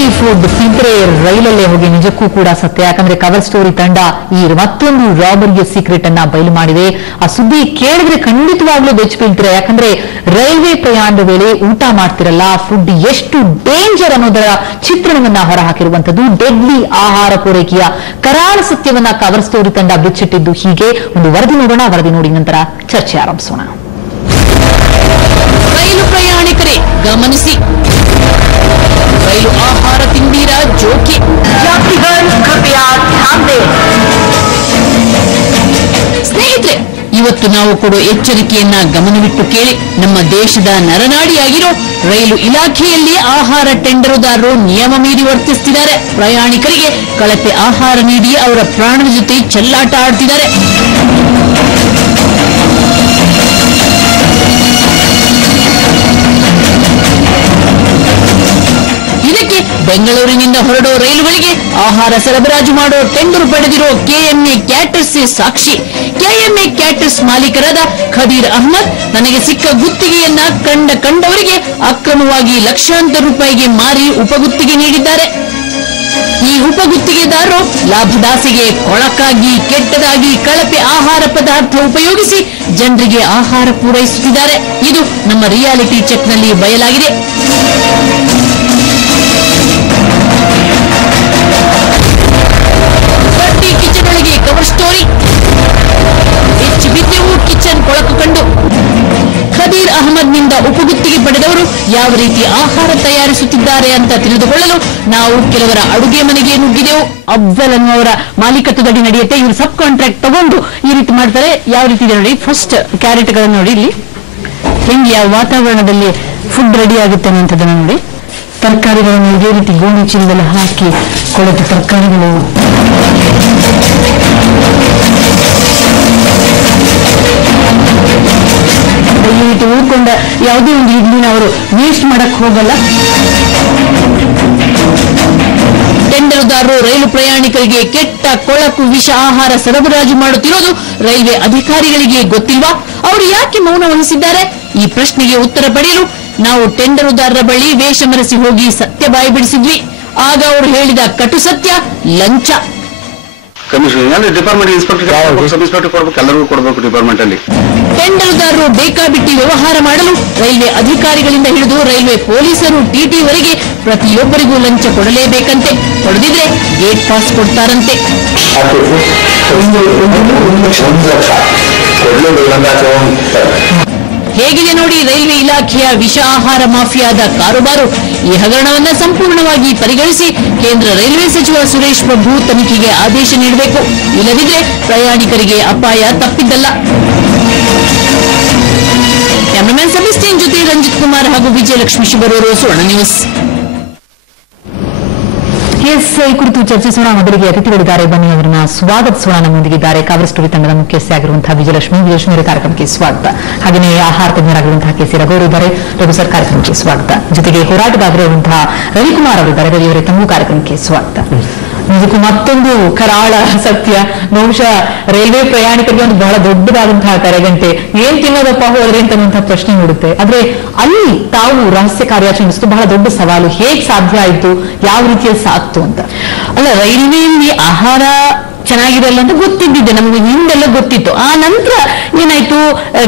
Healthy food ತಿಂದ್ರೆ ರೈಲಲ್ಲೇ ಹೋಗಿ ನಿಜಕ್ಕೂ ಕೂಡ ಸತ್ಯ. ಯಾಕಂದ್ರೆ ಕವರ್ ಸ್ಟೋರಿ ತಂಡ ಈ ಮತ್ತೊಂದು ರಾಬರಿಯ ಸೀಕ್ರೆಟ್ ಅನ್ನ ಬಯಲು ಮಾಡಿದೆ. ಆ ಸುದ್ದಿ ಕೇಳಿದ್ರೆ ಖಂಡಿತವಾಗ್ಲೂ ಬೆಚ್ಚ ಬೀಳ್ತೀರಾ. ಯಾಕಂದ್ರೆ ರೈಲ್ವೆ ಪ್ರಯಾಣದ ವೇಳೆ ಊಟ ಮಾಡ್ತಿರಲ್ಲ, ಫುಡ್ ಎಷ್ಟು ಡೇಂಜರ್ ಅನ್ನೋದರ ಚಿತ್ರಣವನ್ನ ಹೊರಹಾಕಿರುವಂತದ್ದು. ಡೆಡ್ಲಿ ಆಹಾರ ಪೂರೈಕೆಯ ಕರಾಳ ಸತ್ಯವನ್ನ ಕವರ್ ಸ್ಟೋರಿ ತಂಡ ಬಿಚ್ಚಿಟ್ಟಿದ್ದು ಹೀಗೆ. ಒಂದು ವರದಿ ನೋಡೋಣ, ವರದಿ ನೋಡಿ ನಂತರ ಚರ್ಚೆ ಆರಂಭಿಸೋಣ. ರೈಲು ಪ್ರಯಾಣಿಕರೇ ಗಮನಿಸಿ, ರೈಲು ಆಹಾರ ತಿಂದೀರಾ ಜೋಕೆ. ಸ್ನೇಹಿತರೆ, ಇವತ್ತು ನಾವು ಕೊಡೋ ಎಚ್ಚರಿಕೆಯನ್ನ ಗಮನವಿಟ್ಟು ಕೇಳಿ. ನಮ್ಮ ದೇಶದ ನರನಾಡಿಯಾಗಿರೋ ರೈಲು ಇಲಾಖೆಯಲ್ಲಿ ಆಹಾರ ಟೆಂಡರುದಾರರು ನಿಯಮ ಮೀರಿ ವರ್ತಿಸುತ್ತಿದ್ದಾರೆ. ಪ್ರಯಾಣಿಕರಿಗೆ ಕಳಪೆ ಆಹಾರ ನೀಡಿ ಅವರ ಪ್ರಾಣದ ಜೊತೆ ಚೆಲ್ಲಾಟ ಆಡ್ತಿದ್ದಾರೆ. ಇದಕ್ಕೆ ಬೆಂಗಳೂರಿನಿಂದ ಹೊರಡೋ ರೈಲುಗಳಿಗೆ ಆಹಾರ ಸರಬರಾಜು ಮಾಡೋ ಟೆಂಡರ್ ಪಡೆದಿರೋ ಕೆಎಂಎ ಕ್ಯಾಟರ್ಸ್ ಸಾಕ್ಷಿ. ಕೆಎಂಎ ಕ್ಯಾಟರ್ಸ್ ಮಾಲೀಕರಾದ ಖದೀರ್ ಅಹ್ಮದ್ ನನಗೆ ಸಿಕ್ಕ ಗುತ್ತಿಗೆಯನ್ನ ಕಂಡವರಿಗೆ ಅಕ್ರಮವಾಗಿ ಲಕ್ಷಾಂತರ ರೂಪಾಯಿಗೆ ಮಾರಿ ಉಪಗುತ್ತಿಗೆ ನೀಡಿದ್ದಾರೆ. ಈ ಉಪಗುತ್ತಿಗೆದಾರರು ಲಾಭದಾಸೆಗೆ ಕೊಳಕಾಗಿ ಕೆಟ್ಟದಾಗಿ ಕಳಪೆ ಆಹಾರ ಪದಾರ್ಥ ಉಪಯೋಗಿಸಿ ಜನರಿಗೆ ಆಹಾರ ಪೂರೈಸುತ್ತಿದ್ದಾರೆ. ಇದು ನಮ್ಮ ರಿಯಾಲಿಟಿ ಚೆಕ್ನಲ್ಲಿ ಬಯಲಾಗಿದೆ. ಕಿಚನ್ ಒಳಗೆ ಕವರ್ ಸ್ಟೋರಿ. ಹೆಚ್ಚು ಬಿದ್ದೆವು ಕಿಚನ್ ಕೊಳಕು ಕಂಡು. ಖದೀರ್ ಅಹ್ಮದ್ ನಿಂದ ಉಪಗುತ್ತಿಗೆ ಪಡೆದವರು ಯಾವ ರೀತಿ ಆಹಾರ ತಯಾರಿಸುತ್ತಿದ್ದಾರೆ ಅಂತ ತಿಳಿದುಕೊಳ್ಳಲು ನಾವು ಕೆಲವರ ಅಡುಗೆ ಮನೆಗೆ ನುಗ್ಗಿದೆವು. ಅಫ್ಜಲ್ ಅನ್ನುವರ ಮಾಲೀಕತ್ವದಡಿ ನಡೆಯುತ್ತೆ. ಇವರು ಸಬ್ ಕಾಂಟ್ರಾಕ್ಟ್ ತಗೊಂಡು ಈ ರೀತಿ ಮಾಡ್ತಾರೆ. ಯಾವ ರೀತಿ ಇದೆ ನೋಡಿ, ಫಸ್ಟ್ ಕ್ಯಾರೆಟ್ ಗಳನ್ನು ನೋಡಿ, ಇಲ್ಲಿ ಹೆಂಗೆ ಯಾವ ವಾತಾವರಣದಲ್ಲಿ ಫುಡ್ ರೆಡಿ ಆಗುತ್ತೆ ಅನ್ನುವಂಥದ್ದನ್ನು ನೋಡಿ. ತರಕಾರಿಗಳನ್ನು ಇದೇ ರೀತಿ ಗೋಣಿ ಚೀಲದಲ್ಲಿ ಹಾಕಿ ಕೊಡುತ್ತೆ. ತರಕಾರಿಗಳು ಈ ರೀತಿ ಉಳ್ಕೊಂಡ ಯಾವುದೇ ಒಂದು ಇಡ್ಲಿನ ಅವರು ವೇಸ್ಟ್ ಮಾಡಕ್ ಹೋಗಲ್ಲ. ಟೆಂಡರ್ದಾರರು ರೈಲು ಪ್ರಯಾಣಿಕರಿಗೆ ಕೆಟ್ಟ ಕೊಳಕು ವಿಷ ಆಹಾರ ಸರಬರಾಜು ಮಾಡುತ್ತಿರೋದು ರೈಲ್ವೆ ಅಧಿಕಾರಿಗಳಿಗೆ ಗೊತ್ತಿಲ್ವಾ? ಅವರು ಯಾಕೆ ಮೌನ ವಹಿಸಿದ್ದಾರೆ? ಈ ಪ್ರಶ್ನೆಗೆ ಉತ್ತರ ಪಡೆಯಲು ನಾವು ಟೆಂಡರುದಾರರ ಬಳಿ ವೇಷ ಮರೆಸಿ ಹೋಗಿ ಸತ್ಯ ಬಾಯಿ ಬಿಡಿಸಿದ್ವಿ. ಆಗ ಅವರು ಹೇಳಿದ ಕಟು ಸತ್ಯ ಲಂಚ. ಡಿಪಾರ್ಟ್ಮೆಂಟ್ ಇನ್ಸ್ಪೆಕ್ಟರ್ ಸಬ್ ಇನ್ಸ್ಪೆಕ್ಟರ್ ಕೊಡಬೇಕು, ಎಲ್ಲರಿಗೂ ಕೊಡಬೇಕು ಡಿಪಾರ್ಟ್ಮೆಂಟ್ ಅಲ್ಲಿ. ಟೆಂಡರ್ದಾರರು ಬೇಕಾಬಿಟ್ಟಿ ವ್ಯವಹಾರ ಮಾಡಲು ರೈಲ್ವೆ ಅಧಿಕಾರಿಗಳಿಂದ ಹಿಡಿದು ರೈಲ್ವೆ ಪೊಲೀಸರು ಟಿಟಿ ಪ್ರತಿಯೊಬ್ಬರಿಗೂ ಲಂಚ ಕೊಡಲೇಬೇಕಂತೆ. ಕೊಡದಿದ್ರೆ ಗೇಟ್ ಪಾಸ್ ಕೊಡ್ತಾರಂತೆ. ಹೇಗಿದೆ ನೋಡಿ ರೈಲ್ವೆ ಇಲಾಖೆಯ ವಿಷ ಆಹಾರ ಮಾಫಿಯಾದ ಕಾರುಬಾರು. ಈ ಹಗರಣವನ್ನ ಸಂಪೂರ್ಣವಾಗಿ ಪರಿಗಣಿಸಿ ಕೇಂದ್ರ ರೈಲ್ವೆ ಸಚಿವ ಸುರೇಶ್ ಪ್ರಭು ತನಿಖೆಗೆ ಆದೇಶ ನೀಡಬೇಕು. ಇಲ್ಲದಿದ್ರೆ ಪ್ರಯಾಣಿಕರಿಗೆ ಅಪಾಯ ತಪ್ಪಿದ್ದಲ್ಲ. ಕ್ಯಾಮರಾಮನ್ ಸೆಬಾಸ್ಟಿಯನ್ ಜೊತೆ ರಂಜಿತ್ ಕುಮಾರ್ ಹಾಗೂ ವಿಜಯಲಕ್ಷ್ಮಿ ಶಿಬರೂರು, ಸುವರ್ಣ ನ್ಯೂಸ್. ಈ ಕುರಿತು ಚರ್ಚಿಸೋಣ. ಮೊದಲಿಗೆ ಅತಿಥಿಗಳಿದ್ದಾರೆ, ಬನ್ನಿ ಅವರನ್ನ ಸ್ವಾಗತಿಸೋಣ. ನಮ್ಮೊಂದಿಗಿದ್ದಾರೆ ಕವರ್ ಸ್ಟೋರಿ ತಂಡದ ಮುಖ್ಯಸ್ಥರಾಗಿರುವಂತಹ ವಿಜಯಲಕ್ಷ್ಮಿ ಕಾರ್ಯಕ್ರಮಕ್ಕೆ ಸ್ವಾಗತ. ಹಾಗೆಯೇ ಆಹಾರ ತಜ್ಞರಾಗಿರುವಂತಹ ಕೆಸಿ ರಘು ಇದ್ದಾರೆ. ರಘು ಸರ್, ಕಾರ್ಯಕ್ರಮಕ್ಕೆ ಸ್ವಾಗತ. ಜೊತೆಗೆ ಹೋರಾಟಗಾರರಿರುವಂತಹ ರವಿಕುಮಾರ್ ಅವರಿದ್ದಾರೆ. ರವಿ ಅವರೇ, ತಮಗೂ ಕಾರ್ಯಕ್ರಮಕ್ಕೆ ಸ್ವಾಗತ. ನಿಜಕ್ಕೂ ಮತ್ತೊಂದು ಕರಾಳ ಸತ್ಯ. ಬಹುಶಃ ರೈಲ್ವೆ ಪ್ರಯಾಣಿಕರಿಗೆ ಒಂದು ಬಹಳ ದೊಡ್ಡದಾದಂತಹ ಕರೆಗಂಟೆ. ಏನ್ ತಿನ್ನೋದಪ್ಪ ಹೋದ್ರೆ ಅಂತನ್ನುವಂತಹ ಪ್ರಶ್ನೆ ಮೂಡುತ್ತೆ. ಆದ್ರೆ ಅಲ್ಲಿ ತಾವು ರಹಸ್ಯ ಕಾರ್ಯಾಚರಣೆ ಬಹಳ ದೊಡ್ಡ ಸವಾಲು. ಹೇಗ್ ಸಾಧ್ಯ ಆಯ್ತು, ಯಾವ ರೀತಿಯಲ್ಲಿ ಸಾಕ್ತು ಅಂತ? ಅಲ್ಲ, ರೈಲ್ವೆಯಲ್ಲಿ ಆಹಾರ ಚೆನ್ನಾಗಿರಲ್ಲ ಅಂತ ಗೊತ್ತಿದ್ದಿದೆ, ನಮ್ಗೆ ಹಿಂದೆಲ್ಲ ಗೊತ್ತಿತ್ತು. ಆ ನಂತರ ಏನಾಯ್ತು,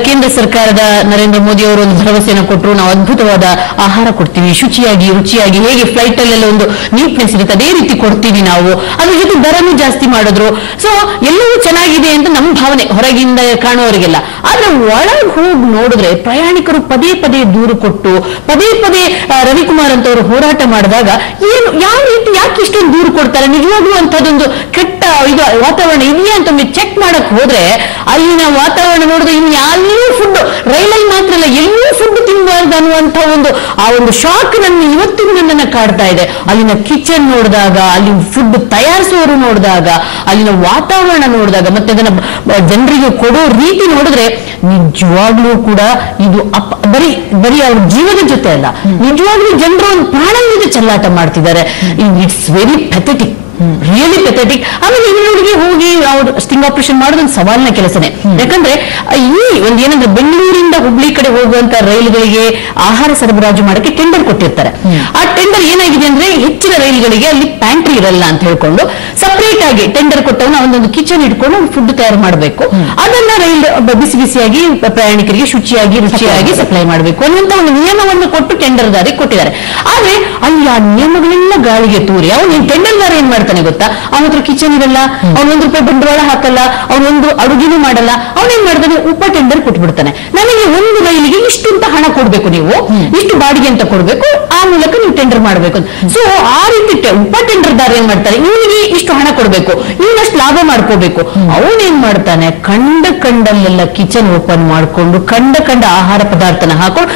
ಕೇಂದ್ರ ಸರ್ಕಾರದ ನರೇಂದ್ರ ಮೋದಿ ಅವರು ಒಂದು ಭರವಸೆಯನ್ನು ಕೊಟ್ಟರು. ನಾವು ಅದ್ಭುತವಾದ ಆಹಾರ ಕೊಡ್ತೀವಿ, ಶುಚಿಯಾಗಿ ರುಚಿಯಾಗಿ, ಹೇಗೆ ಫ್ಲೈಟ್ ಅಲ್ಲೆಲ್ಲ ಒಂದು ನೀಟ್ನೆಸ್ ಇರುತ್ತೆ ಅದೇ ರೀತಿ ಕೊಡ್ತೀವಿ ನಾವು. ಅದ್ರ ಜೊತೆ ದರನೂ ಜಾಸ್ತಿ ಮಾಡಿದ್ರು. ಸೊ ಎಲ್ಲವೂ ಚೆನ್ನಾಗಿದೆ ಅಂತ ನಮ್ಮ ಭಾವನೆ ಹೊರಗಿಂದ ಕಾಣುವವರಿಗೆಲ್ಲ. ಆದ್ರೆ ಒಳಗೆ ಹೋಗಿ ನೋಡಿದ್ರೆ ಪ್ರಯಾಣಿಕರು ಪದೇ ಪದೇ ದೂರು ಕೊಟ್ಟು ಪದೇ ಪದೇ ರವಿಕುಮಾರ್ ಅಂತವರು ಹೋರಾಟ ಮಾಡಿದಾಗ ಏನು, ಯಾವ ರೀತಿ, ಯಾಕೆ ಇಷ್ಟೊಂದು ದೂರು ಕೊಡ್ತಾರೆ, ನಿಜವಾಗ್ಲೂ ಅಂತದೊಂದು ಕೆಟ್ಟ ವಾತಾವರಣ ಇದೆಯಾ ಅಂತ ಚೆಕ್ ಮಾಡಕ್ ಹೋದ್ರೆ ಅಲ್ಲಿನ ವಾತಾವರಣ ನೋಡಿದ್ರೆ ಇನ್ನು ಎಲ್ಲೂ ಫುಡ್, ರೈಲಲ್ಲಿ ಮಾತ್ರ ಅಲ್ಲ ಎಲ್ಲೂ ಫುಡ್ ತಿನ್ನಬಾರ್ದು ಅನ್ನುವಂತ ಒಂದು ಶಾಕ್ ಇವತ್ತಿಗೂ ನನ್ನನ್ನ ಕಾಡ್ತಾ ಇದೆ. ಅಲ್ಲಿನ ಕಿಚನ್ ನೋಡಿದಾಗ, ಅಲ್ಲಿ ಫುಡ್ ತಯಾರಿಸುವವರು ನೋಡಿದಾಗ, ಅಲ್ಲಿನ ವಾತಾವರಣ ನೋಡಿದಾಗ, ಮತ್ತೆ ಅದನ್ನ ಜನರಿಗೆ ಕೊಡೋ ರೀತಿ ನೋಡಿದ್ರೆ ನಿಜವಾಗ್ಲೂ ಕೂಡ ಇದು ಬರೀ ಅವ್ರ ಜೀವದ ಜೊತೆ ಅಲ್ಲ, ನಿಜವಾಗ್ಲೂ ಜನರು ಒಂದು ಪ್ರಾಣದ ಜೊತೆ ಚೆಲ್ಲಾಟ ಮಾಡ್ತಿದ್ದಾರೆ. It's very pathetic, really pathetic. ಆಮೇಲೆ ಇನ್ನೊಂದಿಗೆ ಹೋಗಿ ಅವ್ರು ಸ್ಟಿಂಗ್ ಆಪರೇಷನ್ ಮಾಡೋದೊಂದು ಸವಾಲಿನ ಕೆಲಸನೇ. ಯಾಕಂದ್ರೆ ಈ ಏನಂದ್ರೆ ಬೆಂಗಳೂರಿಂದ ಹುಬ್ಳಿ ಕಡೆ ಹೋಗುವಂತ ರೈಲುಗಳಿಗೆ ಆಹಾರ ಸರಬರಾಜು ಮಾಡಕ್ಕೆ ಟೆಂಡರ್ ಕೊಟ್ಟಿರ್ತಾರೆ. ಆ ಟೆಂಡರ್ ಏನಾಗಿದೆ ಅಂದ್ರೆ ಹೆಚ್ಚಿನ ರೈಲುಗಳಿಗೆ ಅಲ್ಲಿ ಪ್ಯಾಂಟ್ರಿ ಇರಲ್ಲ ಅಂತ ಹೇಳ್ಕೊಂಡು ಸಪರೇಟ್ ಆಗಿ ಟೆಂಡರ್ ಕೊಟ್ಟವನ್ನ ಒಂದೊಂದು ಕಿಚನ್ ಇಟ್ಕೊಂಡು ಫುಡ್ ತಯಾರು ಮಾಡಬೇಕು. ಅದನ್ನ ರೈಲು ಬಿಸಿ ಬಿಸಿಯಾಗಿ ಪ್ರಯಾಣಿಕರಿಗೆ ಶುಚಿಯಾಗಿ ರುಚಿಯಾಗಿ ಸಪ್ಲೈ ಮಾಡಬೇಕು ಅನ್ನುವಂತ ಒಂದು ನಿಯಮವನ್ನು ಕೊಟ್ಟು ಟೆಂಡರ್ದಾರಿಗೆ ಕೊಟ್ಟಿದ್ದಾರೆ. ಆದ್ರೆ ಅಲ್ಲಿ ಆ ನಿಯಮಗಳೆಲ್ಲ ಗಾಳಿಗೆ ತೂರಿ ಅವನು ಟೆಂಡರ್ದಾರ ಏನ್ ಮಾಡ್ತಾನೆ ಗೊತ್ತಾ, ಅವನ ಹತ್ರ ಕಿಚನ್ ಇರಲ್ಲ, ಅವನು ₹1 ಬಂಡವಾಳ ಹಾಕಲ್ಲ, ಅವನೊಂದು ಅಡುಗೆನೂ ಮಾಡಲ್ಲ, ಅವನೇನ್ ಮಾಡ್ತಾನೆ ಉಪ ಟೆಂಡರ್ ಕೊಟ್ಬಿಡ್ತಾನೆ. ನನಗೆ ಒಂದು ರೈಲಿಗೆ ಇಷ್ಟು ಅಂತ ಹಣ ಕೊಡ್ಬೇಕು, ನೀವು ಇಷ್ಟು ಬಾಡಿಗೆ ಅಂತ ಕೊಡ್ಬೇಕು, ಆ ಮೂಲಕ ನೀವು ಟೆಂಡರ್ ಮಾಡಬೇಕು. ಸೊ ಆ ರೀತಿ ಉಪ ಟೆಂಡರ್ದಾರ ಏನ್ ಮಾಡ್ತಾರೆ, ಇವನಿಗೆ ಇಷ್ಟು ಹಣ ಕೊಡ್ಬೇಕು, ಇನ್ನಷ್ಟು ಲಾಭ ಮಾಡ್ಕೋಬೇಕು. ಅವನೇನ್ ಮಾಡ್ತಾನೆ, ಕಂಡಲ್ಲೆಲ್ಲ ಕಿಚನ್ ಓಪನ್ ಮಾಡ್ಕೊಂಡು ಕಂಡ ಆಹಾರ ಪದಾರ್ಥನ ಹಾಕೊಂಡು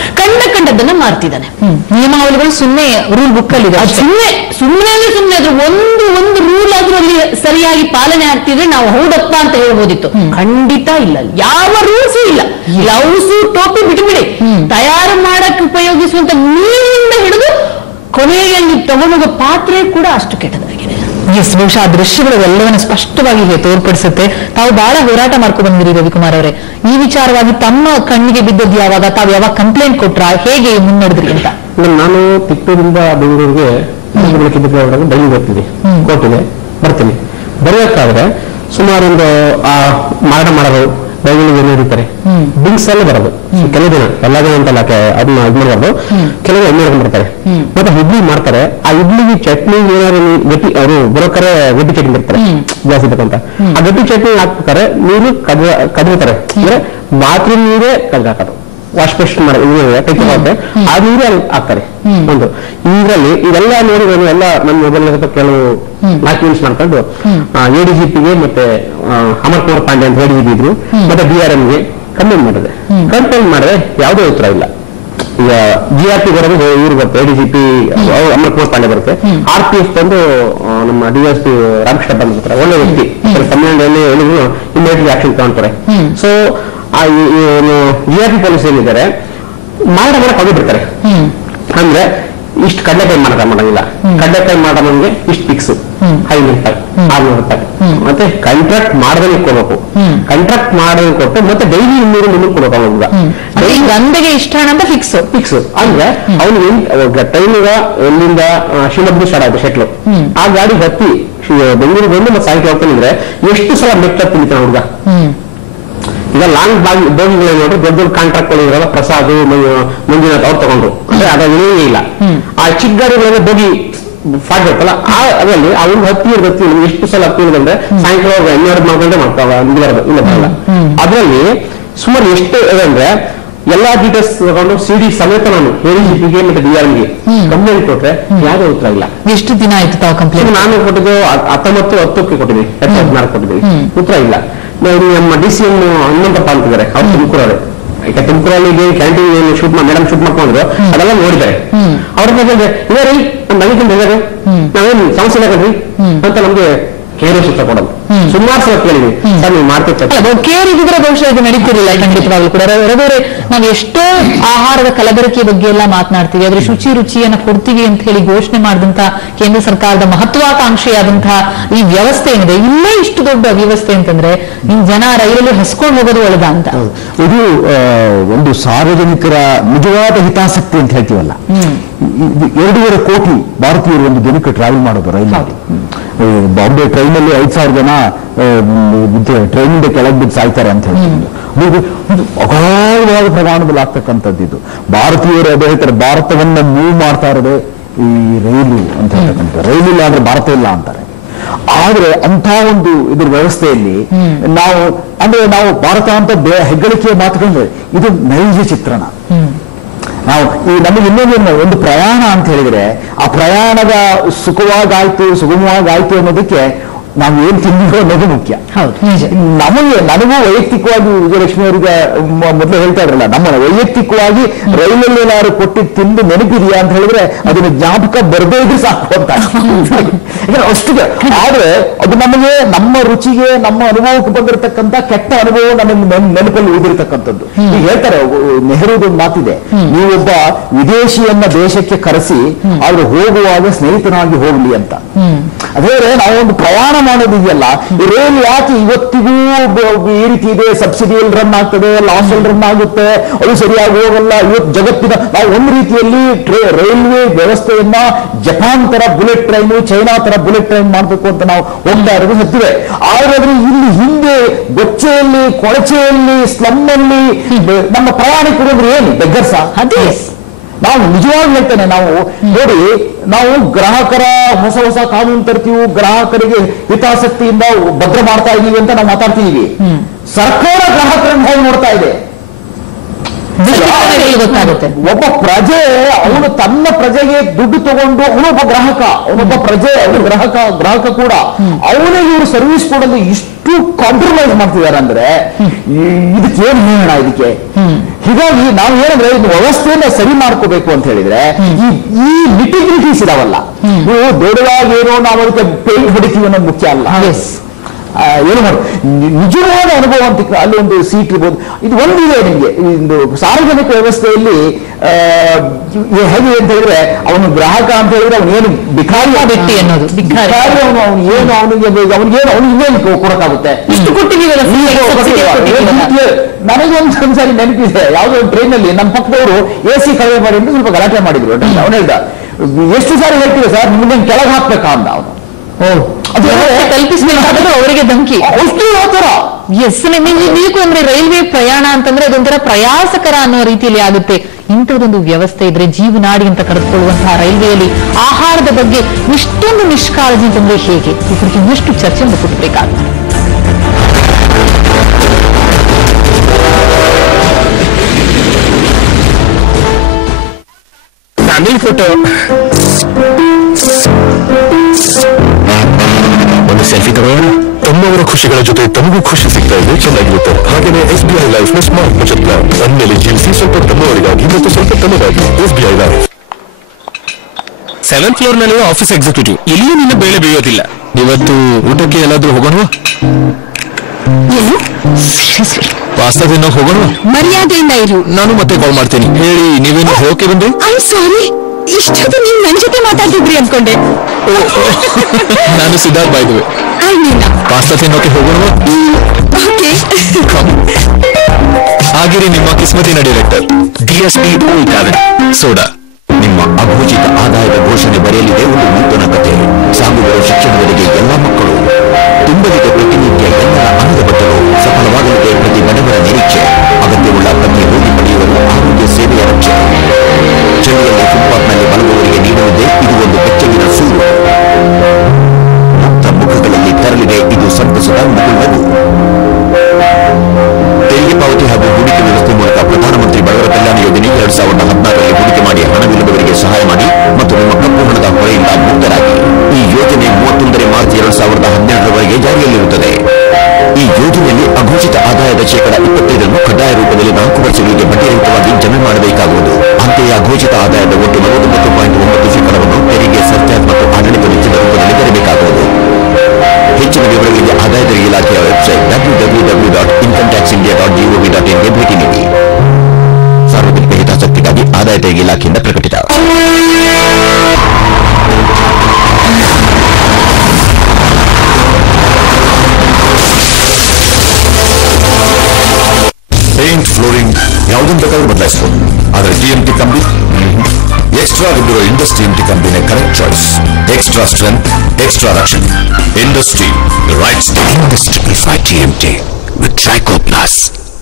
ಕಂಡದನ್ನ ಮಾರ್ತಿದ್ದಾನೆ. ನಿಯಮಾವಳಿಗಳು ಸುಮ್ಮನೆ ರೂಲ್ ಬುಕ್ ಅಲ್ಲಿ ಸುಮ್ಮನೆ ಅದ್ರ ಒಂದು ರೂಲ್ ಆದ್ರೂ ಅಲ್ಲಿ ಸರಿಯಾಗಿ ಪಾಲನೆ ಆಗ್ತಿದ್ರೆ ನಾವು ಹೌದಪ್ಪ ಅಂತ ಹೇಳ್ಬೋದಿತ್ತು. ಖಂಡಿತ ಇಲ್ಲ, ಯಾವ ರೂಲ್ಸು ಇಲ್ಲ. ಗ್ಲೌಸು ಟೋಪಿ ಬಿಟ್ಬಿಡಿ, ತಯಾರು ಮಾಡಕ್ಕೆ ಉಪಯೋಗಿಸುವಂತ ನೀರಿನಿಂದ ಹಿಡಿದು ಕೊನೆಗೆ ನೀವು ತಗೊಂಡೋಗೋ ಪಾತ್ರೆ ಕೂಡ ಅಷ್ಟು ಕೆಟ್ಟದಾಗಿದೆ. ಎಸ್, ಬಹುಶಃ ಆ ದೃಶ್ಯಗಳು ಎಲ್ಲವನ್ನ ಸ್ಪಷ್ಟವಾಗಿ ತೋರ್ಪಡಿಸುತ್ತೆ. ತಾವು ಬಹಳ ಹೋರಾಟ ಮಾಡ್ಕೊಂಡು ಬಂದಿರಿ ರವಿಕುಮಾರ್ ಅವರೇ. ಈ ವಿಚಾರವಾಗಿ ತಮ್ಮ ಕಣ್ಣಿಗೆ ಬಿದ್ದದ್ದು ಯಾವಾಗ, ತಾವು ಯಾವಾಗ ಕಂಪ್ಲೇಂಟ್ ಕೊಟ್ರ, ಹೇಗೆ ಮುನ್ನಡೆದ್ರಿ ಅಂತ? ನಾನು ತಿಪ್ಪೂರಿಂದ ಬೆಂಗಳೂರಿಗೆ ಬೆಂಗಳೂರು ಬರ್ತೀನಿ, ಕೋರ್ಟಿಗೆ ಬರ್ತೀನಿ. ಬರೆಯೋಕ್ಕಾದ್ರೆ ಸುಮಾರು ಒಂದು ಮಾರಾಟ ಮಾಡೋದು ಬೆಂಗಳೂರಿಗೆ ನಡೀತಾರೆ. ಬಿಂಗ್ಸ್ ಅಲ್ಲೇ ಬರೋದು ಕೆಲವು ದಿನ, ಎಲ್ಲ ದಿನ ಅಂತಲ್ಲ, ಅದನ್ನ ಇದು ಮಾಡಬಾರ್ದು, ಕೆಲವು ಎಣ್ಣೆ ಬರ್ತಾರೆ. ಮತ್ತೆ ಇಡ್ಲಿ ಮಾಡ್ತಾರೆ. ಆ ಇಡ್ಲಿಗೆ ಚಟ್ನಿ ಏನಾದ್ರು ಗಟ್ಟಿ, ಅವರು ಬರೋಕರೆ ಗಟ್ಟಿ ಚಟ್ನಿ ಬರ್ತಾರೆ ಜಾಸ್ತಿ ಬೇಕಂತ. ಆ ಗಟ್ಟಿ ಚಟ್ನಿ ಹಾಕ್ಬೇಕಾರೆ ನೀರು ಕದಿರ್ತಾರೆ, ಅಂದ್ರೆ ಬಾತ್ರೂಮ್ ನೀರೇ ಕದ್ರಿ ಹಾಕೋದು, ವಾಶ್ ಬೇಸಿನ್ ಮಾಡೋದು ಕೈ ಆ ನೀರು ಅಲ್ಲಿ ಹಾಕ್ತಾರೆ. ಒಂದು ಇದರಲ್ಲಿ ಇದೆಲ್ಲ ನೋಡಿ ಎಲ್ಲ ನನ್ನ ಮೊಬೈಲ್ ಕೆಲವು ಡಾಕ್ಯುಮೆಂಟ್ಸ್ ಮಾಡ್ಕೊಂಡು ADGPಗೆ ಮತ್ತೆ ಅಮರ್ ಕುಮಾರ್ ಪಾಂಡೆ ಅಂತ ADGP ಇದ್ರು, ಮತ್ತೆ DRMಗೆ ಕಂಪ್ಲೇಂಟ್ ಮಾಡಿದೆ. ಕಂಪ್ಲೇಂಟ್ ಮಾಡಿದ್ರೆ ಯಾವುದೇ ಉತ್ತರ ಇಲ್ಲ. ಈಗ GRP ಬರೋದು ಇವ್ರು ಬರುತ್ತೆ, ADGP ಅಮರ್ ಕುಮಾರ್ ಪಾಂಡೆ ಬರುತ್ತೆ. RPF ಬಂದು ನಮ್ಮ DSP ರಾಮಕೃಷ್ಣ ಬಂದ್ಬಿಡ್ತಾರೆ, ಒಳ್ಳೆ ವ್ಯಕ್ತಿ, ತಮಿಳ್ನಾಡಲ್ಲಿ ಇಮಿಡಿಯೇಟ್ಲಿ ಆಕ್ಷನ್ ತಗೊಂತಾರೆ. ಸೊ GRP ಪೊಲೀಸ್ ಏನಿದ್ದಾರೆ ಮಾಡಕ್ ಹೋಗಿ ಬಿಡ್ತಾರೆ. ಅಂದ್ರೆ ಇಷ್ಟು ಕಡ್ಲೆಕಾಯಿ ಮಾಡಂಗಿಲ್ಲ, ಕಡ್ಲೆಕಾಯಿ ಮಾಡೋಂಗೆ ಇಷ್ಟು ಫಿಕ್ಸ್ ₹500, ₹600. ಮತ್ತೆ ಕಾಂಟ್ರಾಕ್ಟ್ ಮಾಡದಲ್ಲಿ ಕೊಡಬೇಕು, ಕಾಂಟ್ರಾಕ್ಟ್ ಮಾಡೋದು ಕೊಟ್ಟು ಮತ್ತೆ ಡೈಲಿ $200 ಕೊಡಬೇಕು. ಗಂಧೆಗೆ ಇಷ್ಟ ಅಂತ ಫಿಕ್ಸ್ ಅಂದ್ರೆ ಅವ್ನಿಗೆ ಟ್ರೈನಿಗ ಎಲ್ಲಿಂದ ಶಿವಮೊಗ್ಗ ಸ್ಟಾರ್ಟ್ ಆಗುತ್ತೆ ಶೆಟ್ಲು, ಆ ಗಾಡಿ ಹತ್ತಿ ಬೆಂಗಳೂರಿಗೆ ಬಂದು ಮತ್ತೆ ಸಾಯಂಕಾಲ ಹೋಗ್ತಾನಿದ್ರೆ ಎಷ್ಟು ಸಲ ಮೆಟ್ಟ ತಿಂತಾನೆ ಹುಡುಗ. ಈಗ ಲಾಂಗ್ ಬೋಗಿಗಳು ನೋಡ್ರಿ, ದೊಡ್ಡ ದೊಡ್ಡ ಕಾಂಟ್ರಾಕ್ಟ್ಗಳು ಇರಲ್ಲ, ಪ್ರಸಾದ್ ಮಂಜುನಾಥ್ ಅವ್ರು ತಗೊಂಡ್ರು, ಅಂದ್ರೆ ಅದೇ ಇಲ್ಲ. ಆ ಚಿಕ್ಕ ಗಾಡಿಗಳಿಗೆ ಬೋಗಿ ಫಾಟ್ ಬರ್ತಲ್ಲ, ಅದರಲ್ಲಿ ಅವ್ರಿಗೆ ಹತ್ತಿ ಎಷ್ಟು ಸಲ ಹತ್ತಿರೋದಂದ್ರೆ ಸಾಯಂಕಾಲ 12 ಗಂಟೆ ಮಾಡ್ತಾವ ಇಲ್ಲ ಬರಲ್ಲ. ಅದರಲ್ಲಿ ಸುಮಾರು ಎಷ್ಟು ಅಂದ್ರೆ ಎಲ್ಲಾ ಡೀಟೇಲ್ಸ್ ತಗೊಂಡು CD ಸಮೇತ ನಾನು ADGPಗೆ ಮತ್ತೆ DRMಗೆ ಕಂಪ್ಲೇಂಟ್ ಕೊಟ್ರೆ ಯಾವುದೇ ಉತ್ತರ ಇಲ್ಲ. ಎಷ್ಟು ದಿನ ಆಯ್ತು ತಾವು ಕಂಪ್ಲೇಂಟ್? ನಾನು ಕೊಟ್ಟಿದ್ದು 19/10ಕ್ಕೆ ಕೊಟ್ಟಿದ್ವಿ, 2016 ಕೊಟ್ಟಿದ್ವಿ, ಉತ್ತರ ಇಲ್ಲ. ನಮ್ಮ DCM ಹನುಮಂತಪ್ಪ ಅಂತಿದ್ದಾರೆ, ಅವ್ರು ತುಮಕೂರವ್ರೆ. ಈಗ ತುಮಕೂರಲ್ಲಿ ಕ್ಯಾಂಟೀನ್ ಮೇಡಮ್ ಶೂಟ್ ಮಾಡ್ಕೊಂಡ್ರು, ಅದೆಲ್ಲ ನೋಡಿದ್ದಾರೆ. ಅವ್ರ ಬಗ್ಗೆ ಇದಾರೆ ನಮಗೆ ನಾವೇನು ಸಮಸ್ಯೆ ಇಲ್ಲ ಕಣ್ರಿ ಅಂತ ನಮ್ಗೆ ಕೇರ್ ಸೂತ್ರ ಕೊಡೋದು. ಸುಮಾರು ಸಲ ಕೇಳಿದ್ವಿ, ಸರ್ ನೀವು ಮಾಡ್ತಿರ್ತಾರೆ ಕೇರ್ ಇದ್ರೆ ಬಹುಶಃ ಇದು ನಡೀತಿರಲಿಲ್ಲ. ಖಂಡಿತವಾಗ್ಲೂ ಕೂಡ ರವಿಯವರೇ, ನಾವು ಎಷ್ಟೋ ಆಹಾರದ ಕಲಬೆರಕೆ ಬಗ್ಗೆ ಎಲ್ಲ ಮಾತನಾಡ್ತೀವಿ, ಆದ್ರೆ ರುಚಿಯನ್ನ ಕೊಡ್ತೀವಿ ಅಂತ ಹೇಳಿ ಘೋಷಣೆ ಮಾಡಿದಂತ ಕೇಂದ್ರ ಸರ್ಕಾರದ ಮಹತ್ವಾಕಾಂಕ್ಷೆಯಾದಂತಹ ಈ ವ್ಯವಸ್ಥೆ ಏನಿದೆ, ಇಲ್ಲೇ ಇಷ್ಟು ದೊಡ್ಡ ವ್ಯವಸ್ಥೆ ಅಂತಂದ್ರೆ ನಿಮ್ ಜನ ರೈಲಲ್ಲಿ ಹಸ್ಕೊಂಡು ಹೋಗೋದು ಒಳ್ಳೆದ ಅಂತ. ಇದು ಒಂದು ಸಾರ್ವಜನಿಕರ ನಿಜವಾದ ಹಿತಾಸಕ್ತಿ ಅಂತ ಹೇಳ್ತೀವಲ್ಲ. 2.5 ಕೋಟಿ ಭಾರತೀಯರು ಒಂದು ದಿನಕ್ಕೆ ಟ್ರಾವೆಲ್ ಮಾಡೋದು ರೈಲಿನಲ್ಲಿ. ಬಾಂಬೆ ಟ್ರೈನಲ್ಲಿ 5,000 ಜನ ಟ್ರೈನಿಂದ ಕೆಳಗೆ ಬಿದ್ದು ಸಾಯ್ತಾರೆ ಅಂತ ಹೇಳ್ತೀವಿ. ಅಗಾಧವಾದ ಪ್ರಮಾಣದಲ್ಲಿ ಆಗ್ತಕ್ಕಂಥದ್ದು ಇದು. ಭಾರತೀಯರು ಅದೇ ಹೇಳ್ತಾರೆ, ಭಾರತವನ್ನ ಮೂವ್ ಮಾಡ್ತಾ ಇರೋದೇ ಈ ರೈಲು ಅಂತ ಹೇಳ್ತಕ್ಕಂಥ. ರೈಲಿಲ್ಲ ಅಂದ್ರೆ ಭಾರತ ಇಲ್ಲ ಅಂತಾರೆ. ಆದ್ರೆ ಅಂತ ಒಂದು ಇದ್ರ ವ್ಯವಸ್ಥೆಯಲ್ಲಿ ನಾವು ಭಾರತ ಅಂತ ಹೆಗ್ಗಳಿಕೆಯ ಮಾತುಕೊಂಡ್ರೆ ಇದು ನೈಜ ಚಿತ್ರಣ. ನಾವು ನಮಗೆ ಇನ್ನೊಂದು ಒಂದು ಪ್ರಯಾಣ ಅಂತ ಹೇಳಿದ್ರೆ ಆ ಪ್ರಯಾಣದ ಸುಗಮವಾಗಾಯ್ತು ಅನ್ನೋದಕ್ಕೆ ನಾವು ಏನ್ ತಿಂದಿರೋ ಅನ್ನೋದು ಮುಖ್ಯ. ನನಗೂ ವೈಯಕ್ತಿಕವಾಗಿ ವಿಜಯಲಕ್ಷ್ಮಿ ಅವರಿಗೆ ಮೊದಲು ಹೇಳ್ತಾ ಇದ್ರಲ್ಲ, ನಮ್ಮ ವೈಯಕ್ತಿಕವಾಗಿ ರೈಲಲ್ಲಿ ಏನಾದ್ರು ಕೊಟ್ಟಿದ್ದು ತಿಂದು ನೆನಪಿದೆಯಾ ಅಂತ ಹೇಳಿದ್ರೆ ಅದನ್ನ ಜ್ಞಾಪಕ ಬರದೇ ಇದ್ರೆ ಸಾಕು ಅಂತ ಅಷ್ಟಿಗೆ. ಆದ್ರೆ ಅದು ನಮಗೆ ನಮ್ಮ ರುಚಿಗೆ ನಮ್ಮ ಅನುಭವಕ್ಕೆ ಬಂದಿರತಕ್ಕಂತ ಕೆಟ್ಟ ಅನುಭವ ನಮ್ಮ ನೆನಪಲ್ಲಿ ಉಳಿದಿರ್ತಕ್ಕಂಥದ್ದು. ಈಗ ಹೇಳ್ತಾರೆ, ನೆಹರೂದೊಂದು ಮಾತಿದೆ, ನೀವೊಬ್ಬ ವಿದೇಶಿಯನ್ನ ದೇಶಕ್ಕೆ ಕರೆಸಿ ಆದ್ರೆ ಹೋಗುವಾಗ ಸ್ನೇಹಿತನಾಗಿ ಹೋಗ್ಲಿ ಅಂತ. ಅದೇ ನಾವೊಂದು ಪ್ರಯಾಣ ಮಾಡೋದಿದೆಯಲ್ಲ, ರೈಲ್ ಯಾಕೆ ಇವತ್ತಿಗೂ ಈ ರೀತಿ ಇದೆ, ಸಬ್ಸಿಡಿಯಲ್ಲಿ ರನ್ ಆಗ್ತದೆ, ಲಾಸ್ ಅಲ್ಲಿ ರನ್ ಆಗುತ್ತೆ, ಅದು ಸರಿಯಾಗಿ ಹೋಗಲ್ಲ. ಇವತ್ತು ಜಗತ್ತಿನ ನಾವು ಒಂದು ರೀತಿಯಲ್ಲಿ ರೈಲ್ವೆ ವ್ಯವಸ್ಥೆಯನ್ನ ಜಪಾನ್ ತರ ಬುಲೆಟ್ ಟ್ರೈನ್, ಚೈನಾ ತರ ಬುಲೆಟ್ ಟ್ರೈನ್ ಮಾಡಬೇಕು ಅಂತ ನಾವು ಹೋಗ್ತಾ ಇರೋದು ಸತ್ಯವೇ. ಆದ್ರೆ ಇಲ್ಲಿ ಹಿಂದೆ ಬೊಚ್ಚೆಯಲ್ಲಿ, ಕೊಳಚೆಯಲ್ಲಿ, ಸ್ಲಮ್ ಅಲ್ಲಿ ನಮ್ಮ ಪ್ರಯಾಣಿಕರು ಅಂದ್ರೆ ಏನು ಬೆಗ್ಗರ್ಸ? ಅದೇ ನಾವು ನಿಜವಾಗಿ ಹೇಳ್ತೇನೆ. ನಾವು ನೋಡಿ, ನಾವು ಗ್ರಾಹಕರ ಹೊಸ ಹೊಸ ಕಾನೂನು ತರ್ತೀವಿ, ಗ್ರಾಹಕರಿಗೆ ಹಿತಾಸಕ್ತಿಯಿಂದ ಭದ್ರ ಮಾಡ್ತಾ ಇದೀವಿ ಅಂತ ನಾವು ಮಾತಾಡ್ತೀವಿ. ಸರ್ಕಾರ ಗ್ರಾಹಕರನ್ನು ಹೇಗೆ ನೋಡ್ತಾ ಇದೆ ಗೊತ್ತಾಗುತ್ತೆ. ಒಬ್ಬ ಪ್ರಜೆ ಅವನು ತನ್ನ ಪ್ರಜೆಗೆ ದುಡ್ಡು ತಗೊಂಡು ಅವನೊಬ್ಬ ಗ್ರಾಹಕ, ಅವನೊಬ್ಬ ಪ್ರಜೆ, ಅವನು ಗ್ರಾಹಕ ಕೂಡ. ಅವನಿಗೆ ಇವರು ಸರ್ವಿಸ್ ಕೊಡಲು ಇಷ್ಟು ಕಾಂಪ್ರಮೈಸ್ ಮಾಡ್ತಿದ್ದಾರೆ ಅಂದ್ರೆ ಇದಕ್ಕೆ ಏನ್ ಹೇಳೋಣ ಇದಕ್ಕೆ. ಹೀಗಾಗಿ ನಾವು ಏನಂದ್ರೆ ಇದು ವ್ಯವಸ್ಥೆಯನ್ನ ಸರಿ ಮಾಡ್ಕೋಬೇಕು ಅಂತ ಹೇಳಿದ್ರೆ ಈ ನಿಟಿಗ್ರಿಟೀಸ್ ಇದಾವಲ್ಲ, ನೀವು ದೊಡ್ಡದಾಗಿ ಏನೋ ನಾವು ಅದಕ್ಕೆ ಪೇಂಟ್ ಹೊಡಿತೀವಿ ಅನ್ನೋದು ಮುಖ್ಯ ಅಲ್ಲ. ಏನು ಮಾಡಿ ನಿಜವಾದ ಅನುಭವ ಅಂತ ಅಲ್ಲಿ ಒಂದು ಸೀಟ್ ಇರ್ಬೋದು. ಇದು ಒಂದಿದೆ ನಿಮಗೆ, ಒಂದು ಸಾರ್ವಜನಿಕ ವ್ಯವಸ್ಥೆಯಲ್ಲಿ ಹೇಗೆ ಅಂತ ಹೇಳಿದ್ರೆ ಅವನು ಗ್ರಾಹಕ ಅಂತ ಹೇಳಿದ್ರೆ ಅವನೇನು ಬಿಕಾರಿ ವ್ಯಕ್ತಿ ಅನ್ನೋದು, ಬಿಕಾರಿ ಅವನಿಗೆ ಕೊಡಕ್ಕಾಗುತ್ತೆ. ಇಷ್ಟು ಕೊಟ್ಟಿದ್ದೀವಿ. ನನಗೊಂದ್ಸರಿ ನೆನಪಿದೆ, ಯಾವುದೋ ಒಂದು ಟ್ರೈನ್ ಅಲ್ಲಿ ನಮ್ಮ ಪಕ್ಕದವರು AC ಕಡಿಮೆ ಮಾಡಿ ಅಂತ ಸ್ವಲ್ಪ ಗಲಾಟೆ ಮಾಡಿದ್ರು. ಅವನು ಹೇಳ್ದ, ಎಷ್ಟು ಸಾರಿ ಹೇಳ್ತೀವಿ ಸರ್ ನಿಮ್ಗೆ ಕೆಳಗೆ ಹಾಕ್ಬೇಕಾ ಅಂತ. ಅವನು ಕಲ್ಪಿಸಬೇಕಾದ್ರೂ ಅವರಿಗೆ ಧಮಕಿ ಬೇಕು ಅಂದ್ರೆ ರೈಲ್ವೆ ಪ್ರಯಾಣ ಅಂತಂದ್ರೆ ಅದೊಂಥರ ಪ್ರಯಾಸಕರ ಅನ್ನೋ ರೀತಿಯಲ್ಲಿ ಆಗುತ್ತೆ. ಇಂಥದ್ದೊಂದು ವ್ಯವಸ್ಥೆ ಇದ್ರೆ ಜೀವನಾಡಿ ಅಂತ ಕರೆದುಕೊಳ್ಳುವಂತಹ ರೈಲ್ವೆಯಲ್ಲಿ ಆಹಾರದ ಬಗ್ಗೆ ಇಷ್ಟೊಂದು ನಿಷ್ಕಾಳಜಿ ಅಂತಂದ್ರೆ ಹೇಗೆ? ಈ ಕುರಿತು ಇನ್ನಷ್ಟು ಚರ್ಚೆ ಕೊಟ್ಟಬೇಕಾಗುತ್ತೆ. ಫೋಟೋ ಒಂದು ಸೆಲ್ಫಿ ತಗೊಳ್ಳೋಣ. ತಮ್ಮವರ ಖುಷಿಗಳ ಜೊತೆ ತಮಗೂ ಖುಷಿ ಸಿಗ್ತಾ ಇದೆ, ಚೆನ್ನಾಗಿರುತ್ತೆ. ಹಾಗೆಯೇ SBI ಲೈಫ್ ನ ಸ್ಮಾರ್ಟ್ ಬಚತ್ ಪ್ಲಾನ್ ಅಂದ್ಮೇಲೆ ಜೀವಿಸಿ ಸ್ವಲ್ಪ ತಮ್ಮವರಿಗಾಗಿ ಮತ್ತು ಸ್ವಲ್ಪ ತಮ್ಮಗಾಗಿ. SBI ಲೈಫ್ 7th ಫ್ಲೋರ್ ನಲ್ಲಿ ಆಫೀಸ್ ಎಕ್ಸಿಕ್ಯೂಟಿವ್. ಇಲ್ಲಿ ನಿನ್ನ ಬೇಳೆ ಬೇಯೋದಿಲ್ಲ. ಇವತ್ತು ಊಟಕ್ಕೆ ಎಲ್ಲಾದ್ರೂ ಹೋಗೋಣ? ಪಾಸ್ತಾ ತಿನ್ನೋ ಹೋಗೋಣ? ಮರ್ಯಾದೆಯಿಂದ ಇರು, ನಾನು ಮತ್ತೆ ಕಾಲ್ ಮಾಡ್ತೀನಿ. ಹೇಳಿ, ನೀವೇನು ಹೋಗಕ್ಕೆ ಬಂದ್ರಿ? ಸಾರಿ, ಇಷ್ಟೊತ್ತು ನೀವು ನನ್ನ ಜೊತೆ ಮಾತಾಡ್ತಿದ್ರಿ ಅನ್ಕೊಂಡೆ. ನಾನು ಸಿದ್ಧಾರ್ಥ್ ಬಾಯ್ದುವೆ. ಪಾಸ್ತಾ ತಿನ್ನೋಕೆ ಹೋಗೋಣ? ಆಗಿರಿ ನಿಮ್ಮ ಕಿಸ್ಮತಿನ ಡೈರೆಕ್ಟರ್ DSP ಸೋಡಾ. ನಿಮ್ಮ ಅಘೋಷಿತ ಆದಾಯದ ಘೋಷಣೆ ಬರೆಯಲಿದೆ ಒಂದು ನೂತನ ಕತೆ. ಸಾಗುವ ಶಿಕ್ಷಣದವರೆಗೆ ಎಲ್ಲ ಮಕ್ಕಳು, ತುಂಬಲಿದೆ ಪ್ರತಿನಿತ್ಯ ಎಲ್ಲರ ಅನ್ನದ ಬಟ್ಟಲು, ಸಫಲವಾಗಲಿದೆ ಪ್ರತಿ ಬಡವರ ನಿರೀಕ್ಷೆ, ಅಗತ್ಯವುಳ್ಳ ಪ್ರತಿ ರೋಗಿ ಪಡೆಯುವರು ಆರೋಗ್ಯ ಸೇವೆಯ ರಕ್ಷಣೆ. ಚಳಿಯಲ್ಲಿ ಫುಟ್ಪಾತ್ನಲ್ಲಿ ಮಲಗುವವರಿಗೆ ನೀಡಲಿದೆ ಇದು ಒಂದು ಬೆಚ್ಚಗಿನ ಸೂರು. ಮುಕ್ತ ಮುಖಗಳಲ್ಲಿ ತರಲಿದೆ ಇದು ಸಂತಸದ ಮುಗುಳ್ನಗು. ತೆರಿಗೆ ಪಾವತಿ ಹಾಗೂ ಹೂಡಿಕೆ ವ್ಯವಸ್ಥೆ ಮೂಲಕ ಪ್ರಧಾನಮಂತ್ರಿ ಬಡವರ ಕಲ್ಯಾಣ ಯೋಜನೆ 2016ರಲ್ಲಿ ಹೂಡಿಕೆ ಮಾಡಿ ಹಣವಿಲ್ಲದವರಿಗೆ ಸಹಾಯ ಮಾಡಿ ಮತ್ತು ನಿಮ್ಮ ಕಪ್ಪು ಹಣದ ಹೊರೆಯಿಂದ ಮುಕ್ತರಾಗಿ. ಈ ಯೋಜನೆ 31 ಮಾರ್ಚ್ 2012ರವರೆಗೆ ಜಾರಿಯಲ್ಲಿರುತ್ತದೆ. ಈ ಯೋಜನೆಯಲ್ಲಿ ಅಘೋಷಿತ ಆದಾಯದ 25% ಕಡ್ಡಾಯ ರೂಪದಲ್ಲಿ 4 ವರ್ಷಗಳಿಗೆ ಬಡ್ಡಿರಹಿತವಾಗಿ ಜಮೆ ಮಾಡಬೇಕಾಗುವುದು. ಅಂತೆಯೇ ಅಘೋಷಿತ ಆದಾಯದ ಒಟ್ಟು 49.9% ತೆರಿಗೆ, ಸರ್ಚಾರ್ಜ್ ಮತ್ತು ಆಡಳಿತ ವೆಚ್ಚದ ರೂಪದಲ್ಲಿ ಬರಬೇಕಾಗುವುದು. ಹೆಚ್ಚಿನ ವಿವರಗಳಿಗೆ ಆದಾಯ ತೆರಿಗೆ ಇಲಾಖೆಯ ವೆಬ್ಸೈಟ್ www.incometaxindia.gov.in ಗೆ ಭೇಟಿ ನೀಡಿ. ಸಾರ್ವಜನಿಕ ಹಿತಾಸಕ್ತಿಗಾಗಿ ಆದಾಯ ತೆರಿಗೆ ಇಲಾಖೆಯಿಂದ ಪ್ರಕಟಿತ. ಪೇಂಟ್, ಫ್ಲೋರಿಂಗ್ ಯಾವುದನ್ನು ಬೇಕಾದ್ರೂ ಬದಲಾಯಿಸಬಹುದು. ಆದರೆ TMT ಕಂಪನಿ ಎಕ್ಸ್ಟ್ರಾ ವಿದ್ಯುತ್ ಇಂಡಸ್ಟ್ರಿ TMT ಕಂಪನಿಯ correct choice. Extra strength, extra ರಕ್ಷಣೆ. Industry rights industry by TMT with ಟ್ರೈಕೋ ಪ್ಲಸ್.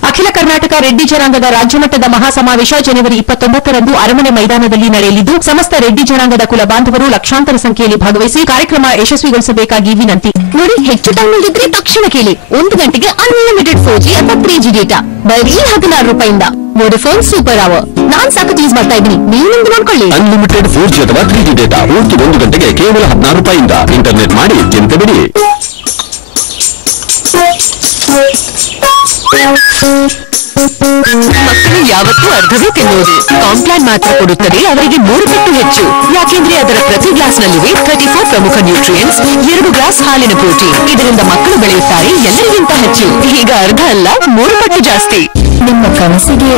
ಅಖಿಲ ಕರ್ನಾಟಕ ರೆಡ್ಡಿ ಜನಾಂಗದ ರಾಜ್ಯಮಟ್ಟದ ಮಹಾಸಮಾವೇಶ ಜನವರಿ 29ರಂದು ಅರಮನೆ ಮೈದಾನದಲ್ಲಿ ನಡೆಯಲಿದ್ದು, ಸಮಸ್ತ ರೆಡ್ಡಿ ಜನಾಂಗದ ಕುಲ ಬಾಂಧವರು ಲಕ್ಷಾಂತರ ಸಂಖ್ಯೆಯಲ್ಲಿ ಭಾಗವಹಿಸಿ ಕಾರ್ಯಕ್ರಮ ಯಶಸ್ವಿಗೊಳಿಸಬೇಕಾಗಿ ವಿನಂತಿ. ನೋಡಿ, ಹೆಚ್ಚು ಡೌನ್ಲೋಡ್ ಇದ್ರೆ ತಕ್ಷಣ ಕೇಳಿ. 1 ಗಂಟೆಗೆ ಅನ್ಲಿಮಿಟೆಡ್ 4G ಅಥವಾ 3G ಡೇಟಾ ಬರೀ 16 ರೂಪಾಯಿಂದ. Vodafone super hour. ನಾನ್ ಸಾಕಷ್ಟು ಯೂಸ್ ಮಾಡ್ತಾ ಇದ್ದೀನಿ, ನೀವು ನಿಮ್ದು ನೋಡ್ಕೊಳ್ಳಿ. ಅನ್ಲಿಮಿಟೆಡ್ 4G ಅಥವಾ 3G ಡೇಟಾ 1 ಗಂಟೆಗೆ ಕೇವಲ 16 ರೂಪಾಯಿಂದ ಇಂಟರ್ನೆಟ್ ಮಾಡಿ ಚಿಂತೆ ಬಿಡಿ. ಮಕ್ಕಳು ಯಾವತ್ತೂ ಅರ್ಧವೇ ತಿನ್ನುವುದು. ಕಾಂಪ್ಲಾನ್ ಮಾತ್ರ ಕೊಡುತ್ತದೆ ಅವರಿಗೆ 3 ಪಟ್ಟು ಹೆಚ್ಚು. ಯಾಕೆಂದ್ರೆ ಅದರ ಪ್ರತಿ ಗ್ಲಾಸ್ನಲ್ಲಿವೆ 34 ಪ್ರಮುಖ ನ್ಯೂಟ್ರಿಯೆಂಟ್ಸ್, 2 ಗ್ಲಾಸ್ ಹಾಲಿನ ಪ್ರೋಟೀನ್. ಇದರಿಂದ ಮಕ್ಕಳು ಬೆಳೆಯುತ್ತಾರೆ ಎಲ್ಲರಿಗಿಂತ ಹೆಚ್ಚು. ಈಗ ಅರ್ಧ ಅಲ್ಲ 3 ಪಟ್ಟು ಜಾಸ್ತಿ. ನಿಮ್ಮ ಕನಸಿಗೆ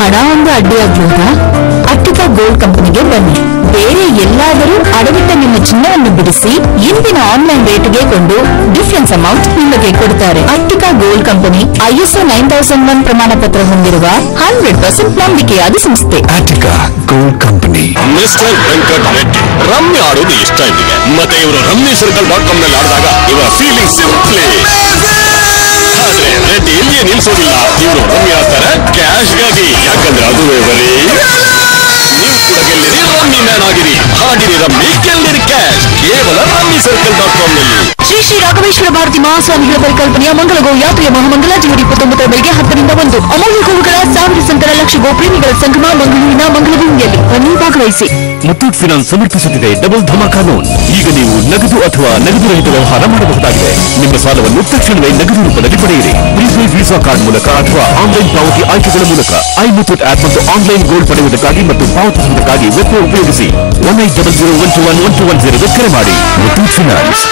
ಹಣ ಒಂದು ಅಡ್ಡಿಯಾಗ್ಬಹುದಾ? ಅಟ್ಟಿಕಾ ಗೋಲ್ಡ್ ಕಂಪನಿಗೆ ಬನ್ನಿ. ಬೇರೆ ಎಲ್ಲಾದರೂ ಅಡವಿಟ್ಟ ನಿಮ್ಮ ಚಿನ್ನವನ್ನು ಬಿಡಿಸಿ ಇಂದಿನ ಆನ್ಲೈನ್ ರೇಟ್ಗೆ ಕೊಂಡು ಡಿಫರೆನ್ಸ್ ಅಮೌಂಟ್ ನಿಮಗೆ ಕೊಡುತ್ತಾರೆ. ಅಟ್ಟಿಕಾ ಗೋಲ್ಡ್ ಕಂಪನಿ ISO 9001 ಪ್ರಮಾಣ ಪತ್ರ ಹೊಂದಿರುವ 100% ನಂಬಿಕೆಯಾದ ಸಂಸ್ಥೆ. Attica gold company. Mister Venkat Reddy rummy ಆಡೋದು ಇಷ್ಟ ಇದೀಗೆ. ಮತ್ತೆ ಇವರು RummyCircle.com ನಲ್ಲಿ ಆಡಿದಾಗ ಇವರ ಫೀಲಿಂಗ್ ಸಿಂಪ್ಲಿ. ಆದ್ರೆ ರೆಡ್ಡಿ ಇಲ್ಲಿಯೇ ನಿಲ್ಸೋದಿಲ್ಲ. ಇವರು ರಮ್ಮಿ ಆಡ್ತಾರೆ ಕ್ಯಾಶ್ಗಾಗಿ. ಯಾಕಂದ್ರೆ ಅದುವೇ ಬರೀ. ನೀವು ಕೂಡ ಗೆಲ್ಲಿರಿ, ರಮ್ಮಿ ಮ್ಯಾನ್ ಆಗಿರಿ, ಹಾಡಿರಿ ರಮ್ಮಿ, ಗೆಲ್ಲಿರಿ ಕ್ಯಾಶ್. ಕೇವಲ RummyCircle.com ನಲ್ಲಿ. ಶ್ರೀ ಶ್ರೀ ರಾಘವೇಶ್ವರ ಭಾರತಿ ಮಹಾಸ್ವಾಮಿಗಳ ಪರಿಕಲ್ಪನೆಯ ಮಂಗಳಗೋ ಯಾತ್ರೆಯ ಮಹಾಮಂಗಲ ಜೂನ್ 29 ಬೆಳಗ್ಗೆ 10ರಿಂದ 1. ಅಮೂಲ್ಯ ಗೋವುಗಳ 1000 ಸಂತರ ಲಕ್ಷ ಗೋಪ್ರೇಮಿಗಳ ಸಂಗಮ ಮಂಗಳೂರಿನ ಮಂಗಳಭೂಮಿಯಲ್ಲಿ. ಬನ್ನಿ ಭಾಗವಹಿಸಿ. ಮುತ್ತೂಟ್ ಫಿನಾನ್ಸ್ ಸಮರ್ಪಿಸುತ್ತಿದೆ ಡಬಲ್ ಧಮಾಕಾ ಲೋನ್. ಈಗ ನೀವು ನಗದು ಅಥವಾ ನಗದು ರಹಿತ ವ್ಯವಹಾರ ಮಾಡಬಹುದಾಗಿದೆ. ನಿಮ್ಮ ಸಾಲವನ್ನು ತಕ್ಷಣವೇ ನಗದು ರೂಪದಲ್ಲಿ ಪಡೆಯಿರಿ. ಪ್ರೀಪೇಡ್ ವೀಸಾ ಕಾರ್ಡ್ ಮೂಲಕ ಅಥವಾ ಆನ್ಲೈನ್ ಪಾವತಿ ಆಯ್ಕೆಗಳ ಮೂಲಕ. ಮುತ್ತೂಟ್ ಆಪ್ ಮತ್ತು ಆನ್ಲೈನ್ ಗೋಲ್ಡ್ ಪಡೆಯುವುದಕ್ಕಾಗಿ ಮತ್ತು ಪಾವತಿಸುವುದಕ್ಕಾಗಿ ವೆಬ್ ಉಪಯೋಗಿಸಿ. 1800 ಕರೆ ಮಾಡಿ. ಮುತ್ತೂಟ್ ಫಿನಾನ್ಸ್.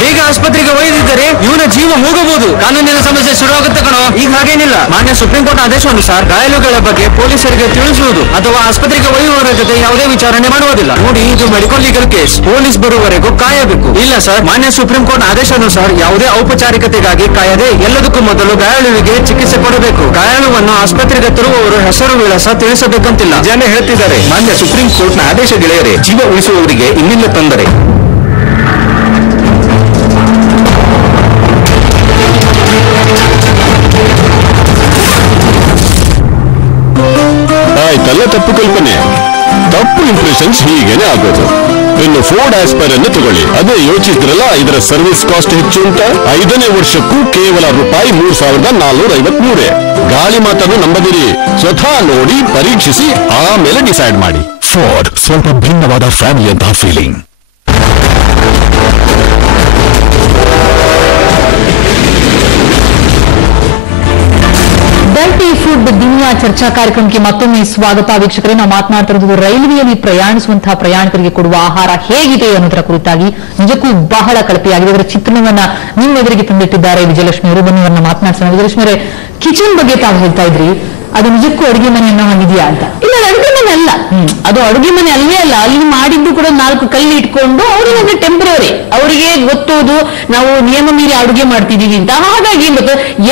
ಬೇಗ ಆಸ್ಪತ್ರೆಗೆ ಒಯ್ದಿದ್ದರೆ ಇವನ ಜೀವ ಹೋಗಬಹುದು. ಕಾನೂನಿನ ಸಮಸ್ಯೆ ಶುರುವಾಗುತ್ತೆ ಕಣೋ. ಈಗ ಹಾಗೇನಿಲ್ಲ. ಮಾನ್ಯ ಸುಪ್ರೀಂ ಕೋರ್ಟ್ ಆದೇಶಾನುಸಾರ ಗಾಯಾಳುಗಳ ಬಗ್ಗೆ ಪೊಲೀಸರಿಗೆ ತಿಳಿಸುವುದು ಅಥವಾ ಆಸ್ಪತ್ರೆಗೆ ಒಯ್ಯುವವರ ಜೊತೆ ಯಾವುದೇ ವಿಚಾರಣೆ ಮಾಡುವುದಿಲ್ಲ. ನೋಡಿ, ಇದು ಮೆಡಿಕಲ್ ಲೀಗಲ್ ಕೇಸ್. ಪೊಲೀಸ್ ಬರುವವರೆಗೂ ಕಾಯಬೇಕು. ಇಲ್ಲ ಸರ್, ಮಾನ್ಯ ಸುಪ್ರೀಂ ಕೋರ್ಟ್ ಆದೇಶಾನುಸಾರ ಯಾವುದೇ ಔಪಚಾರಿಕತೆಗಾಗಿ ಕಾಯದೆ ಎಲ್ಲದಕ್ಕೂ ಮೊದಲು ಗಾಯಾಳುವಿಗೆ ಚಿಕಿತ್ಸೆ ಕೊಡಬೇಕು. ಗಾಯಾಳುವನ್ನು ಆಸ್ಪತ್ರೆಗೆ ತರುವವರು ಹೆಸರು ವಿಳಾಸ ತಿಳಿಸಬೇಕಂತಿಲ್ಲ. ಜನ ಹೇಳ್ತಿದ್ದಾರೆ ಮಾನ್ಯ ಸುಪ್ರೀಂ ಕೋರ್ಟ್ನ ಆದೇಶ ಗೆಳೆಯರೇ, ಜೀವ ಉಳಿಸುವವರಿಗೆ ಇನ್ನಿಲ್ಲ ತೊಂದರೆ. ಆಯ್ತಲ್ಲ ತಪ್ಪು ಕಲ್ಪನೆ, ತಪ್ಪು ಇಂಪ್ರೆಷನ್ಸ್ ಹೀಗೇನೆ ಆಗೋದು. ಇನ್ನು ಫೋರ್ಡ್ ಆಸ್ಪೈರ್ ಅನ್ನು ತಗೊಳ್ಳಿ. ಅದೇ ಯೋಚಿಸಿದ್ರಲ್ಲ ಇದರ ಸರ್ವಿಸ್ ಕಾಸ್ಟ್ ಹೆಚ್ಚು ಅಂತ. 5ನೇ ವರ್ಷಕ್ಕೂ ಕೇವಲ ರೂಪಾಯಿ 3453. ಗಾಳಿ ಮಾತನ್ನು ನಂಬದಿರಿ, ಸ್ವತಃ ನೋಡಿ ಪರೀಕ್ಷಿಸಿ ಆಮೇಲೆ ಡಿಸೈಡ್ ಮಾಡಿ. ಫೋರ್ಡ್ ಸ್ವಲ್ಪ ಭಿನ್ನವಾದ ಫ್ಯಾಮಿಲಿ ಅಂತ ಫೀಲಿಂಗ್. ಡರ್ಟಿ ಫುಡ್ ದುನಿಯಾ ಚರ್ಚಾ ಕಾರ್ಯಕ್ರಮಕ್ಕೆ ಮತ್ತೊಮ್ಮೆ ಸ್ವಾಗತ. ವೀಕ್ಷಕರೇ, ನಾವು ಮಾತನಾಡ್ತಾ ಇರೋದು ರೈಲ್ವೆಯಲ್ಲಿ ಪ್ರಯಾಣಿಸುವಂತಹ ಪ್ರಯಾಣಿಕರಿಗೆ ಕೊಡುವ ಆಹಾರ ಹೇಗಿದೆ ಅನ್ನೋದರ ಕುರಿತಾಗಿ. ನಿಜಕ್ಕೂ ಬಹಳ ಕಳಪೆಯಾಗಿದೆ. ಇದರ ಚಿತ್ರಣವನ್ನ ನಿಮ್ಮೆದುರಿಗೆ ತಂದಿಟ್ಟಿದ್ದಾರೆ ವಿಜಯಲಕ್ಷ್ಮಿ ಅವರು. ಬನ್ನಿವರನ್ನ ಮಾತನಾಡ್ಸೋಣ. ವಿಜಯಲಕ್ಷ್ಮಿ ಅವರೇ, ಕಿಚನ್ ಬಗ್ಗೆ ತಾವು ಹೇಳ್ತಾ ಇದ್ರಿ, ಅದು ನಿಜಕ್ಕೂ ಅಡುಗೆ ಮನೆ ಅನ್ನೋ ಹಂಗಿದೆಯಾ ಅಂತ? ಇಲ್ಲ, ಅಡುಗೆ ಮನೆ ಅಲ್ಲ. ಅದು ಅಡುಗೆ ಮನೆ ಅಲ್ಲೇ ಅಲ್ಲ. ಅಲ್ಲಿ ಮಾಡಿದ್ದು ಕೂಡ 4 ಕಲ್ಲು ಇಟ್ಕೊಂಡು ಅವರಿಗೆ ಟೆಂಪರರಿ, ಅವರಿಗೆ ಗೊತ್ತೋದು ನಾವು ನಿಯಮ ಮೀರಿ ಅಡುಗೆ ಮಾಡ್ತಿದೀವಿ ಅಂತ. ಹಾಗಾಗಿ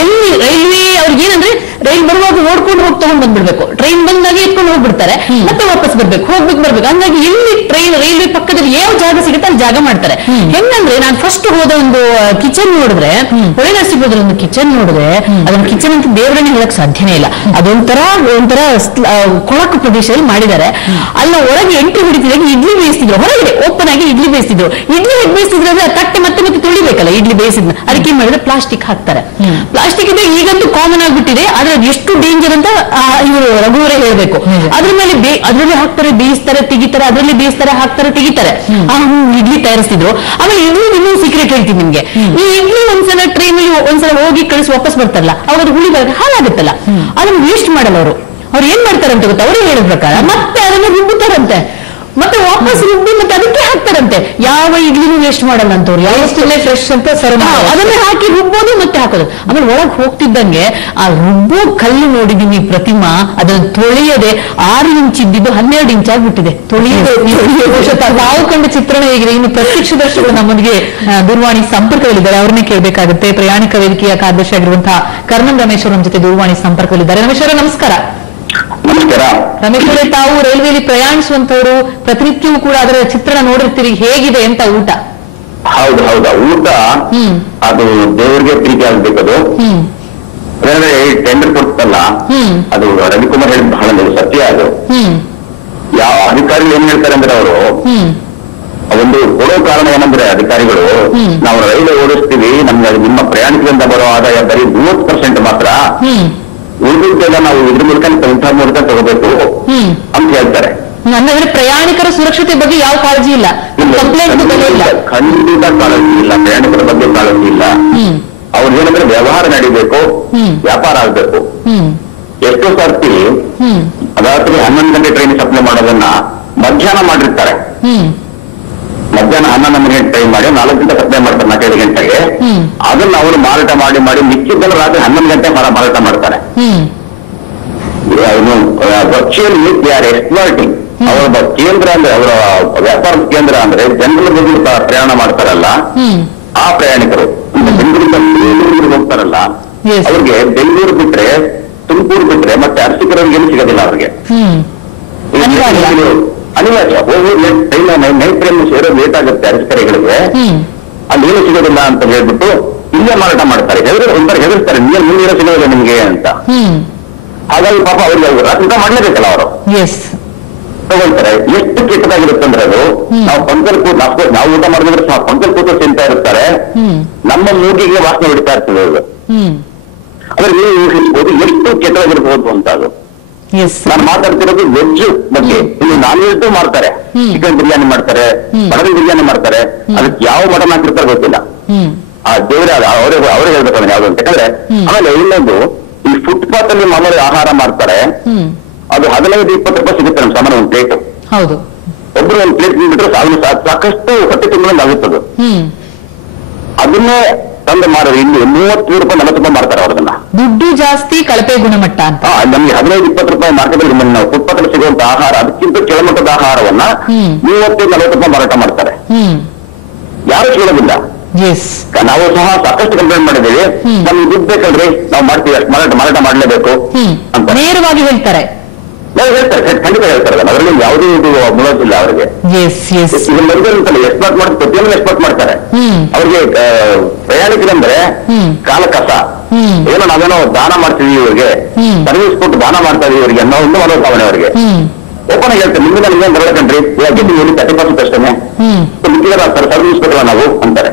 ಎಲ್ಲಿ ರೈಲ್ವೆ ಅವ್ರಿಗೆ ಏನಂದ್ರೆ ರೈಲ್ ಬರುವಾಗ ಓಡ್ಕೊಂಡು ಹೋಗಿ ತಗೊಂಡ್ ಬಂದ್ಬಿಡ್ಬೇಕು. ಟ್ರೈನ್ ಬಂದಾಗ ಎತ್ಕೊಂಡು ಹೋಗ್ಬಿಡ್ತಾರೆ, ಮತ್ತೆ ವಾಪಸ್ ಬರ್ಬೇಕು, ಬರ್ಬೇಕು. ಹಂಗಾಗಿ ಎಲ್ಲಿ ರೈಲ್ವೆ ಪಕ್ಕದಲ್ಲಿ ಯಾವ ಜಾಗ ಸಿಗುತ್ತೆ ಅಲ್ಲಿ ಜಾಗ ಮಾಡ್ತಾರೆ. ಹೆಂಗಂದ್ರೆ ನಾನು ಫಸ್ಟ್ ಹೋದ ಒಂದು ಕಿಚನ್ ನೋಡಿದ್ರೆ, ಹೊಳೆ ನರಸೀಪುರದಲ್ಲಿ ಒಂದು ಕಿಚನ್ ನೋಡಿದ್ರೆ, ಅದನ್ನ ಕಿಚನ್ ಅಂತ ದೇವರನ್ನೇ ಹೇಳಕ್ ಸಾಧ್ಯನೇ ಇಲ್ಲ. ಅದೊಂಥರ ಕೊಳಕು ಪ್ರದೇಶದಲ್ಲಿ ಮಾಡಿದ್ದಾರೆ. ಅಲ್ಲ ಒಳಗೆ ಎಂಟ್ರಿ ಹಿಡಿತಿದಾಗ ಇಡ್ಲಿ ಬೇಯಿಸ್ತಿದ್ರು. ಹೊರಗಡೆ ಓಪನ್ ಆಗಿ ಇಡ್ಲಿ ಬೇಯಿಸ್ತಿದ್ರು. ಇಡ್ಲಿ ಹೇಗೆ ಬೇಯಿಸ್ತಿದ್ರು ಅಂದ್ರೆ ತಟ್ಟೆ ಮತ್ತೆ ತೊಳಿಬೇಕಲ್ಲ ಇಡ್ಲಿ ಬೇಯಿಸಿದ್ನ. ಅದಕ್ಕೆ ಏನ್ ಮಾಡಿದ್ರೆ ಪ್ಲಾಸ್ಟಿಕ್ ಹಾಕ್ತಾರೆ. ಪ್ಲಾಸ್ಟಿಕ್ ಇದೆ ಈಗಂತೂ ಕಾಮನ್ ಆಗ್ಬಿಟ್ಟಿದೆ. ಆದ್ರೆ ಎಷ್ಟು ಡೇಂಜರ್ ಅಂತ ಇವರು ರಘುವರೇ ಹೇಳ್ಬೇಕು. ಅದ್ರ ಮೇಲೆ ಅದ್ರಲ್ಲಿ ಹಾಕ್ತಾರೆ, ಬೇಯಿಸ್ತಾರೆ, ತೆಗಿತಾರೆ, ಅದರಲ್ಲಿ ಬೇಯಿಸ್ತಾರೆ, ಹಾಕ್ತಾರೆ, ತೆಗಿತಾರೆ. ಇಡ್ಲಿ ತಯಾರಿಸ್ತಿದ್ರು. ಆಮೇಲೆ ಇನ್ನೂ ಸೀಕ್ರೆಟ್ ಹೇಳ್ತೀನಿ ನಿಮ್ಗೆ. ಈ ಇಡ್ಲಿ ಒಂದ್ಸಲ ಟ್ರೈನ್ ಒಂದ್ಸಲ ಹೋಗಿ ಕಳಿಸಿ ವಾಪಸ್ ಬರ್ತಾರಲ್ಲ, ಅವಾಗ ಅದು ಹುಳಿ ಬರಕ್ಕೆ ಹಾಳಾಗುತ್ತಲ್ಲ, ಅದನ್ನ ವೇಸ್ಟ್ ಮಾಡಲ್ಲ ಅವರು. ಅವ್ರು ಏನ್ ಮಾಡ್ತಾರಂತ ಗೊತ್ತಾ? ಅವರೇ ಹೇಳಿದ ಪ್ರಕಾರ ಮತ್ತೆ ಅದನ್ನ ರುಬ್ಬುತ್ತಾರಂತೆ, ಮತ್ತೆ ವಾಪಸ್ ರುಬ್ಬಿ ಮತ್ತೆ ಅದಕ್ಕೆ ಹಾಕ್ತಾರಂತೆ. ಯಾವ ಇಡ್ಲಿನೂ ವೇಸ್ಟ್ ಮಾಡಲ್ಲ ಅಂತವ್ರು. ಯಾವಷ್ಟೇ ಫ್ರೆಶ್ ಅಂತ ಸರ್ವ್ ಅದನ್ನೇ ಹಾಕಿ ರುಬ್ಬೋದು ಮತ್ತೆ ಹಾಕೋದು. ಆಮೇಲೆ ಒಳಗೆ ಹೋಗ್ತಿದ್ದಂಗೆ ಆ ರುಬ್ಬೋ ಕಲ್ಲು ನೋಡಿದೀನಿ ಪ್ರತಿಮಾ, ಅದನ್ನು ತೊಳೆಯದೆ 6 ಇಂಚ್ ಇದ್ದಿದ್ದು 12 ಇಂಚ್ ಆಗ್ಬಿಟ್ಟಿದೆ. ತೊಳೆಯದೆ ನಾವು ಕಂಡ ಚಿತ್ರಣ ಹೇಗಿದೆ. ಇನ್ನು ಪ್ರತ್ಯಕ್ಷದರ್ಶಿಗಳು ನಮ್ಮೊಂದಿಗೆ ದೂರವಾಣಿ ಸಂಪರ್ಕದಲ್ಲಿದ್ದಾರೆ, ಅವ್ರನ್ನೇ ಕೇಳಬೇಕಾಗುತ್ತೆ. ಪ್ರಯಾಣಿಕ ವೇದಿಕೆಯ ಕಾರ್ಯದರ್ಶಿ ಆಗಿರುವಂತಹ ಕರ್ನನ್ ರಮೇಶ್ ಅವರ ಜೊತೆ ದೂರವಾಣಿ ಸಂಪರ್ಕದಲ್ಲಿದ್ದಾರೆ. ರಮೇಶ್ ಅವರೇ, ನಮಸ್ಕಾರ. ನಮಸ್ಕಾರ. ರಮೇಶ್ ಅವರೇ, ತಾವು ರೈಲ್ವೆಯಲ್ಲಿ ಪ್ರಯಾಣಿಸುವಂತವರು, ಪ್ರತಿನಿತ್ಯವೂ ಕೂಡ ಅದರ ಚಿತ್ರಣ ನೋಡಿರ್ತೀರಿ. ಹೇಗಿದೆ ಅಂತ ಊಟ? ಹೌದು, ಊಟ ಅದು ದೇವರಿಗೆ ಪ್ರೀತಿ ಆಗ್ಬೇಕದು. ಅಂದ್ರೆ ಟೆಂಡರ್ ಕೊಡ್ತಲ್ಲ, ಅದು ರವಿಕುಮಾರ್ ಹೇಳಿದ ಬಹಳ ಸತ್ಯ. ಅದು ಯಾವ ಅಧಿಕಾರಿಗಳು ಏನ್ ಹೇಳ್ತಾರೆ ಅಂದ್ರೆ, ಅವರು ಒಂದು ಕೊಡೋ ಕಾರಣ ಏನಂದ್ರೆ ಅಧಿಕಾರಿಗಳು, ನಾವು ರೈಲು ಓಡಿಸ್ತೀವಿ, ನಮ್ಗೆ ನಿಮ್ಮ ಪ್ರಯಾಣಿಕರಿಂದ ಬರೋ ಆದಾಯ ಬರೀ 30% ಮಾತ್ರ, ಉಳಿದಿದ್ದೆಲ್ಲ ನಾವು ಇದ್ರ ಮೂಲಕ ಮೂಲಕ ತಗೋಬೇಕು ಅಂತ ಹೇಳ್ತಾರೆ. ಅಂದ್ರೆ ಪ್ರಯಾಣಿಕರ ಸುರಕ್ಷತೆ ಬಗ್ಗೆ ಯಾವ ಕಾಳಜಿ ಇಲ್ಲ, ಕಂಪ್ಲೇಂಟ್ ಬೆಲೆ ಇಲ್ಲ. ಖಂಡಿತ ಕಾಳಜಿ ಇಲ್ಲ, ಪ್ರಯಾಣಿಕರ ಬಗ್ಗೆ ಕಾಳಜಿ ಇಲ್ಲ. ಅವ್ರಿಗೇನಂದ್ರೆ ವ್ಯವಹಾರ ನಡಿಬೇಕು, ವ್ಯಾಪಾರ ಆಗ್ಬೇಕು. ಎಷ್ಟೋ ಸರ್ತಿ ರಾತ್ರಿ 11 ಗಂಟೆ ಟ್ರೈನ್ ಸಪ್ಲೈ ಮಾಡೋದನ್ನ ಮಧ್ಯಾಹ್ನ ಮಾಡಿರ್ತಾರೆ. ಮಧ್ಯಾಹ್ನ 11 ಗಂಟೆ ಟ್ರೈನ್ ಮಾಡಿ 4 ಗಂಟೆ ಸಪ್ಲೈ ಮಾಡ್ತಾರೆ 4-5 ಗಂಟೆಗೆ. ಅದನ್ನ ಅವರು ಮಾರಾಟ ಮಾಡಿ ಮಿಕ್ಕಿದ್ದನ್ನು ರಾತ್ರಿ 11 ಗಂಟೆ ಮಾರಾಟ ಮಾಡ್ತಾರೆ. Virtual they are exploiting. ಅವರ ಕೇಂದ್ರ ಅಂದ್ರೆ ಅವರ ವ್ಯಾಪಾರದ ಕೇಂದ್ರ ಅಂದ್ರೆ ಜನರ ಬಗ್ಗೆ ಪ್ರಯಾಣ ಮಾಡ್ತಾರಲ್ಲ ಆ ಪ್ರಯಾಣಿಕರು, ಬೆಂಗಳೂರಿಗೆ ಹೋಗ್ತಾರಲ್ಲ ಅವ್ರಿಗೆ ಬೆಂಗಳೂರು ಬಿಟ್ರೆ ತುಮಕೂರು ಬಿಟ್ರೆ ಮತ್ತೆ ಅರಸೀಕೆರೆಗೆ ಏನು ಸಿಗೋದಿಲ್ಲ ಅವ್ರಿಗೆ. ಅನಿವಾರ್ಯ ನೈಟ್ ಟ್ರೈನ್ ಸೇರೋ ಲೇಟ್ ಆಗುತ್ತೆ ಅರಸೀಕೆರೆಗಳಿಗೆ, ಅಲ್ಲಿ ಏನು ಸಿಗೋದಿಲ್ಲ ಅಂತ ಹೇಳ್ಬಿಟ್ಟು ಇಲ್ಲೇ ಮಾರಾಟ ಮಾಡ್ತಾರೆ. ಒಂಥರ ಹೆದರ್ಸ್ತಾರೆ, ಮುಂದಿನ ಸಿಗೋದಿಲ್ಲ ನಿಮ್ಗೆ ಅಂತ. ಹಾಗಾಗಿ ಪಾಪ ಅವ್ರಿಗೆ ಊಟ ಮಾಡ್ಲೇಬೇಕಲ್ಲ ಅವರು ತಗೊಳ್ತಾರೆ. ಎಷ್ಟು ಕೆಟ್ಟದಾಗಿರುತ್ತೆ ಅಂದ್ರೆ ಅದು ನಾವು ಪಂಕಲ್ ಕೂತು ನಾವು ಊಟ ಮಾಡಿದ್ರೆ ಪಂಕಲ್ ಕೂತು ತಿಂತಾ ಇರ್ತಾರೆ, ನಮ್ಮ ಮೂಗಿಗೆ ವಾಸನೆ ಹೊಡಿತಾ ಇರ್ತದೆ ಅದು. ಆದ್ರೆ ನೀವು ಊಹಿಸ್ಬೋದು ಎಷ್ಟು ಕೆಟ್ಟದಾಗಿರ್ಬೋದು ಅಂತ. ಅದು ನಾನು ಮಾತಾಡ್ತಿರೋದು ವೆಜ್ ಬಗ್ಗೆ. ಇಲ್ಲಿ ನಾನ್ ವೆಜ್ ಮಾಡ್ತಾರೆ, ಚಿಕನ್ ಬಿರಿಯಾನಿ ಮಾಡ್ತಾರೆ, ಮಟನ್ ಬಿರಿಯಾನಿ ಮಾಡ್ತಾರೆ. ಅದಕ್ಕೆ ಯಾವ ಮಟನ್ ಹಾಕಿರ್ತಾರೆ ಗೊತ್ತಿಲ್ಲ, ಆ ದೇವರೇ ಅವರೇ ಹೇಳ್ಬೇಕು ಯಾವ್ದು ಅಂತ. ಯಾಕಂದ್ರೆ ಆಮೇಲೆ ಇನ್ನೊಂದು, ಈ ಫುಟ್ಪಾತ್ ಅಲ್ಲಿ ಮಾಮೂಲಿ ಆಹಾರ ಮಾಡ್ತಾರೆ, ಅದು 15-20 ರೂಪಾಯಿ ಸಿಗುತ್ತೆ ನಮ್ಮ ಸಾಮಾನ್ಯ ಒಂದು ಪ್ಲೇಟ್. ಒಬ್ರು ಒಂದು ಪ್ಲೇಟ್ ಬಿಟ್ರೆ ಸಾಕಷ್ಟು ಹೊಟ್ಟೆ ತುಂಬ ಆಗುತ್ತದು. ಅದನ್ನೇ ತಂದು ಮಾರೋದು ಇಲ್ಲಿ 33 ರೂಪಾಯಿ 40 ರೂಪಾಯಿ ಮಾಡ್ತಾರೆ ಅವ್ರದನ್ನ. ದುಡ್ಡು ಜಾಸ್ತಿ, ಕಳಪೆ ಗುಣಮಟ್ಟ ಅಂತ. ನಮ್ಗೆ 15-20 ರೂಪಾಯಿ ಮಾರ್ಕೆಟಲ್ಲಿ ನಾವು ಫುಟ್ಪಾತ್ ಅಲ್ಲಿ ಸಿಗುವಂತ ಆಹಾರ, ಅದಕ್ಕಿಂತ ಕೆಳಮಟ್ಟದ ಆಹಾರವನ್ನ 30-40 ರೂಪಾಯಿ ಮಾರಾಟ ಮಾಡ್ತಾರೆ. ಯಾರು ಕೇಳೋದಿಲ್ಲ. ನಾವು ಸಹ ಸಾಕಷ್ಟು ಕಂಪ್ಲೇಂಟ್ ಮಾಡಿದ್ದೀವಿ, ನಮ್ಗೆ ದುಡ್ಡು ಬೇಕಲ್ರಿ ನಾವು ಮಾಡ್ತೀವಿ, ಮಾರಾಟ ಮಾಡಲೇಬೇಕು ಅಂತ ನೇರವಾಗಿ ಹೇಳ್ತಾರೆ. ಹೇಳ್ತಾರೆ, ಖಂಡಿತ ಹೇಳ್ತಾರೆ. ಅದರಲ್ಲಿ ಯಾವುದೇ ಇದು ಮುಳೋದಿಲ್ಲ ಅವರಿಗೆ. ಎಕ್ಸ್ಪೋರ್ಟ್ ಮಾಡಿ ಪ್ರತಿಯೊಂದು ಎಕ್ಸ್ಪೋರ್ಟ್ ಮಾಡ್ತಾರೆ. ಅವ್ರಿಗೆ ಪ್ರಯಾಣಿಕರಂದ್ರೆ ಕಾಲ ಕಸ, ಏನೋ ನಾವೇನೋ ದಾನ ಮಾಡ್ತೀವಿ ಇವ್ರಿಗೆ, ಸರ್ವಿಸ್ ಕೊಟ್ಟು ದಾನ ಮಾಡ್ತಾ ಇದೀವಿ ಇವರಿಗೆ ಅನ್ನೋ ಒಂದು ಮನೋಭಾವನೆ ಅವರಿಗೆ. ಓಪನ್ ಆಗಿ ಹೇಳ್ತಾರೆ, ನಿಮ್ಮಿಂದ ನೀವೇನ್ ಬರಬೇಕಂಡ್ರಿ, 30% ಅಷ್ಟೇ ಸರ್ವಿಸ್ ಕೊಟ್ಟಲ್ಲ ನಾವು ಅಂತಾರೆ.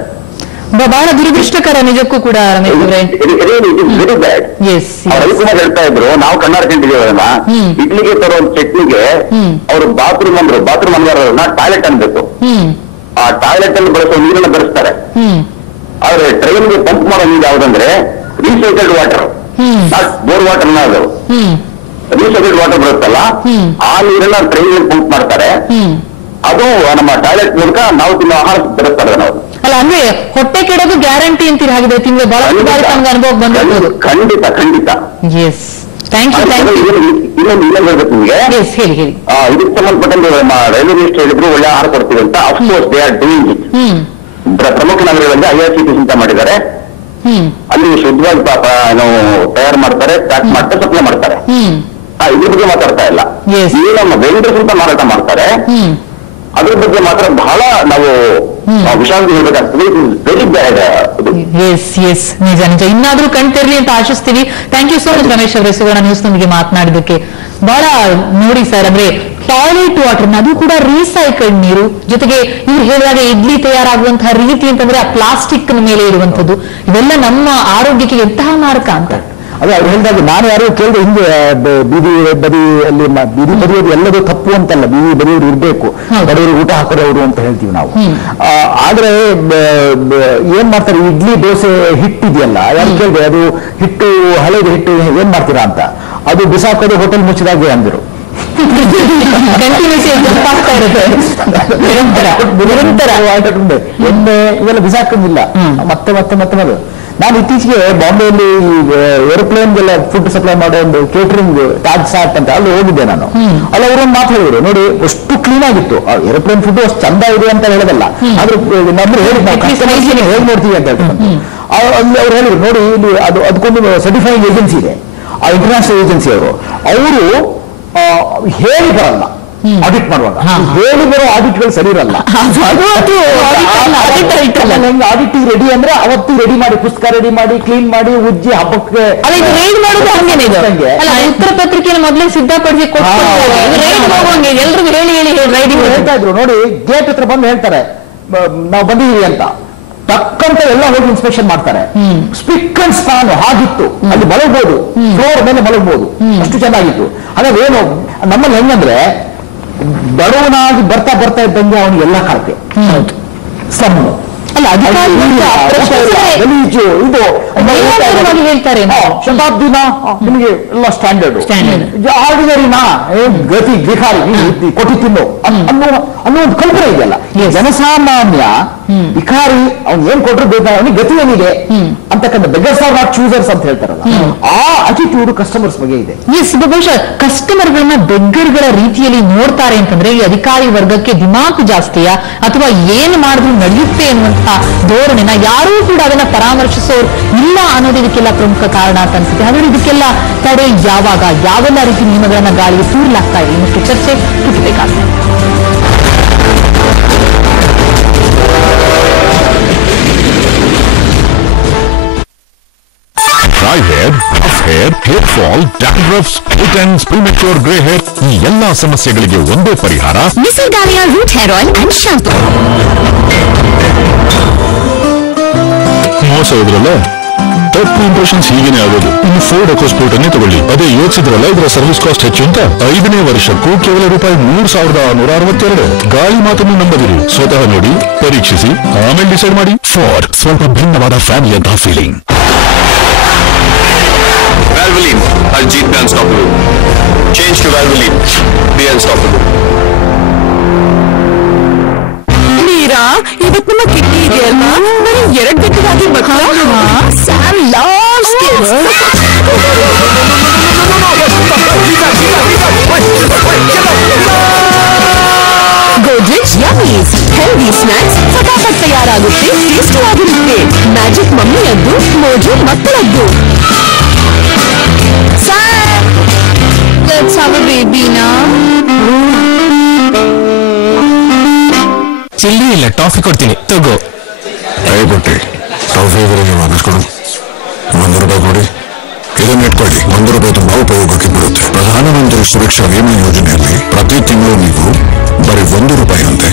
ಬಹಳ ದುರದೃಷ್ಟಕರ ನಿಜಕ್ಕೂ ಕೂಡ ರಮೇಶ್ ಅವರೇ. Very bad. ರವಿಕುಮಾರ್ ಹೇಳ್ತಾ ಇದ್ರು, ನಾವು ಕಣ್ಣಾಡ್ಕೊಂಡಿದ್ದೀವಿ ಅದನ್ನ. ಇಡ್ಲಿಗೆ ತರೋ ಚಟ್ನಿಗೆ ಅವರು ಬಾತ್ರೂಮ್ ಅಂದ್ರನ್ನ ಟಾಯ್ಲೆಟ್ ಅನ್ಬೇಕು. ಆ ಟಾಯ್ಲೆಟ್ ಅಲ್ಲಿ ಬಳಸೋ ನೀರನ್ನ ಬೆರೆಸ್ತಾರೆ. ಆದ್ರೆ ಟ್ರೈನ್ಗೆ ಪಂಪ್ ಮಾಡೋ ನೀರು ಯಾವ್ದಂದ್ರೆ recycled water, not bore water. ಅದು ರೀಸೈಕಲ್ಡ್ ವಾಟರ್ ಬರುತ್ತಲ್ಲ, ಆ ನೀರನ್ನ ಟ್ರೈನ್ ಪಂಪ್ ಮಾಡ್ತಾರೆ. ಅದು ನಮ್ಮ ಟಾಯ್ಲೆಟ್ ಮೂಲಕ ನಾವು ತಿನ್ನೋ ಆಹಾರ ಬೆರೆಸ್ತಾರೆ ನಾವು. ಅಲ್ಲ ಅಂದ್ರೆ ಹೊಟ್ಟೆ ಕೆಡೋದು ಗ್ಯಾರಂಟಿ ಅಂತೀರಿ. ಹಾಗಿದೆ ತಿಂಗಳು ಬಹಳ ತಮ್ಗೆ ಅನುಭವ ಬಂದಿರ್ಬೋದು. ಖಂಡಿತ ಖಂಡಿತ. Yes, thank you. ಇನ್ನೊಂದು ಹೇಳ್ಬೇಕು ನಿಮ್ಗೆ, ಹೇಳಿ. ಇದಕ್ಕೆ ಸಂಬಂಧಪಟ್ಟಂತೆ ರೈಲ್ವೆ ಮಿನಿಸ್ಟರ್ ಹೇಳಿದ್ರು ಒಳ್ಳೆ ಆಹಾರ ಕೊಡ್ತೀವಿ ಅಂತ. Of course they are doing it. ಪ್ರಮುಖ ನಗರಗಳಲ್ಲಿ IRCTC ಅಂತ ಮಾಡಿದ್ದಾರೆ. ಅಲ್ಲಿ ಶುದ್ಧವಾಗಿ ತಯಾರು ಮಾಡ್ತಾರೆ, ಪ್ಯಾಕ್ ಮಾಡ್ತಾರೆ, ಸಪ್ಲೈ ಮಾಡ್ತಾರೆ. ಇದ್ರ ಬಗ್ಗೆ ಮಾತಾಡ್ತಾ ಇಲ್ಲ. ಈ ನಮ್ಮ ವೆಂಡರ್ಸ್ ಅಂತ ಮಾರಾಟ ಮಾಡ್ತಾರೆ, ಅದ್ರ ಬಗ್ಗೆ ಮಾತ್ರ ಬಹಳ ನಾವು ವಿಷಾದ ಹೇಳ್ಬೇಕಾಗ್ತದೆ. Very bad. ಎಸ್, ನಿಜ. ಇನ್ನಾದ್ರೂ ಕಣ್ತಿರ್ಲಿ ಅಂತ ಆಶಿಸ್ತೀವಿ. Thank you so much Ramesh ಅವರೇ, ಸುವರ್ಣ ನ್ಯೂಸ್ ನೊಂದಿಗೆ ಮಾತನಾಡಿದ್ದಕ್ಕೆ. ಬಹಳ ನೋಡಿ ಸರ್, ಅಂದ್ರೆ ಟಾಯ್ಲೆಟ್ ವಾಟರ್ ಅದು ಕೂಡ ರೀಸೈಕಲ್ಡ್ ನೀರು. ಜೊತೆಗೆ ಇವ್ರು ಹೇಳಿದಾಗ ಇಡ್ಲಿ ತಯಾರಾಗುವಂತಹ ರೀತಿ ಅಂತಂದ್ರೆ ಆ ಪ್ಲಾಸ್ಟಿಕ್ ಮೇಲೆ ಇರುವಂತದ್ದು, ಇವೆಲ್ಲ ನಮ್ಮ ಆರೋಗ್ಯಕ್ಕೆ ಎಂತಹ ಮಾರಕ ಅಂತ. ಅದೇ ಅವ್ರು ಹೇಳಿದಾಗ ನಾನು ಯಾರು ಕೇಳಿದೆ ಹಿಂದೆ, ಬೀದಿ ಬದಿಯಲ್ಲಿ ಬೀದಿ ಬದಿಯೋದು ಎಲ್ಲದೂ ತಪ್ಪು ಅಂತಲ್ಲ, ಬೀದಿ ಬದಿಯೋರು ಇರ್ಬೇಕು, ಬಡವರು ಊಟ ಹಾಕೋದವರು ಅಂತ ಹೇಳ್ತೀವಿ ನಾವು. ಆದ್ರೆ ಏನ್ ಮಾಡ್ತಾರೆ, ಇಡ್ಲಿ ದೋಸೆ ಹಿಟ್ಟಿದೆಯಲ್ಲ, ಯಾರು ಕೇಳಿದೆ ಅದು ಹಿಟ್ಟು ಹಳೆದು ಹಿಟ್ಟು ಏನ್ ಮಾಡ್ತೀರಾ ಅಂತ. ಅದು ಬಿಸಾಕೋದು ಹೋಟೆಲ್ ಮುಚ್ಚಿದಾಗೆ ಅಂದರು. ಎಣ್ಣೆ ಇವೆಲ್ಲ ಬಿಸಾಕೊಂಡಿಲ್ಲ, ಮತ್ತೆ ನಾನು ಇತ್ತೀಚೆಗೆ ಬಾಂಬೆಯಲ್ಲಿ ಏರೋಪ್ಲೇನ್ಗೆಲ್ಲ ಫುಡ್ ಸಪ್ಲೈ ಮಾಡೋ ಒಂದು ಕೇಟರಿಂಗ್ ತಾಜ್ ಸಾಟ್ ಅಂತ ಅಲ್ಲಿ ಹೋಗಿದ್ದೆ ನಾನು. ಅಲ್ಲಿ ಅವರೊಂದು ಮಾತು ಹೇಳಿದ್ರು, ನೋಡಿ ಅಷ್ಟು ಕ್ಲೀನ್ ಆಗಿತ್ತು ಏರೋಪ್ಲೇನ್ ಫುಡ್, ಅಷ್ಟು ಚಂದ ಇದೆ ಅಂತ ಹೇಳೋದಲ್ಲ, ಆದ್ರೆ ನಮ್ಗೆ ಹೇಳಿ ನೋಡ್ತೀವಿ ಅಂತ ಹೇಳ್ತಾರೆ. ಅಲ್ಲಿ ಅವ್ರು ಹೇಳಿದ್ರು, ನೋಡಿ ಇಲ್ಲಿ ಅದಕ್ಕೊಂದು ಸರ್ಟಿಫೈಯಿಂಗ್ ಏಜೆನ್ಸಿ ಇದೆ, ಆ ಇಂಟರ್ನ್ಯಾಷನಲ್ ಏಜೆನ್ಸಿ ಅವರು ಹೇಳಿ ಬರಲ್ಲ ಆಡಿಟ್ ಮಾಡುವಾಗ. ಹೇಳಿ ಬರೋ ಆಡಿಟ್ಗಳು ಸರಿ ಇರಲ್ಲ. ಆಡಿಟ್ ರೆಡಿ ಅಂದ್ರೆ ಅವತ್ತು ರೆಡಿ ಮಾಡಿ, ಪುಸ್ತಕ ರೆಡಿ ಮಾಡಿ, ಕ್ಲೀನ್ ಮಾಡಿ, ಉಜ್ಜಿ ಹಬ್ಬಕ್ಕೆ ಉತ್ತರ ಪತ್ರಿಕೆಯನ್ನು ಮೊದಲೇ ಸಿದ್ಧಪಡಿಸಿ ಎಲ್ರಿಗೂ ಹೇಳಿ ಹೇಳ್ತಾ ಇದ್ರು. ನೋಡಿ ಗೇಟ್ ಹತ್ರ ಬಂದು ಹೇಳ್ತಾರೆ ನಾವು ಬಂದಿದ್ದೀವಿ ಅಂತ, ತಕ್ಕಂತ ಎಲ್ಲ ಹೋಗಿ ಇನ್ಸ್ಪೆಕ್ಷನ್ ಮಾಡ್ತಾರೆ. ಸ್ಪಿಕ್ ಅಂಡ್ ಸ್ಪಾನ್ ಆಗಿತ್ತು, ಅಲ್ಲಿ ಮಲಗಬಹುದು, ಫ್ಲೋರ್ ಮೇಲೆ ಮಲಗಬಹುದು, ಅಷ್ಟು ಚೆನ್ನಾಗಿತ್ತು. ಹಾಗಾಗಿ ಏನು ನಮ್ಮಲ್ಲಿ ಹೆಂಗಂದ್ರೆ ಬಡವನಾಗಿ ಬರ್ತಾ ಬರ್ತಾ ಇದ್ದಂಗೆ ಅವನು ಎಲ್ಲ ಕಳಪೆ ಸ್ಲಮ್ ಅಲ್ಲ ಗಲೀಜು ಇದು ಹೇಳ್ತಾರೆ ಶತಾಬ್ದಿನ ನಿಮಗೆ ಎಲ್ಲ ಸ್ಟ್ಯಾಂಡರ್ಡ್ ಆರ್ಡಿನರಿನಾ ಗತಿ ಭಿಕಾರಿ ಕೊಟ್ಟಿ ತಿನ್ನು ಅನ್ನೋ ಒಂದು ಕಲ್ಪನೆ ಇದೆಯಲ್ಲ ಜನಸಾಮಾನ್ಯ ಭಿಕಾರಿ ಅವ್ನು ಏನ್ ಕೊಟ್ಟರು ಬೇಕಾ ಅವನಿಗೆ ಗತಿ ಏನಿದೆ ಅಂತಕ್ಕಂಥ ಬೆಗರ್ಸ್ ಆರ್ ನಾಟ್ ಚೂಸರ್ಸ್ ಅಂತ ಹೇಳ್ತಾರಲ್ಲ ಆ ಅಟಿಟ್ಯೂಡ್ ಕಸ್ಟಮರ್ಸ್ ಬಗ್ಗೆ ಇದೆ. ಎಸ್ ಬಹುಶಃ ಕಸ್ಟಮರ್ಗಳನ್ನ ಬೆಗ್ಗರ್ಗಳ ರೀತಿಯಲ್ಲಿ ನೋಡ್ತಾರೆ ಅಂತಂದ್ರೆ ಈ ಅಧಿಕಾರಿ ವರ್ಗಕ್ಕೆ ದಿಮಾಕು ಜಾಸ್ತಿಯ ಅಥವಾ ಏನು ಮಾಡಿದ್ರು ನಡೆಯುತ್ತೆ ಅನ್ನುವಂತಹ ಧೋರಣೆನ ಯಾರೂ ಕೂಡ ಅದನ್ನ ಪರಾಮರ್ಶಿಸೋರು ಇಲ್ಲ ಅನ್ನೋದು ಇದಕ್ಕೆಲ್ಲ ಪ್ರಮುಖ ಕಾರಣ ಅಂತ ಅನ್ಸುತ್ತೆ. ಹಾಗಾದ್ರೆ ಇದಕ್ಕೆಲ್ಲ ತಡೆ ಯಾವಾಗ ಯಾವೆಲ್ಲ ರೀತಿ ನಿಯಮಗಳನ್ನ ಗಾಳಿಗೆ ತೂರ್ಲಾಗ್ತಾ ಇದೆ ಇನ್ನಷ್ಟು ಚರ್ಚೆ ಹುಟ್ಟಬೇಕಾಗ್ತದೆ. Dry hair, rough hair, hair fall, dandruffs, split ends, premature grey hair ಈ ಎಲ್ಲಾ ಸಮಸ್ಯೆಗಳಿಗೆ ಒಂದೇ ಪರಿಹಾರ Nisargalaya root hair oil and shampoo. ಮೋಸ ಹೋದ್ರಲ್ಲ, ತಪ್ಪು ಇಂಪ್ರೆಷನ್ಸ್ ಹೀಗೇನೆ ಆಗೋದು. ಇನ್ನು ಫೋರ್ಡ್ ಎಕೋಸ್ಪೋರ್ಟ್ ಅನ್ನೇ ತಗೊಳ್ಳಿ, ಅದೇ ಯೋಚಿಸಿದ್ರಲ್ಲ ಇದರ ಸರ್ವಿಸ್ ಕಾಸ್ಟ್ ಹೆಚ್ಚು ಅಂತ. 5ನೇ ವರ್ಷಕ್ಕೂ ಕೇವಲ ₹3,662. ಗಾಳಿ ಮಾತನ್ನು ನಂಬದಿರಿ, ಸ್ವತಃ ನೋಡಿ, ಪರೀಕ್ಷಿಸಿ, ಆಮೇಲೆ ಡಿಸೈಡ್ ಮಾಡಿ. ಫೋರ್ಡ್ ಸ್ವಲ್ಪ ಭಿನ್ನವಾದ ಫ್ಯಾಮಿಲಿ ಅಂತ feeling. Valvoline, Arijit be unstoppable. Change to Valvoline, be unstoppable. Meera, ಇವತ್ತು ನಮ್ಮ ಕಿಟ್ಟಿ ಇದೆಯಲ್ವಾ, ಬರೀ 2 ಗಂಟೆಗಾಗಿ Sam loves kids. Godrej yummies healthy snacks ಫಟಾಫಟ್ ತಯಾರಾಗುತ್ತೆ, ಟೇಸ್ಟಿ ಆಗಿರುತ್ತೆ. ಮ್ಯಾಜಿಕ್ ಮಮ್ಮಿಯದ್ದು, ಮೋಜು ಮಕ್ಕಳದ್ದು. Sam, let's have a baby now. Chilli ಇಲ್ಲ, ಟಾಫಿ ಕೊಡ್ತೀನಿ, ತಗೋ. ಕೊಟ್ಟಿ ಟಾಫಿ ಇವರಿಗೆ ವಾಪಸ್ಕೊಡು. ₹100 ಕೊಡಿ, ಇದನ್ನ ಇಟ್ಕೊಳ್ಳಿ. ₹100 ತುಂಬಾ ಉಪಯೋಗಕ್ಕೆ ಬರುತ್ತೆ. ಪ್ರಧಾನಮಂತ್ರಿ ಸುರಕ್ಷಾ ವಿಮಾ ಯೋಜನೆಯಲ್ಲಿ ಪ್ರತಿ ತಿಂಗಳು ನೀವು ಬರೀ ₹1 ಅಂತೆ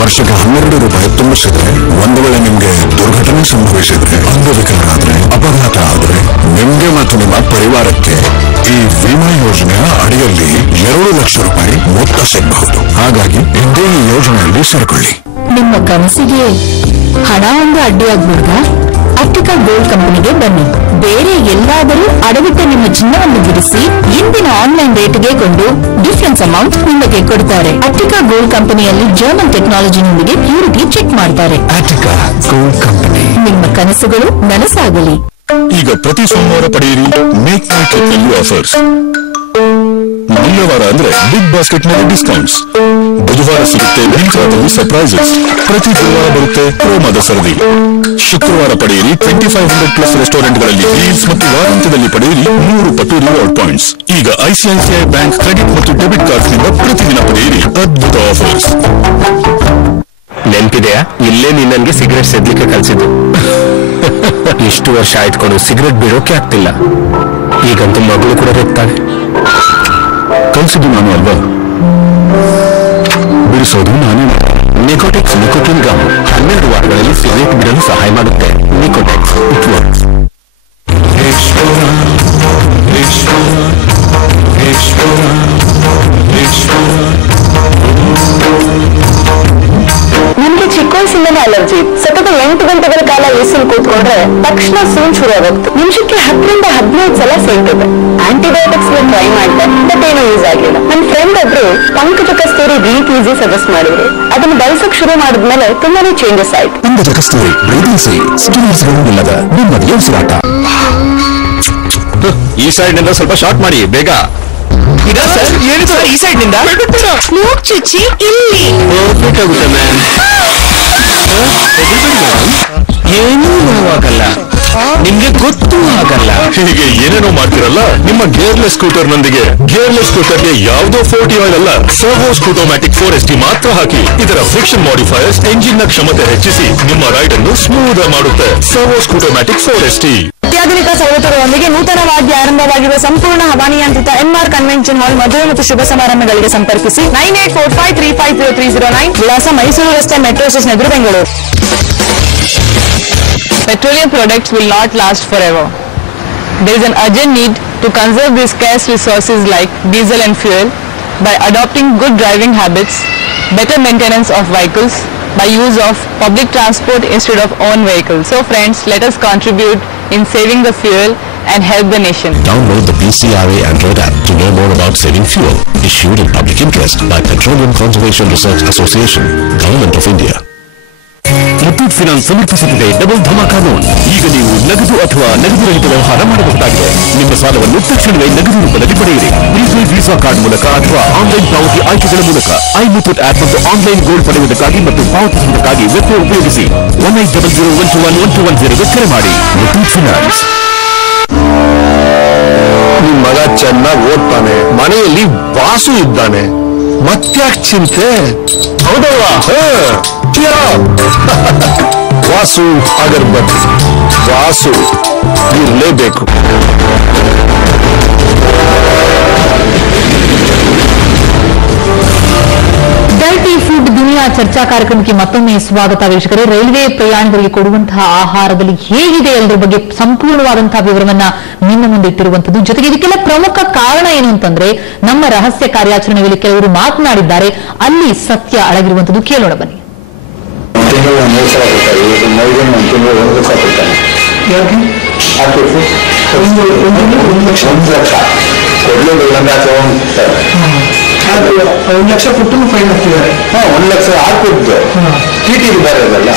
ವರ್ಷಕ್ಕೆ ₹12 ತುಂಬಿಸಿದ್ರೆ, ಒಂದು ವೇಳೆ ನಿಮ್ಗೆ ದುರ್ಘಟನೆ ಸಂಭವಿಸಿದ್ರೆ, ಅಂಗವಿಕಲರಾದ್ರೆ, ಅಪಘಾತ ಆದ್ರೆ ನಿಮ್ಗೆ ಮತ್ತು ನಿಮ್ಮ ಪರಿವಾರಕ್ಕೆ ಈ ವಿಮಾ ಯೋಜನೆಯ ಅಡಿಯಲ್ಲಿ ₹2 ಲಕ್ಷ ಮೊತ್ತ ಸಿಗಬಹುದು. ಹಾಗಾಗಿ ಇಂದೇ ಈ ಯೋಜನೆಯಲ್ಲಿ ಸೇರ್ಕೊಳ್ಳಿ. ನಿಮ್ಮ ಕನಸಿಗೆ ಹಣ ಒಂದು ಅಡ್ಡಿಯಾಗ್ಬಿಡ್ದ? ಆಪ್ಟಿಕಾ ಗೋಲ್ಡ್ ಕಂಪನಿಗೆ ಬನ್ನಿ. ಬೇರೆ ಎಲ್ಲಾದರೂ ಅಡವಿಟ್ಟ ನಿಮ್ಮ ಚಿನ್ನವನ್ನು ಬಿಡಿಸಿ ಇಂದಿನ ಆನ್ಲೈನ್ ರೇಟ್ಗೆ ಕೊಂಡು ಡಿಫರೆನ್ಸ್ ಅಮೌಂಟ್ ನಿಮಗೆ ಕೊಡ್ತಾರೆ. ಆಪ್ಟಿಕಾ ಗೋಲ್ಡ್ ಕಂಪನಿಯಲ್ಲಿ ಜರ್ಮನ್ ಟೆಕ್ನಾಲಜಿನೊಂದಿಗೆ ಪ್ಯೂರಿಟಿ ಚೆಕ್ ಮಾಡ್ತಾರೆ. ಆಪ್ಟಿಕಾ ಗೋಲ್ಡ್ ಕಂಪನಿ. ನಿಮ್ಮ ಕನಸುಗಳು ನನಸಾಗಲಿ. ಈಗ ಪ್ರತಿ ಸೋಮವಾರ ಪಡೆಯಿರಿ ಮೇಕ್ ಮೈ ಟ್ರಿಪ್ ಆಫರ್ಸ್. ಮಂಗಳವಾರ ಅಂದ್ರೆ ಬಿಗ್ ಬಾಸ್ಕೆಟ್ ನಲ್ಲಿ ಡಿಸ್ಕೌಂಟ್ಸ್, ಬುಧವಾರ ಸಿಗುತ್ತೆ ಮಿಂತ್ರಾದಲ್ಲಿ ಸರ್ಪ್ರೈಸಸ್, ಪ್ರತಿ ಗುರುವಾರ ಬರುತ್ತೆ ಪ್ರೋಮೋದ ಸರದಿ. ಶುಕ್ರವಾರ ಪಡೆಯಿರಿ 2500+ ರೆಸ್ಟೋರೆಂಟ್ಗಳಲ್ಲಿ ಡೀಲ್ಸ್ ಮತ್ತು ವಾರಾಂತ್ಯದಲ್ಲಿ ಪಡೆಯಿರಿ 100 ಪಟ್ಟು ರಿವಾರ್ಡ್ ಪಾಯಿಂಟ್ಸ್. ಈಗ ಐಸಿಐಸಿಐ ಬ್ಯಾಂಕ್ ಕ್ರೆಡಿಟ್ ಮತ್ತು ಡೆಬಿಟ್ ಕಾರ್ಡ್ಸ್ ನಿಂದ ಪ್ರತಿದಿನ ಪಡೆಯಿರಿ ಅದ್ಭುತ ಆಫರ್ಸ್. ನೆನ್ಪಿದೆಯಾ, ಇಲ್ಲೇ ನೀನ್ ನನ್ಗೆ ಸಿಗರೆಟ್ ಸೇದ್ಲಿಕ್ಕೆ ಕಲ್ಸಿದ್ದು. ಇಷ್ಟು ವರ್ಷ ಆಯ್ತ್ಕೊಂಡು ಸಿಗರೆಟ್ ಬಿಡೋಕೆ ಆಗ್ತಿಲ್ಲ. ಈಗಂತೂ ಮಗಳು ಕೂಡ ಹೋಗ್ತಾಳೆ. ಕಲ್ಸಿದ್ದು ನಾನು ಅಲ್ವಾ, ಬಿಡಿಸೋದು ನಾನೇ. ನಿಕೋಟೆಕ್ಸ್ ನಿಕೋಟಿನ್ ಗಮ್ 12 ವಾರಗಳಲ್ಲಿ ಸಿಗರೇಟ್ ಬಿಡಲು ಸಹಾಯ ಮಾಡುತ್ತೆ. ನಿಕೋಟೆಕ್ಸ್ ಇಟ್ ವರ್ಕ್ಸ್. ನಿಮ್ಗೆ ಚಿಕ್ಕ ವಯಸ್ಸಿಂದಲೇ ಅಲರ್ಜಿ. ಸತತ 8 ಗಂಟೆಗಳ ಕಾಲ ಎಸಿಲ್ ಕೂತ್ಕೊಂಡ್ರೆ ತಕ್ಷಣ ಸೂನ್ ಶುರು ಆಗುತ್ತೆ. ನಿಮಿಷಕ್ಕೆ 10 ರಿಂದ 15 ಸಲ ಸೇರ್ತದೆ. ಆಂಟಿಬಯೋಟಿಕ್ಸ್ ಟ್ರೈ ಮಾಡಿದೆ, ಬಟ್ ಏನೂ ಯೂಸ್ ಆಗಿಲ್ಲ. ನನ್ನ ಫ್ರೆಂಡ್ ಒಬ್ರು ಪಂಕಜ ಕಸ್ತೂರಿ ಬ್ರೀತ್ ಈಸಿ ಸಜೆಸ್ಟ್ ಮಾಡಿದ್ರು. ಅದನ್ನ ಬಳಸಕ್ ಶುರು ಮಾಡಿದ್ಮೇಲೆ ತುಂಬಾನೇ ಚೇಂಜಸ್ ಆಯ್ತು. ಪಂಕಜ ಕಸ್ತೂರಿ ಬ್ರೀತ್ ಈಸಿ, ಸ್ಟಿಮ್ಯುಲೇಟರ್ಗಳಿಲ್ಲದ ನೆಮ್ಮದಿಯ ಉಸಿರಾಟ. ಈ ಸೈಡ್ ನಿಂದ ಸ್ವಲ್ಪ ಶಾರ್ಟ್ ಮಾಡಿ ಬೇಗ. ಈ ಸೈಡ್ ನಿಂದ ಮೂಗ್ ಚುಚ್ಚಿ ಇಲ್ಲಿ. ಪರ್ಫೆಕ್ಟ್ ಆಗುತ್ತೆ ಮ್ಯಾಮ್. ಏನೂ ನೋವಾಗಲ್ಲ, ನಿಮ್ಗೆ ಗೊತ್ತೂ ಆಗಲ್ಲ. ಹೀಗೆ ಏನೇನೋ ಮಾಡ್ತಿರಲ್ಲ. ನಿಮ್ಮ ಗೇರ್ಲೆಸ್ ಸ್ಕೂಟರ್ ನೊಂದಿಗೆ ಗೇರ್ಲೆಸ್ ಸ್ಕೂಟರ್ಗೆ ಯಾವುದೋ 40 ಆಯಿಲ್ ಅಲ್ಲ, ಸರ್ವೋ ಸ್ಕೂಟೋಮ್ಯಾಟಿಕ್ 4ST ಮಾತ್ರ ಹಾಕಿ. ಇದರ ಫ್ರಿಕ್ಷನ್ ಮಾಡಿಫೈಯರ್ಸ್ ಎಂಜಿನ್ ನ ಕ್ಷಮತೆ ಹೆಚ್ಚಿಸಿ ನಿಮ್ಮ ರೈಡ್ ಅನ್ನು ಸ್ಮೂತ್ ಮಾಡುತ್ತೆ. Servo scootomatic 4ST. ಅತ್ಯಾಧುನಿಕ ಸೌಲಭ್ಯಗಳೊಂದಿಗೆ ನೂತನವಾಗಿ ಆರಂಭವಾಗಿರುವ ಸಂಪೂರ್ಣ ಹವಾನಿಯಂತ್ರಿತ MR ಕನ್ವೆನ್ಷನ್ ಹಾಲ್ ಮದುವೆ ಮತ್ತು ಶುಭ ಸಮಾರಂಭಗಳಿಗೆ ಸಂಪರ್ಕಿಸಿ 9845350309. ವಿಳಾಸ ಮೈಸೂರು ರಸ್ತೆ ಮೆಟ್ರೋ ಸ್ಟೇಷನ್ ಎದುರು, Bengaluru. Petroleum products will not last forever. There is an urgent need to conserve these scarce resources like diesel and fuel. by adopting good driving habits, better maintenance of vehicles, by use of public transport instead of own vehicles. So friends, let us contribute in saving the fuel and help the nation. Download the PCRA Android app to know more about saving fuel. Issued in public interest by Petroleum Conservation Research Association, Government of India. Muthoot finance ಸಮರ್ಪಿಸುತ್ತದೆ double Dhamaka loan. ಈಗ ನೀವು ನಗದು ಅಥವಾ ನಗದು ರಹಿತ ವ್ಯವಹಾರ ಮಾಡಬಹುದಾಗಿದೆ. ನಿಮ್ಮ ಸಾಲವನ್ನು ತಕ್ಷಣವೇ ನಗದು ರೂಪದಲ್ಲಿ ಪಡೆಯಿರಿ. ಪ್ರೀಪೇಡ್ ವೀಸಾ ಕಾರ್ಡ್ ಮೂಲಕ ಅಥವಾ ಆನ್ಲೈನ್ ಪಾವತಿ ಆಯ್ಕೆಗಳ ಮೂಲಕ. ಮುತ್ತೂಟ್ ಆಪ್ ಮತ್ತು ಆನ್ಲೈನ್ ಗೋಲ್ಡ್ ಪಡೆಯುವುದಕ್ಕಾಗಿ ಮತ್ತು ಪಾವತಿಸುವುದಕ್ಕಾಗಿ ವೆಬ್ ಉಪಯೋಗಿಸಿ 1800121110 ಕರೆ ಮಾಡಿ. ಮುತ್ತೂಟ್ ಫಿನಾನ್ಸ್. ನಿಮ್ ಮಗ ಚೆನ್ನಾಗಿ ಓದ್ತಾನೆ, ಮನೆಯಲ್ಲಿ ವಾಸು ಇದ್ದಾನೆ, ಮತ್ತ್ಯಾಕ್ ಚಿಂತೆ? ಹೌದಲ್ವಾ? ವಾಸು ಅಗರ್ಬತ್ತಿ, ವಾಸು ಇರಲೇಬೇಕು. ಡರ್ಟಿ ಫುಡ್ ದುನಿಯಾ ಚರ್ಚಾ ಕಾರ್ಯಕ್ರಮಕ್ಕೆ ಮತ್ತೊಮ್ಮೆ ಸ್ವಾಗತ ವೀಕ್ಷಕರೇ. ರೈಲ್ವೆ ಪ್ರಯಾಣಿಕರಿಗೆ ಕೊಡುವಂತಹ ಆಹಾರದಲ್ಲಿ ಹೇಗಿದೆ ಎಲ್ಲರ ಬಗ್ಗೆ ಸಂಪೂರ್ಣವಾದಂತಹ ವಿವರವನ್ನ ನಿಮ್ಮ ಮುಂದೆ ಇಟ್ಟಿರುವಂತದ್ದು. ಜೊತೆಗೆ ಇದಕ್ಕೆಲ್ಲ ಪ್ರಮುಖ ಕಾರಣ ಏನು ಅಂತಂದ್ರೆ ನಮ್ಮ ರಹಸ್ಯ ಕಾರ್ಯಾಚರಣೆ ವೇಳೆ ಕೆಲವರು ಮಾತನಾಡಿದ್ದಾರೆ, ಅಲ್ಲಿ ಸತ್ಯ ಅಡಗಿರುವಂತದ್ದು. ಕೇಳೋಣ ಬನ್ನಿ. ತಿಂಗಳು 3 ಸಲ ಕೊಡ್ತಾರೆ, ಮೈಗೆ ಒಂದು ತಿಂಗಳು 1 ಲಕ್ಷ ಕೊಡ್ತಾನೆ. 1 ಲಕ್ಷ ಕೊಡ್ಲಿಲ್ಲ ಅಂದ್ರೆ 1 ಲಕ್ಷ ಕೊಟ್ಟು ಫೈನ್ ಹಾಕ್ತಿದ್ದಾರೆ. 1 ಲಕ್ಷ ಹಾಕ್ಬಿಟ್ಟು ಟಿಟಿ ಇದ್ದಾರೆ ಅದಲ್ಲ,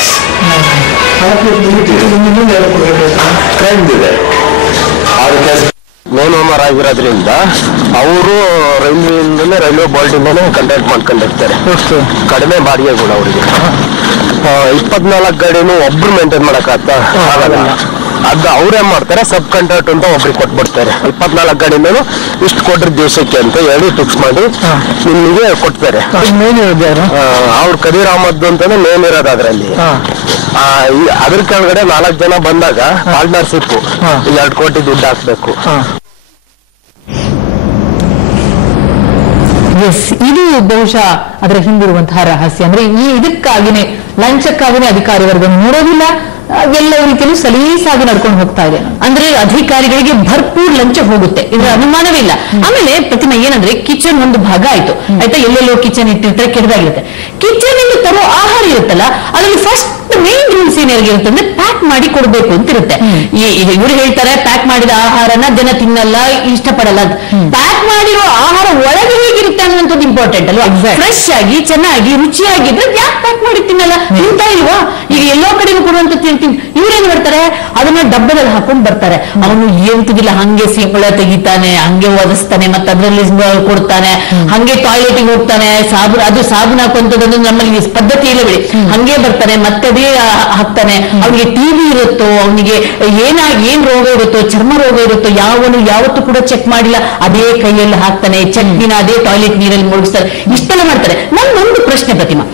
ಕ್ರೈಮ್ ಇದೆ. ಲೋನ್ ಓನರ್ ಆಗಿರೋದ್ರಿಂದ ಅವರು ರೈಲ್ವೆ ಬೋರ್ಡ್ ಇಂದಾನೆ ಕಾಂಟ್ಯಾಕ್ಟ್ ಮಾಡ್ಕೊಂಡಿರ್ತಾರೆ. ಕಡಿಮೆ ಬಾಡಿಗೆ ಕೂಡ ಅವರಿಗೆ 24 ಗಾಡಿನೂ ಒಬ್ರು ಮೇಂಟೈನ್ ಮಾಡಕ್ಕಾಗಲ್ಲ. ಅದು ಅವ್ರೇನ್ ಮಾಡ್ತಾರೆ, ಸಬ್ ಕಾಂಟ್ರಾಕ್ಟ್ ಅಂತ ಒಬ್ರಿಗೆ ಕೊಟ್ಬಿಡ್ತಾರೆ. 24 ಗಾಡಿನೂ ಇಷ್ಟು ಕೊಟ್ರೆ ದಿವಸಕ್ಕೆ ಅಂತ ಹೇಳಿ ಫಿಕ್ಸ್ ಮಾಡಿ ನಿಮಗೆ ಕೊಡ್ತಾರೆ. ಅವ್ರು ಕದೀರ್ ಅಹಮದ್ ಅಂತಾನೆ ಮೇನ್ ಇರೋದು ಅದ್ರಲ್ಲಿ. ಅದ್ರ ಕೆಳಗಡೆ 4 ಜನ ಬಂದಾಗ ಪಾರ್ಟ್ನರ್ಶಿಪ್ 2 ಕೋಟಿ ದುಡ್ಡು ಹಾಕ್ಬೇಕು. ಇದು ಬಹುಶಃ ಅದರ ಹಿಂದಿರುವಂತಹ ರಹಸ್ಯ. ಅಂದ್ರೆ ಇದಕ್ಕಾಗಿನೇ ಲಂಚಕ್ಕಾಗಿನೇ ಅಧಿಕಾರಿ ವರ್ಗ ನೋಡೋದಿಲ್ಲ, ಎಲ್ಲ ರೀತಿಯಲ್ಲೂ ಸಲೀಸಾಗಿ ನಡ್ಕೊಂಡು ಹೋಗ್ತಾ ಇದೆ. ಅಂದ್ರೆ ಅಧಿಕಾರಿಗಳಿಗೆ ಭರ್ಪೂರ್ ಲಂಚ ಹೋಗುತ್ತೆ, ಇದರ ಅನುಮಾನವಿಲ್ಲ. ಆಮೇಲೆ ಪ್ರತಿಮಾ ಏನಂದ್ರೆ ಕಿಚನ್ ಒಂದು ಭಾಗ ಆಯ್ತು ಆಯ್ತಾ, ಎಲ್ಲೆಲ್ಲೋ ಕಿಚನ್ ಇಟ್ಟಿರ್ತಾರೆ, ಕೆಡದಾಗಿರುತ್ತೆ. ಕಿಚನ್ ಇಂದ ತರೋ ಆಹಾರ ಇರುತ್ತಲ್ಲ, ಅದರಲ್ಲಿ ಫಸ್ಟ್ ಮೇನ್ ರೂಲ್ಸ್ ಏನಿರುತ್ತೆ ಅಂದ್ರೆ ಪ್ಯಾಕ್ ಮಾಡಿ ಕೊಡ್ಬೇಕು ಅಂತ ಇರುತ್ತೆ. ಇವರು ಹೇಳ್ತಾರೆ ಪ್ಯಾಕ್ ಮಾಡಿದ ಆಹಾರನ ಜನ ತಿನ್ನಲ್ಲ, ಇಷ್ಟಪಡಲ್ಲ ಅಂತ. ಪ್ಯಾಕ್ ಮಾಡಿರೋ ಆಹಾರ ಒಳಗೆ ಹೇಗಿರುತ್ತೆ ಅನ್ನುವಂಥದ್ದು ಇಂಪಾರ್ಟೆಂಟ್ ಅಲ್ವಾ? ಫ್ರೆಶ್ ಆಗಿ ಚೆನ್ನಾಗಿ ರುಚಿಯಾಗಿದ್ರೆ ಯಾಕೆ ಪ್ಯಾಕ್ ಮಾಡಿ ತಿನ್ನಲ್ಲ? ತಿಂತಾ ಇಲ್ವಾ? ಈಗ ಎಲ್ಲೋ ಕಡೆಗೂ ಕೊಡುವಂತ ತಿಂತೀನಿ. ಇವ್ರೇನ್ ಮಾಡ್ತಾರೆ, ಅದನ್ನ ಡಬ್ಬದಲ್ಲಿ ಹಾಕೊಂಡ್ ಬರ್ತಾರೆ. ಅವನು ಎಂತದಿಲ್ಲ, ಹಂಗೆ ಸಿಂಬಳ ತೆಗಿತಾನೆ, ಹಂಗೆ ಒದಸ್ತಾನೆ, ಮತ್ತೆ ಅದರಲ್ಲಿ ಕೊಡ್ತಾನೆ, ಹಂಗೆ ಟಾಯ್ಲೆಟ್ಗೆ ಹೋಗ್ತಾನೆ, ಸಾಬೂನ್ ಹಾಕುವಂಥದ್ದು ನಮ್ಮಲ್ಲಿ ಪದ್ಧತಿ ಇಲ್ಲ ಬಿಡಿ. ಹಂಗೆ ಬರ್ತಾನೆ, ಮತ್ತೆ ಅದೇ ಹಾಕ್ತಾನೆ. ಅವನಿಗೆ ಟಿವಿ ಇರುತ್ತೋ, ಅವನಿಗೆ ಏನ್ ರೋಗ ಇರುತ್ತೋ, ಚರ್ಮ ರೋಗ ಇರುತ್ತೋ, ಯಾವತ್ತೂ ಕೂಡ ಚೆಕ್ ಮಾಡಿಲ್ಲ, ಅದೇ ಕೈಯಲ್ಲಿ ಹಾಕ್ತಾನೆ, ಚಟ್ನಿನ ಅದೇ ಟಾಯ್ಲೆಟ್ ನೀರಲ್ಲಿ ಮುಳುಗಿಸ್ತಾರೆ. ಇಷ್ಟೆಲ್ಲ ಮಾಡ್ತಾರೆ. ನನ್ನೊಂದು ಪ್ರಶ್ನೆ ಪ್ರತಿಮಾ,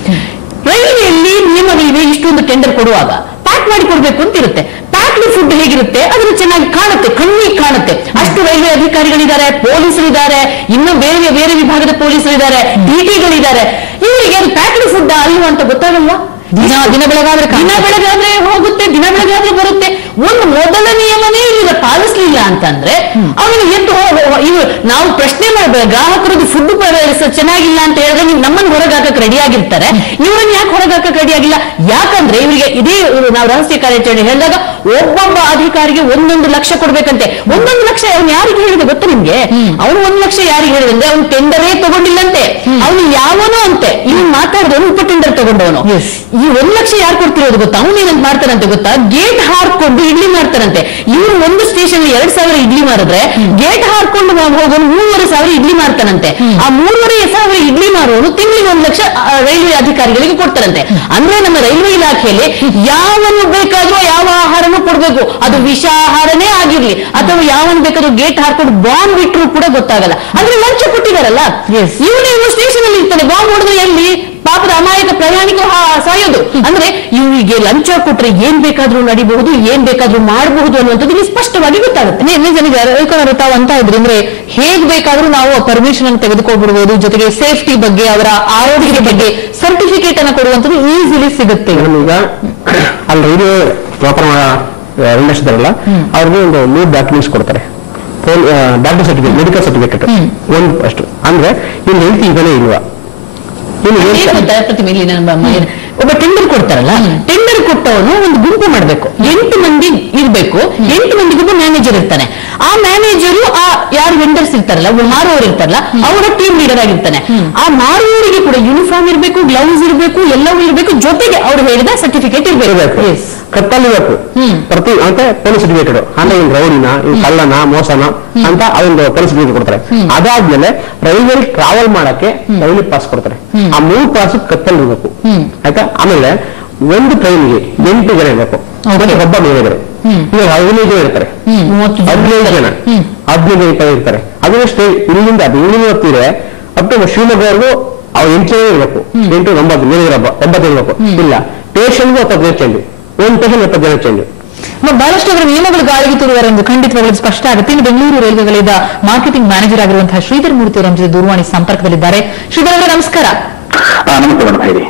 ರೈಲ್ವೆಯಲ್ಲಿ ನಿಯಮಗಳಿವೆ, ಇಷ್ಟೊಂದು ಟೆಂಡರ್ ಕೊಡುವಾಗ ಪ್ಯಾಕ್ ಮಾಡಿ ಕೊಡ್ಬೇಕು ಅಂತ ಇರುತ್ತೆ. ಪ್ಯಾಕ್ಡ್ ಫುಡ್ ಹೇಗಿರುತ್ತೆ, ಅದನ್ನು ಚೆನ್ನಾಗಿ ಕಾಣುತ್ತೆ, ಕಣ್ಣಿಗೆ ಕಾಣುತ್ತೆ. ಅಷ್ಟು ರೈಲ್ವೆ ಅಧಿಕಾರಿಗಳಿದ್ದಾರೆ, ಪೊಲೀಸರಿದ್ದಾರೆ, ಇನ್ನು ಬೇರೆ ಬೇರೆ ವಿಭಾಗದ ಪೊಲೀಸರಿದ್ದಾರೆ, ಡಿಟಿಗಳಿದ್ದಾರೆ. ಇವರಿಗೆ ಅದು ಪ್ಯಾಕ್ಡ್ ಫುಡ್ ಅಲ್ವಾ ಅಂತ ಗೊತ್ತಾಗಲ್ವಾ? ದಿನ ಬೆಳಗಾದ್ರೆ ಹೋಗುತ್ತೆ, ದಿನ ಬೆಳಗಾದ್ರೆ ಬರುತ್ತೆ. ಒಂದು ಮೊದಲ ನಿಯಮನೇ ಈಗ ಪಾಲಿಸ್ಲಿಲ್ಲ ಅಂತಂದ್ರೆ ಅವನು ಎದ್ದು ಇವು ನಾವು ಪ್ರಶ್ನೆ ಮಾಡಬೇಕು. ಗ್ರಾಹಕರದ್ದು ಫುಡ್ ಚೆನ್ನಾಗಿಲ್ಲ ಅಂತ ಹೇಳಿದ್ರೆ ನೀವು ನಮ್ಮನ್ನು ಹೊರಗಾಕಕ್ಕೆ ರೆಡಿ ಆಗಿರ್ತಾರೆ, ಇವರನ್ನು ಯಾಕೆ ಹೊರಗಾಕಕ್ಕೆ ರೆಡಿ ಆಗಿಲ್ಲ? ಯಾಕಂದ್ರೆ ಇವರಿಗೆ ಇದೇ ನಾವು ರಹಸ್ಯ ಕಾರ್ಯಾಚರಣೆ ಹೇಳಿದಾಗ ಒಬ್ಬೊಬ್ಬ ಅಧಿಕಾರಿಗೆ 1 ಲಕ್ಷ ಕೊಡ್ಬೇಕಂತೆ. 1 ಲಕ್ಷ ಅವನು ಯಾರಿಗೆ ಹೇಳಿದೆ ಗೊತ್ತಾ ನಿಮ್ಗೆ? ಅವನು 1 ಲಕ್ಷ ಯಾರಿಗೆ ಹೇಳಿದ್ರೆ ಅವನು ಟೆಂಡರೇ ತಗೊಂಡಿಲ್ಲಂತೆ, ಅವನು ಯಾವನೋ ಅಂತೆ. ಇವನು ಮಾತಾಡಿದವನು ಉಪ ಟೆಂಡರ್ ತಗೊಂಡವನು. ಈ 1 ಲಕ್ಷ ಯಾರು ಕೊಡ್ತಿರೋದು ಗೊತ್ತಾ? ಅವನು ಏನಂತ ಮಾಡ್ತಾರಂತೆ ಗೊತ್ತಾ? ಗೇಟ್ ಹಾರ್ಕೊಂಡು ಇಡ್ಲಿ ಮಾಡ್ತಾರಂತೆ. ಇವ್ರು ಒಂದು ಸ್ಟೇಷನ್ 2,000 ಇಡ್ಲಿ ಮಾಡಿದ್ರೆ ಗೇಟ್ ಹಾರ್ಕೊಂಡು ಹೋಗೋನು 3,500 ಇಡ್ಲಿ ಮಾಡ್ತಾನಂತೆ. ಆ 3,500 ಇಡ್ಲಿ ಮಾರೋನು ತಿಂಗಳಿಗೆ 1 ಲಕ್ಷ ರೈಲ್ವೆ ಅಧಿಕಾರಿಗಳಿಗೆ ಕೊಡ್ತಾರಂತೆ. ಅಂದ್ರೆ ನಮ್ಮ ರೈಲ್ವೆ ಇಲಾಖೆಯಲ್ಲಿ ಯಾವನು ಬೇಕಾದ್ರೂ ಯಾವ ಆಹಾರನೂ ಕೊಡ್ಬೇಕು, ಅದು ವಿಷ ಆಹಾರನೇ ಆಗಿರ್ಲಿ, ಅಥವಾ ಯಾವನ್ ಬೇಕಾದ್ರೂ ಗೇಟ್ ಹಾರ್ಕೊಂಡು ಬಾಂಬ್ ಬಿಟ್ಟರು ಕೂಡ ಗೊತ್ತಾಗಲ್ಲ. ಅಂದ್ರೆ ಲಂಚ ಕೊಟ್ಟಿದಾರಲ್ಲ. ಇವನು ಸ್ಟೇಷನ್ ಅಲ್ಲಿ ಇರ್ತಾನೆ, ಬಾಂಬ್ ಹೊಡೆದ್ರೆ ಎಲ್ಲಿ ಪಾಪದ ಅಮಾಯಕ ಪ್ರಯಾಣಿಕರು ಸಾಯೋದು. ಅಂದ್ರೆ ಇವರಿಗೆ ಲಂಚ ಕೊಟ್ರೆ ಏನ್ ಬೇಕಾದ್ರೂ ನಡಿಬಹುದು, ಏನ್ ಬೇಕಾದ್ರೂ ಮಾಡಬಹುದು ಅನ್ನುವಂಥದ್ದು ಸ್ಪಷ್ಟವಾಗಿ ಗೊತ್ತಾಗುತ್ತೆ. ಜನರು ತಾವು ಅಂತ ಇದ್ರು ಅಂದ್ರೆ ಹೇಗ್ ಬೇಕಾದ್ರೂ ನಾವು ಪರ್ಮಿಷನ್ ಅನ್ನು ತೆಗೆದುಕೊಳ್ಬಿಡ್ಬೋದು. ಜೊತೆಗೆ ಸೇಫ್ಟಿ ಬಗ್ಗೆ, ಅವರ ಆರೋಗ್ಯದ ಬಗ್ಗೆ ಸರ್ಟಿಫಿಕೇಟ್ ಅನ್ನು ಕೊಡುವಂಥದ್ದು ಈಸಿಲಿ ಸಿಗುತ್ತೆ. ಈಗ ಅಲ್ಲಿ ರೈಲ್ವೆ ಪ್ರಾಪರ್ ರೈಲ್ವೆ ಇದಾರಲ್ಲ, ಅವ್ರಿಗೆ ಒಂದು 3 ಡಾಕ್ಯುಮೆಂಟ್ಸ್ ಕೊಡ್ತಾರೆ. ಡಾಕ್ಟರ್ ಸರ್ಟಿಫಿಕೇಟ್, ಮೆಡಿಕಲ್ ಸರ್ಟಿಫಿಕೇಟ್ ಒಂದು ಅಷ್ಟು. ಅಂದ್ರೆ ಇನ್ನು ಹೆಲ್ತ್ ಈಗಲೇ ಇಲ್ವಾ? ಪ್ರತಿಮೆ ಇಲ್ಲಿ ಒಬ್ಬ ಟೆಂಡರ್ ಕೊಡ್ತಾರಲ್ಲ, ಟೆಂಡರ್ ಕೊಟ್ಟವನು ಒಂದು ಗುಂಪು ಮಾಡಬೇಕು, 8 ಮಂದಿ ಇರ್ಬೇಕು, 8 ಮಂದಿಗೊಬ್ಬ ಮ್ಯಾನೇಜರ್ ಇರ್ತಾನೆ. ಆ ಮ್ಯಾನೇಜರು ಆ ಯಾರು ವೆಂಡರ್ಸ್ ಇರ್ತಾರಲ್ಲ, ಮಾರುವವರು ಇರ್ತಾರಲ್ಲ, ಅವರ ಟೀಮ್ ಲೀಡರ್ ಆಗಿರ್ತಾನೆ. ಆ ಮಾರುವವರಿಗೆ ಕೂಡ ಯೂನಿಫಾರ್ಮ್ ಇರಬೇಕು, ಗ್ಲೌಸ್ ಇರಬೇಕು, ಎಲ್ಲವೂ ಇರಬೇಕು, ಜೊತೆಗೆ ಅವ್ರು ಹೇಳಿದ ಸರ್ಟಿಫಿಕೇಟ್ ಇರಬೇಕು, ಕತ್ತಲಿರಬೇಕು ಪ್ರತಿ ಅಂತ ಪೊಲೀಸ್ ಸರ್ಟಿಫಿಕೇಟ್. ಅಂದ್ರೆ ಇನ್ ರೌಡಿನ, ಇನ್ ಕಳ್ಳನ, ಮೋಸನ ಅಂತ ಅದೊಂದು ಪೊಲೀಸ್ ಸರ್ಟಿಫಿಕೇಟ್ ಕೊಡ್ತಾರೆ. ಅದಾದ್ಮೇಲೆ ರೈಲ್ವೆ ಟ್ರಾವೆಲ್ ಮಾಡಕ್ಕೆ ರೈಲ್ವೆ ಪಾಸ್ ಕೊಡ್ತಾರೆ. ಆ 3 ಪಾಸ್ ಕತ್ತಲಿರ್ಬೇಕು ಆಯ್ತಾ. ಆಮೇಲೆ ಒಂದು ಟ್ರೈನ್ಗೆ 8 ಜನ ಇರಬೇಕು, ಒಬ್ಬ ಮ್ಯಾನೇಜರ್. ಈಗ 15 ಜನ ಇರ್ತಾರೆ, 15 ಜನ 15 ಇರ್ತಾರೆ. ಅದನ್ನಷ್ಟೇ ಇಲ್ಲಿಂದ ಹೊತ್ತಿದ್ರೆ ಅಪ್ ಟು ಶಿವಮೊಗ್ಗವರೆಗೂ ಅವ್ರು 8 ಜನ ಇರಬೇಕು, 8 9 ಮ್ಯಾನೇಜರ್ 9 ಇರಬೇಕು. ಇಲ್ಲ ಪೇಷಂಟ್ಗೂ 20 ಜನ ಚೇಂಜ್, ಒಂದು ಪೇಷಂಟ್ 20 ಜನ ಚೇಂಜ್. ಬಹಳಷ್ಟು ಅವರ ನಿಯಮಗಳು ಗಾಳಿಗೆ ತೂರುವರು ಎಂದು ಖಂಡಿತವಾಗಲು ಸ್ಪಷ್ಟ ಆಗುತ್ತೆ. ಇನ್ನು ಬೆಂಗಳೂರು ರೈಲ್ವೆಗಳಿಂದ ಮಾರ್ಕೆಟಿಂಗ್ ಮ್ಯಾನೇಜರ್ ಆಗಿರುವಂತಹ ಶ್ರೀಧರ್ ಮೂರ್ತಿ ಅವರ ಜೊತೆ ದೂರವಾಣಿ ಸಂಪರ್ಕದಲ್ಲಿದ್ದಾರೆ. ಶ್ರೀಧರ್ ಅವರೇ ನಮಸ್ಕಾರ.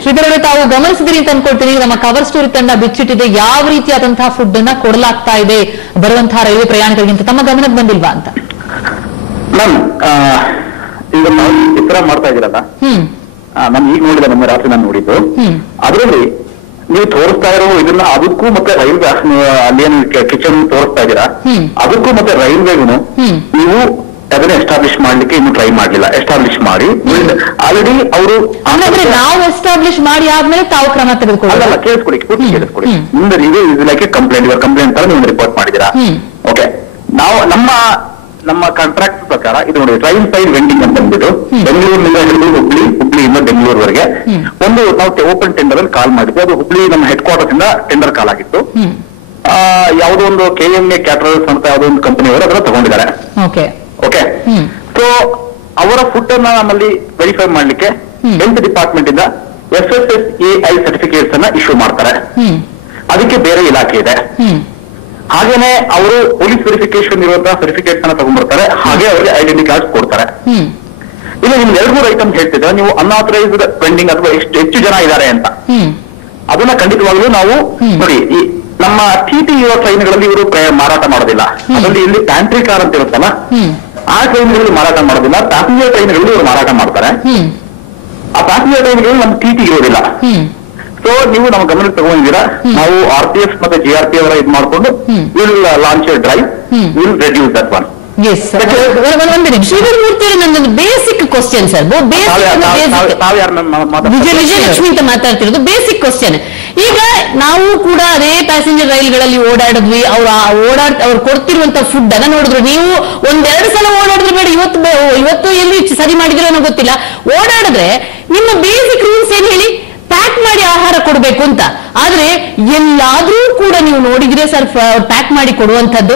ಶ್ರೀಧರ್ ಅವರೇ, ತಾವು ಗಮನಿಸಿದಿರಿ ಅಂತ ಅನ್ಕೊಳ್ತೀನಿ, ನಮ್ಮ ಕವರ್ ಸ್ಟೋರಿ ತಂಡ ಬಿಚ್ಚಿಟ್ಟಿದೆ ಯಾವ ರೀತಿಯಾದಂತಹ ಫುಡ್ ಅನ್ನ ಕೊಡಲಾಗ್ತಾ ಇದೆ ಬರುವಂತಹ ರೈಲ್ವೆ ಪ್ರಯಾಣಿಕರಿಗಿಂತ, ತಮ್ಮ ಗಮನಕ್ಕೆ ಬಂದಿಲ್ವಾ ಅಂತ? ಈಗ ನಾವು ಚಿತ್ರ ಮಾಡ್ತಾ ಇದ್ದೀರಲ್ಲ, ನಾನು ಈಗ ನೋಡಿದ ನಮ್ಮ ರಾತ್ರಿ ನಾನು ನೋಡಿದ್ದು, ಅದರಲ್ಲಿ ನೀವು ತೋರಿಸ್ತಾ ಇರೋ ಇದನ್ನ ಅದಕ್ಕೂ ಮತ್ತೆ ರೈಲ್ವೆ ಅಲ್ಲೇನು ಕಿಚನ್ ತೋರಿಸ್ತಾ ಇದ್ದೀರಾ, ಅದಕ್ಕೂ ಮತ್ತೆ ರೈಲ್ವೆಗೂ ನೀವು ಅದನ್ನ ಎಸ್ಟಾಬ್ಲಿಷ್ ಮಾಡ್ಲಿಕ್ಕೆ ಇನ್ನು ಟ್ರೈ ಮಾಡ್ಲಿಲ್ಲ. ಎಸ್ಟಾಬ್ಲಿಷ್ ಮಾಡಿ ಆಲ್ರೆಡಿ ಅವರು ನಾವು ಎಸ್ಟಾಬ್ಲಿಷ್ ಮಾಡಿ ಆದ್ಮೇಲೆ ತಾವು ಕ್ರಮ ತೆಗೆದುಕೊಳ್ಳಿ. ಅಲ್ಲ, ಕೇಳಿಸ್ಕೊಡಿ, ಕೇಳಿಸ್ಕೊಡಿ. ನಿಮ್ದು ನೀವು ಲೈಕ್ ಕಂಪ್ಲೇಂಟ್, ಇವಾಗ ಕಂಪ್ಲೇಂಟ್ ತರ ನೀವು ರಿಪೋರ್ಟ್ ಮಾಡಿದ್ದೀರಾ. ಓಕೆ, ನಾವು ನಮ್ಮ ಕಾಂಟ್ರಾಕ್ಟ್ ಪ್ರಕಾರ ಇದು ನೋಡಿ, ಟ್ರೈನ್ ಸೈಡ್ ವೆಂಡಿಂಗ್ ಅಂತ ಬಂದ್ಬಿಟ್ಟು ಬೆಂಗಳೂರಿನಿಂದ ಹಿಡಿದು ಹುಬ್ಳಿಯಿಂದ ಬೆಂಗಳೂರುವರೆಗೆ ಒಂದು ನಾವು ಓಪನ್ ಟೆಂಡರ್ ಅಲ್ಲಿ ಕಾಲ್ ಮಾಡಿದ್ವಿ. ಅದು ಹುಬ್ಳಿ ನಮ್ಮ ಹೆಡ್ ಕ್ವಾರ್ಟರ್ಸ್ ಇಂದ ಟೆಂಡರ್ ಕಾಲ್ ಆಗಿತ್ತು. ಯಾವುದೋ ಒಂದು KMA ಕ್ಯಾಟರರ್ಸ್ ಅಂತ ಯಾವುದೋ ಒಂದು ಕಂಪನಿಯವರು ಅದನ್ನ ತಗೊಂಡಿದ್ದಾರೆ. ಓಕೆ, ಸೊ ಅವರ ಫುಡ್ ಅನ್ನ ನಮ್ಮಲ್ಲಿ ವೆರಿಫೈ ಮಾಡ್ಲಿಕ್ಕೆ ಹೆಲ್ತ್ ಡಿಪಾರ್ಟ್ಮೆಂಟ್ ಇಂದ FSSAI ಸರ್ಟಿಫಿಕೇಟ್ಸ್ ಅನ್ನ ಇಶ್ಯೂ ಮಾಡ್ತಾರೆ. ಅದಕ್ಕೆ ಬೇರೆ ಇಲಾಖೆ ಇದೆ. ಹಾಗೇನೆ ಅವರು ಪೊಲೀಸ್ ವೆರಿಫಿಕೇಶನ್ ಇರುವಂತಹ ಸರ್ಟಿಫಿಕೇಟ್ಸ್ ಅನ್ನ ತಗೊಂಡ್ಬರ್ತಾರೆ. ಹಾಗೆ ಅವರಿಗೆ ಐಡೆಂಟಿ ಕಾರ್ಡ್ ಕೊಡ್ತಾರೆ. ಇಲ್ಲ ನಿಮ್ಗೆ 2 ಐಟಮ್ ಹೇಳ್ತಿದ್ರೆ, ನೀವು ಅನ್ಆಥರೈಸ್ಡ್ ವೆಂಡಿಂಗ್ ಅಥವಾ ಹೆಚ್ಚು ಜನ ಇದ್ದಾರೆ ಅಂತ, ಅದನ್ನ ಖಂಡಿತವಾಗ್ಲೂ ನಾವು ನೋಡಿ, ಈ ನಮ್ಮ TT ಇರೋ ಟ್ರೈನ್ಗಳಲ್ಲಿ ಇವರು ಮಾರಾಟ ಮಾಡೋದಿಲ್ಲ. ಅದರಲ್ಲಿ ಇಲ್ಲಿ ಪ್ಯಾಂಟ್ರಿ ಕಾರ್ ಅಂತ ಇರುತ್ತಲ್ಲ, ಆ ಟ್ರೈನ್ಗಳಲ್ಲಿ ಮಾರಾಟ ಮಾಡೋದಿಲ್ಲ. ಪ್ಯಾಸೆಂಜರ್ ಟ್ರೈನ್ಗಳಲ್ಲಿ ಇವರು ಮಾರಾಟ ಮಾಡ್ತಾರೆ. ಆ ಪ್ಯಾಸೆಂಜರ್ ಟ್ರೈನ್ಗಳಲ್ಲಿ ನಮ್ಮ TT ಇರೋದಿಲ್ಲ. ಸೊ ನೀವು ನಮ್ಮ ಗಮನಕ್ಕೆ ತಗೊಂಡಿದ್ದೀರಾ, ನಾವು RPF ಮತ್ತೆ GRP ಅವರ ಇದು ಮಾಡ್ಕೊಂಡು will launch a drive, will reduce that one. Sridhar Murthy ಅವರು ನನ್ನೊಂದು ಬೇಸಿಕ್ ಕ್ವಶನ್ ಸರ್, ವಿಜಯಲಕ್ಷ್ಮಿ ಅಂತ ಮಾತಾಡ್ತಿರೋದು ಬೇಸಿಕ್ ಕ್ವಶನ್. ಈಗ ನಾವು ಕೂಡ ಅದೇ ಪ್ಯಾಸೆಂಜರ್ ರೈಲ್ಗಳಲ್ಲಿ ಓಡಾಡಿದ್ವಿ, ಅವ್ರು ಕೊಡ್ತಿರುವಂತ ಫುಡ್ ಅನ್ನ ನೋಡಿದ್ರು. ನೀವು 1-2 ಸಲ ಓಡಾಡಿದ್ರೆ ಬೇಡ, ಇವತ್ತು ಎಲ್ಲಿ ಸರಿ ಮಾಡಿದ್ರೆ ಅನ್ನೋ ಗೊತ್ತಿಲ್ಲ. ಓಡಾಡಿದ್ರೆ ನಿಮ್ಮ ಬೇಸಿಕ್ ರೂಲ್ಸ್ ಏನ್ ಹೇಳಿ, ಪ್ಯಾಕ್ ಮಾಡಿ ಆಹಾರ ಕೊಡಬೇಕು ಅಂತ. ಆದ್ರೆ ಎಲ್ಲಾದ್ರೂ ಕೂಡ ನೀವು ನೋಡಿದ್ರೆ ಸರ್, ಪ್ಯಾಕ್ ಮಾಡಿ ಕೊಡುವಂತದ್ದು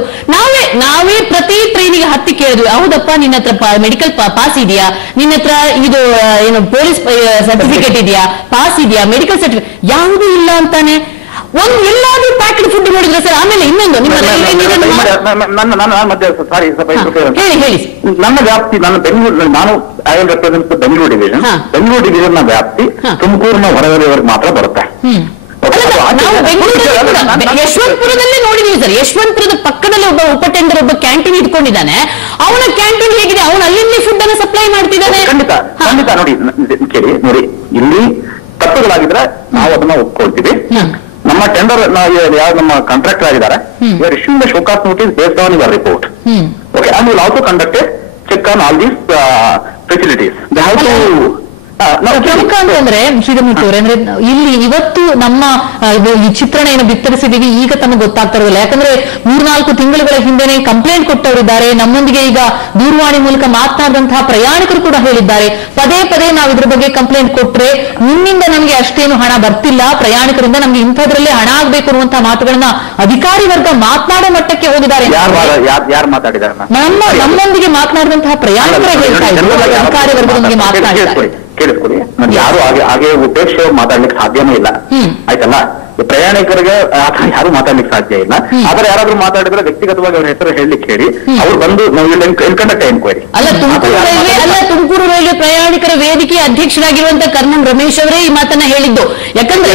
ನಾವೇ ಪ್ರತಿ ಟ್ರೈನಿಗೆ ಹತ್ತಿ ಕೇಳಿದ್ವಿ, ಹೌದಪ್ಪ ನಿನ್ನ ಹತ್ರ ಮೆಡಿಕಲ್ ಪಾಸ್ ಇದೆಯಾ, ನಿನ್ನ ಹತ್ರ ಇದು ಏನು ಪೊಲೀಸ್ ಸರ್ಟಿಫಿಕೇಟ್ ಇದೆಯಾ, ಪಾಸ್ ಇದೆಯಾ, ಮೆಡಿಕಲ್ ಸರ್ಟಿಫಿಕೇಟ್ ಯಾವುದೂ ಇಲ್ಲ ಅಂತಾನೆ. ಎಲ್ಲಾದ್ರೂ ಪ್ಯಾಕ್ಡ್ ಫುಡ್ ನೋಡಿದ್ರೆ ಸರ್. ಆಮೇಲೆ ಇನ್ನೊಂದು ಹೇಳಿ, ನನ್ನ ವ್ಯಾಪ್ತಿ, ನಾನು ಬೆಂಗಳೂರು, ನಾನು I will represent Bengaluru division. Bengaluru division ನ ವ್ಯಾಪ್ತಿ ತುಮಕೂರಿನ ಹೊರವರೆಯವರೆಗೆ ಮಾತ್ರ ಬರುತ್ತೆ. ಯಶವಂತಪುರದಲ್ಲೇ ನೋಡಿದೀವಿ ಸರ್. ಯಶವಂತಪುರದ ಪಕ್ಕದಲ್ಲಿ ಒಬ್ಬ ಉಪ ಟೆಂಡರ್ ಒಬ್ಬ ಕ್ಯಾಂಟೀನ್ ಇಟ್ಕೊಂಡಿದ್ದಾನೆ. ಅವನ ಕ್ಯಾಂಟೀನ್ ಹೇಗಿದೆ, ಅವನು ಅಲ್ಲಿಂದ ಫುಡ್ ಅನ್ನು ಸಪ್ಲೈ ಮಾಡ್ತಿದ್ದಾನೆ. ಖಂಡಿತ ನೋಡಿ, ಕೇಳಿ ನೋಡಿ, ಇಲ್ಲಿ ತಪ್ಪುಗಳಾಗಿದ್ರೆ ನಾವು ಅದನ್ನ ಒಪ್ಕೊಳ್ತೀವಿ. ನಮ್ಮ ಟೆಂಡರ್ ಯಾರು ನಮ್ಮ ಕಾಂಟ್ರಾಕ್ಟರ್ ಆಗಿದ್ದಾರೆ, issuing the show cause notice based on your report. Okay, and will also conduct a check on all these facilities. They have to ಪ್ರಮುಖ ಅಂತಂದ್ರೆ ಶ್ರೀಧರ್ಮೂರ್ತಿ ಅವರೇ, ಅಂದ್ರೆ ಇಲ್ಲಿ ಇವತ್ತು ನಮ್ಮ ಈ ಚಿತ್ರಣ ಏನು ಬಿತ್ತರಿಸಿದೀವಿ ಈಗ ತಮಗೆ ಗೊತ್ತಾಗ್ತಾ ಇರೋದಿಲ್ಲ. ಯಾಕಂದ್ರೆ 3-4 ತಿಂಗಳುಗಳ ಹಿಂದೆನೆ ಕಂಪ್ಲೇಂಟ್ ಕೊಟ್ಟವರಿದ್ದಾರೆ. ನಮ್ಮೊಂದಿಗೆ ಈಗ ದೂರವಾಣಿ ಮೂಲಕ ಮಾತನಾಡಿದಂತಹ ಪ್ರಯಾಣಿಕರು ಕೂಡ ಹೇಳಿದ್ದಾರೆ, ಪದೇ ಪದೇ ನಾವು ಇದ್ರ ಬಗ್ಗೆ ಕಂಪ್ಲೇಂಟ್ ಕೊಟ್ರೆ ನಿಮ್ಮಿಂದ ನಮ್ಗೆ ಅಷ್ಟೇನು ಹಣ ಬರ್ತಿಲ್ಲ, ಪ್ರಯಾಣಿಕರಿಂದ ನಮ್ಗೆ ಇಂಥದ್ರಲ್ಲೇ ಹಣ ಆಗ್ಬೇಕು ಅನ್ನುವಂತಹ ಮಾತುಗಳನ್ನ ಅಧಿಕಾರಿ ವರ್ಗ ಮಾತನಾಡೋ ಮಟ್ಟಕ್ಕೆ ಹೋಗಿದ್ದಾರೆ. ನಮ್ಮೊಂದಿಗೆ ಮಾತನಾಡಿದಂತಹ ಪ್ರಯಾಣಿಕರೇ ಹೇಳ್ತಾ ಇದ್ರು, ಅಧಿಕಾರಿ ವರ್ಗದೊಂದಿಗೆ ಮಾತನಾಡಿದ್ದಾರೆ. ಕೇಳಿಸ್ಕೊಡಿ, ನಾನು ಯಾರು ಹಾಗೆ ಉಪೇಕ್ಷೆ ಮಾತಾಡ್ಲಿಕ್ಕೆ ಸಾಧ್ಯನೇ ಇಲ್ಲ, ಆಯ್ತಲ್ಲ. ಪ್ರಯಾಣಿಕರಿಗೆ ಯಾರು ಮಾತಾಡ್ಲಿಕ್ಕೆ ಸಾಧ್ಯ ಇಲ್ಲ. ಆದ್ರೆ ಯಾರಾದ್ರೂ ಮಾತಾಡಿದ್ರೆ ವ್ಯಕ್ತಿಗತವಾಗಿ ಅವ್ರ ಹೆಸರು ಹೇಳಲಿಕ್ಕೆ ಹೇಳಿ ಅವ್ರು ಬಂದು ನಾವು ಕಂಡಕ್ಟ್ ಎನ್ಕ್ವೈರಿ. ಅಲ್ಲ ತುಮಕೂರು ರೈಲ್ವೆ ಪ್ರಯಾಣಿಕರ ವೇದಿಕೆಯ ಅಧ್ಯಕ್ಷರಾಗಿರುವಂತ ಕರ್ನಂ ರಮೇಶ್ ಅವರೇ ಈ ಮಾತನ್ನ ಹೇಳಿದ್ದು. ಯಾಕಂದ್ರೆ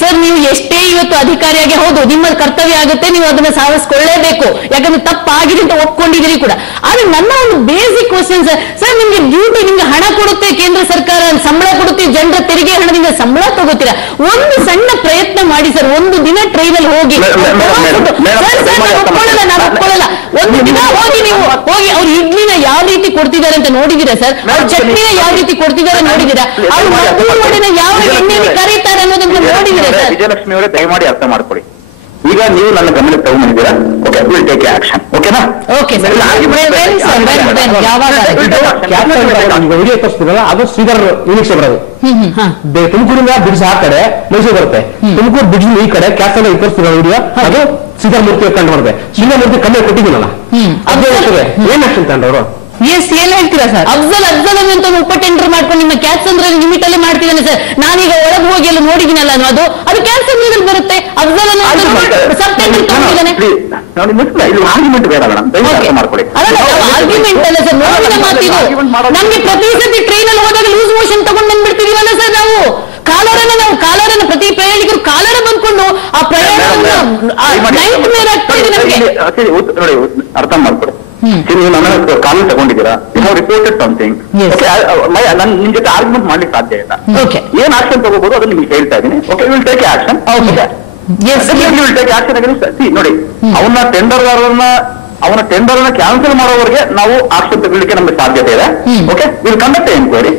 ಸರ್ ನೀವು ಎಷ್ಟೇ ಇವತ್ತು ಅಧಿಕಾರಿಯಾಗಿ ಹೌದು ನಿಮ್ಮ ಕರ್ತವ್ಯ ಆಗುತ್ತೆ, ನೀವು ಅದನ್ನ ಸಾಧಿಸ್ಕೊಳ್ಳೇಬೇಕು, ಯಾಕಂದ್ರೆ ತಪ್ಪಾಗಿದೆ ಅಂತ ಒಪ್ಕೊಂಡಿದ್ದೀರಿ ಕೂಡ. ಆದ್ರೆ ನನ್ನ ಒಂದು ಬೇಸಿಕ್ ಕ್ವಶನ್ ಸರ್, ನಿಮ್ಗೆ ಡ್ಯೂಟಿ, ನಿಮ್ಗೆ ಹಣ ಕೊಡುತ್ತೆ ಕೇಂದ್ರ ಸರ್ಕಾರ, ಸಂಬಳ ಕೊಡುತ್ತೆ, ಜನರ ತೆರಿಗೆ ಹಣದಿಂದ ಸಂಬಳ ತಗೋತೀರಾ. ಒಂದು ಸಣ್ಣ ಪ್ರಯತ್ನ ಮಾಡಿ ಸರ್, ಒಂದು ದಿನ ಟ್ರೈನಲ್ಲಿ ಹೋಗಿ ಒಪ್ಕೊಳ್ಳಲ್ಲ, ಒಂದು ದಿನ ಹೋಗಿ ನೀವು ಹೋಗಿ ಅವ್ರು ಇಡ್ಲಿನ ಯಾವ ರೀತಿ ಕೊಡ್ತಿದ್ದಾರೆ ಅಂತ ನೋಡಿದೀರಾ ಸರ್? ಅವ್ರ ಚಟ್ನಿನ ಯಾವ ರೀತಿ ಕೊಡ್ತಿದ್ದಾರೆ ನೋಡಿದೀರಾ? ಅವ್ರು ಮಕ್ಕಳಿನ ಯಾವ ಎಣ್ಣೆಯಲ್ಲಿ ಕರೀತಾರೆ ಅನ್ನೋದನ್ನ ನೋಡಿದೀರಾ ಸರ್? ವಿಜಯಲಕ್ಷ್ಮಿ ಅವರೇ ದಯಮಾಡಿ ಅರ್ಥ ಮಾಡ್ಕೊಳ್ಳಿ. ಈಗ ನೀವು ನನ್ನ ಗಮನಕ್ಕೆ ತಗೊಂಡಿದ್ದೀರಾ, ಓಕೆ, ವಿಲ್ ಟೇಕ್ ಆಕ್ಷನ್. ಓಕೆನಾ? Okay sir. ವಿಡಿಯೋ ತೋರಿಸ್ತಿರಲ್ಲ ಅದು ಶ್ರೀಧರ್ ಯೂನಿಕ್ಸ್ ಬರೋದು. ತುಮಕೂರಿಂದ ಬ್ರಿಡ್ಜ್ ಆ ಕಡೆ ಮೈಸೂರು ಬರುತ್ತೆ, ತುಮಕೂರು ಬ್ರಿಡ್ಜ್ ಈ ಕಡೆ ಕ್ಯಾಸ್ಟಲ್ ತೋರಿಸ್ತಿರೋ ವಿಡಿಯೋ ಅದು ಶ್ರೀಧರ್ ಮೂರ್ತಿ ಕಂಡು ಬರುತ್ತೆ. ಶ್ರೀಧರ್ ಮೂರ್ತಿ ಕಮ್ಮಿ ಕೊಟ್ಟಿದ್ದೀನಲ್ಲ, ಅದೇ ಏನ್ ಆಕ್ಷನ್ ತಂಡ್ರು? ಎಸ್, ಏನ್ ಹೇಳ್ತೀರಾ ಸರ್? ಅಫ್ಜಲ್ ಅಂತ ಉಪ ಟೆಂಡರ್ ಮಾಡ್ಕೊಂಡು ನಿಮ್ಮ ಕ್ಯಾನ್ಸಂದ್ರ ಲಿಮಿಟ್ ಅಲ್ಲಿ ಮಾಡ್ತಿದ್ದಾನೆ ಸರ್. ನಾನೀಗ ಒಳಗೆ ಹೋಗಿ ಎಲ್ಲ ನೋಡಿದ್ದೀನಲ್ಲ, ಅದು ಕ್ಯಾನ್ಸಂದ್ರ ಬರುತ್ತೆ. ಅಫ್ಜಲ್ ಸಬ್ ಟೆಂಡರ್ ತಗೊಂಡಿದ್ದಾನೆ. ಆರ್ಗ್ಯುಮೆಂಟ್ ಬೇಡ ಮೇಡಮ್, ಮಾಡ್ಕೊಳ್ಳಿ. ಆರ್ಗ್ಯುಮೆಂಟ್ ಅಲ್ಲ ಸರ್, ನೋಡಿದ ಮಾತಿದು. ನಮ್ಗೆ ಪ್ರತಿ ಸತಿ ಟ್ರೈನ್ ಅಲ್ಲಿ ಹೋದಾಗ ಲೂಸ್ ಮೋಷನ್ ತಗೊಂಡು ಬಂದ್ಬಿಡ್ತೀವಲ್ಲ ಸರ್ ನಾವು. ಕಾಲರನ್ನ ಪ್ರತಿ ಪ್ರಯಾಣಿಕರು ಕಾಲರ ಬಂದ್ಕೊಂಡು ಆ ಪ್ರಯಾಣವನ್ನು ನೈಟ್ ಮೇಲೆ ಆಗ್ತದೆ ನಮಗೆ. ನೋಡಿ, ಅರ್ಥ ಮಾಡ್ಕೊಳ್ಳಿ. ನೀವು ನನ್ನ ಕಾನೂನು ತಗೊಂಡಿದ್ದೀರಾ, ರಿಪೋರ್ಟೆಡ್ ಸಮಥಿಂಗ್, ನಿಮ್ ಜೊತೆ ಆರ್ಗ್ಯುಮೆಂಟ್ ಮಾಡ್ಲಿಕ್ಕೆ ಸಾಧ್ಯ ಇಲ್ಲ. ಏನ್ ಆಕ್ಷನ್ ತಗೋಬಹುದು ಅದನ್ನ ನಿಮ್ಗೆ ಹೇಳ್ತಾ ಇದೀನಿ. Okay, will take action. Will take action against. ನೋಡಿ, ಅವನ ಟೆಂಡರ್ ಅನ್ನ ಕ್ಯಾನ್ಸಲ್ ಮಾಡೋವರೆಗೆ ನಾವು ಆಕ್ಷನ್ ತಗೊಳ್ಳಿಕ್ಕೆ ನಮ್ಗೆ ಸಾಧ್ಯತೆ ಇದೆ. Okay, will conduct enquiry.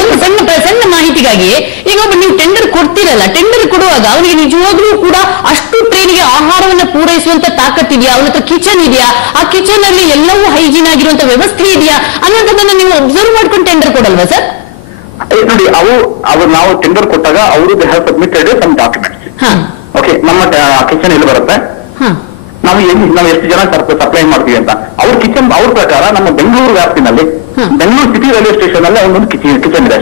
ಒಂದು ಸಣ್ಣ ಮಾಹಿತಿಗಾಗಿ, ಈಗ ಒಬ್ಬ ನೀವು ಟೆಂಡರ್ ಕೊಡ್ತೀರಲ್ಲ, ಟೆಂಡರ್ ಕೊಡುವಾಗ ಅವನಿಗೆ ನಿಜವಾಗ್ಲೂ ಕೂಡ ಅಷ್ಟು ಟ್ರೈನ್ಗೆ ಆಹಾರವನ್ನ ಪೂರೈಸುವಂತ ತಾಕತ್ತಿದೆಯಾ, ಅವನ ಹತ್ರ ಕಿಚನ್ ಇದೆಯಾ, ಆ ಕಿಚನ್ ಅಲ್ಲಿ ಎಲ್ಲವೂ ಹೈಜೀನ್ ಆಗಿರುವಂತ ವ್ಯವಸ್ಥೆ ಇದೆಯಾ ಅನ್ನೋದನ್ನ ನೀವು ಅಬ್ಸರ್ವ್ ಮಾಡ್ಕೊಂಡು ಟೆಂಡರ್ ಕೊಡಲ್ವಾ ಸರ್? ನೋಡಿ, ನಾವು ಟೆಂಡರ್ ಕೊಟ್ಟಾಗ ಅವರು they have submitted some documents. Okay, ನಮ್ಮ ಕಿಚನ್ ಎಲ್ಲಿ ಬರುತ್ತೆ, ನಾವು ಎಷ್ಟು ಜನ ಸಪ್ಲೈ ಮಾಡ್ತೀವಿ ಅಂತ ಅವ್ರ ಕಿಚನ್, ಅವ್ರ ಪ್ರಕಾರ ನಮ್ಮ ಬೆಂಗಳೂರು ವ್ಯಾಪ್ತಿನಲ್ಲಿ, ಬೆಂಗಳೂರು ಸಿಟಿ ರೈಲ್ವೆ ಸ್ಟೇಷನ್ ಅಲ್ಲೇ ಒಂದೊಂದು ಕಿಚನ್ ಇದೆ.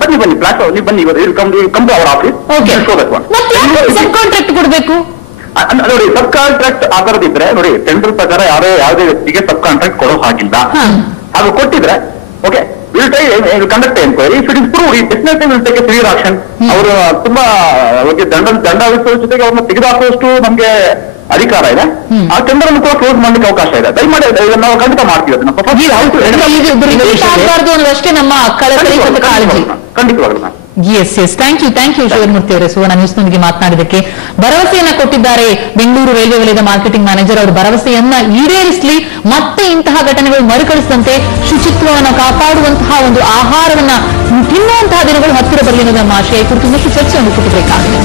ಬನ್ನಿ ಪ್ಲಾಟ್ಫಾರ್ಮ್, ನೀವು ಬನ್ನಿ, come to our office. Sub contract ಕೊಡಬೇಕು. ನೋಡಿ, ಸಬ್ ಕಾಂಟ್ರಾಕ್ಟ್ ಆ ತರದಿದ್ರೆ, ನೋಡಿ, ಟೆಂಡರ್ ಪ್ರಕಾರ ಯಾವುದೇ ವ್ಯಕ್ತಿಗೆ ಸಬ್ ಕಾಂಟ್ರಾಕ್ಟ್ ಕೊಡೋ ಹಾಗಿಲ್ಲ. ಅದು ಕೊಟ್ಟಿದ್ರೆ okay, will conduct enquiry. If it is proved, definitely will take A severe action. ಅವರು ತುಂಬಾ ಅವ್ರಿಗೆ ದಂಡ ವಿಧಿಸುವ ಜೊತೆಗೆ ಅವ್ರನ್ನ ತೆಗೆದುಹಾಕುವಷ್ಟು ನಮ್ಗೆ ಅಧಿಕಾರ ಇದೆ. ಆ ಟೆಂಡರ್ ಅನ್ನು ಕೂಡ ಕ್ಲೋಸ್ ಮಾಡ್ಲಿಕ್ಕೆ ಅವಕಾಶ ಇದೆ. ದಯಮಾಡಿ ನಾವು ಖಂಡಿತ ಮಾಡ್ತೀವಿ ಅದನ್ನ. ಖಂಡಿತವಾಗ್ಲೂ. ಎಸ್, ಥ್ಯಾಂಕ್ ಯು ಶಿವಮೂರ್ತಿ ಅವರೇ, ಸುವರ್ಣ ನ್ಯೂಸ್ನೊಂದಿಗೆ ಮಾತನಾಡಿದಕ್ಕೆ. ಭರವಸೆಯನ್ನ ಕೊಟ್ಟಿದ್ದಾರೆ ಬೆಂಗಳೂರು ರೈಲ್ವೆ ವಲಯದ ಮಾರ್ಕೆಟಿಂಗ್ ಮ್ಯಾನೇಜರ್. ಅವರು ಭರವಸೆಯನ್ನ ಈಡೇರಿಸಲಿ, ಮತ್ತೆ ಇಂತಹ ಘಟನೆಗಳು ಮರುಕಳಿಸದಂತೆ ಶುಚಿತ್ವವನ್ನು ಕಾಪಾಡುವಂತಹ ಒಂದು ಆಹಾರವನ್ನ ತಿನ್ನುವಂತಹ ದಿನಗಳು ಹತ್ತಿರ ಬರಲಿ ಅನ್ನೋದು ನಮ್ಮ ಆಶಯ. ಈ ಕುರಿತು ಇನ್ನಷ್ಟು ಚರ್ಚೆಯನ್ನು ಕೊಟ್ಟಬೇಕಾಗಿದೆ.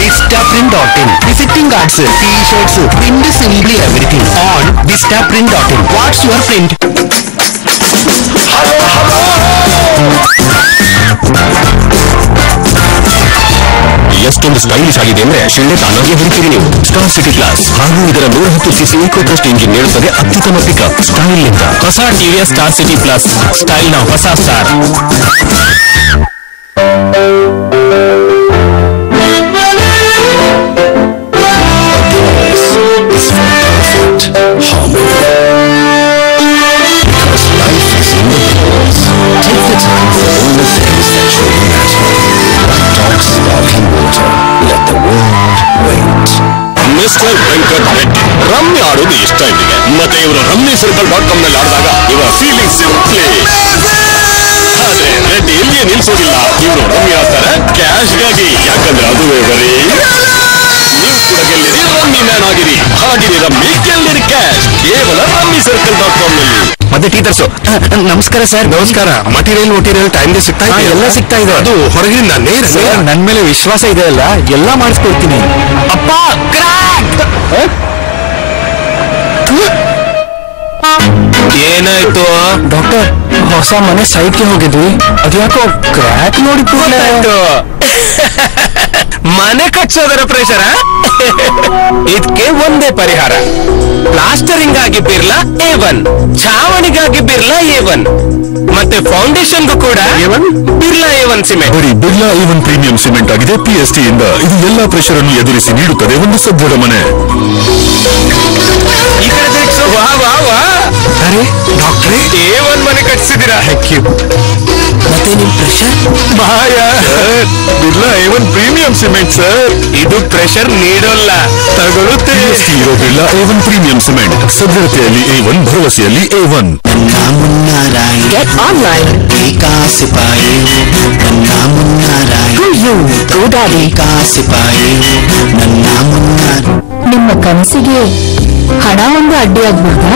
Vistaprint.in. Visiting cards, t-shirts, print simply everything on Vistaprint.in. What's your print? ಎಷ್ಟೊಂದು ಸ್ಟೈಲಿಶ್ ಆಗಿದೆ ಅಂದ್ರೆ ಶಿಳ್ಳೆ ತಾನಾಗಿ ಹುಡುಕಿರಿ ನೀವು. ಸ್ಟಾರ್ ಸಿಟಿ ಪ್ಲಸ್ ಹಾಗೂ ಇದರ 110cc ಈಕೋಟ್ರಸ್ಟ್ ಇಂಜಿನ್ ನೀಡುತ್ತದೆ ಅತ್ಯುತ್ತಮ ಪಿಕಪ್ ಸ್ಟೈಲ್ ನಿಂದ. ಹೊಸ TVS star city plus, style ನ ಹೊಸ star. Mister Venkat Reddy, rummy ಆಡೋದು ಇಷ್ಟ ಇವರಿಗೆ. ಮತ್ತೆ ಇವರು RummyCircle.com ನಲ್ಲಿ ಆಡಿದಾಗ ಇವರ ಫೀಲಿಂಗ್ ಸಿಂಪ್ಲಿ. ಆದ್ರೆ ರೆಡ್ಡಿ ಇಲ್ಲಿಯೇ ನಿಲ್ಸೋದಿಲ್ಲ, ಇವರು ರಮ್ಮಿ ಆಡ್ತಾರೆ ಕ್ಯಾಶ್ಗಾಗಿ. ಯಾಕಂದ್ರೆ ಅದುವೇ ಬರೀ. ನೀವು ಕೂಡ ಗೆಲ್ಲಿರಿ, ರಮ್ಮಿ ಮ್ಯಾನ್ ಆಗಿರಿ, ಹಾಡಿರಿ ರಮ್ಮಿ, ಗೆಲ್ಲಿರಿ ಕ್ಯಾಶ್, ಕೇವಲ RummyCircle.com ನಲ್ಲಿ. ಮತ್ತೆ ಟೀಚರ್ಸು ನಮಸ್ಕಾರ ಸರ್. ನಮಸ್ಕಾರ. ಮಟೀರಿಯಲ್ ಟೈಮ್ಗೆ ಸಿಗ್ತಾ ಇದೆ? ಎಲ್ಲ ಸಿಗ್ತಾ ಇದೆ. ಅದು ಹೊರಗಿನಿಂದ ನೇರ. ನನ್ ಮೇಲೆ ವಿಶ್ವಾಸ ಇದೆ ಅಲ್ಲ, ಎಲ್ಲ ಮಾಡಿಸ್ಕೊಡ್ತೀನಿ. ಅಪ್ಪ ಏನಾಯ್ತು ಡಾಕ್ಟರ್? ಹೊಸ ಮನೆ ಸೈಟ್ಗೆ ಹೋಗಿದ್ವಿ, ಅದ್ಯಾಕೋ ಕ್ರ್ಯಾಕ್ ನೋಡಿ ಮನೆ ಕಟ್ಸೋದರ ಪ್ರೆಷರ. ಇದಕ್ಕೆ ಒಂದೇ ಪರಿಹಾರ, ಪ್ಲಾಸ್ಟರಿಂಗ್ ಆಗಿ ಬಿರ್ಲಾ A1, ಛಾವಣಿಗಾಗಿ ಬಿರ್ಲಾ A1, ಮತ್ತೆ ಫೌಂಡೇಶನ್ಗೂ ಕೂಡ ಬಿರ್ಲಾ A1 ಸಿಮೆಂಟ್. ಬರೀ ಬಿರ್ಲಾ A1 ಪ್ರೀಮಿಯಂ ಸಿಮೆಂಟ್ ಆಗಿದೆ PST ಇಂದ. ಇದು ಎಲ್ಲಾ ಪ್ರೆಷರ್ ಅನ್ನು ಎದುರಿಸಿ ನೀಡುತ್ತದೆ ಒಂದು ಸದೃಢ ಮನೆ. ಈ ಕಡೆ ವಾ ವಾ ವಾ. ಅರೆ ಡಾಕ್ಟ್ರೇ, A1 ಮನೆ ಕಟ್ಸಿದ್ದೀರಾ? ಮತ್ತೆ ನಿಮ್ ಪ್ರೆಷರ್ ಮಾಯ. Birla A1 premium cement sir. ಇದು ಪ್ರೆಷರ್ ನೀಡೋಲ್ಲ, ತಗೊಳುತ್ತೆ. ಇರೋ ಬಿರ್ಲಾ A1 ಪ್ರೀಮಿಯಂ ಸಿಮೆಂಟ್, ಸದೃಢತೆಯಲ್ಲಿ A1, ಭರವಸೆಯಲ್ಲಿ A1. Get online. ನಿಮ್ಮ ಕನಸಿಗೆ ಹಣ ಒಂದು ಅಡ್ಡಿಯಾಗ್ಬಿಡ್ತಾ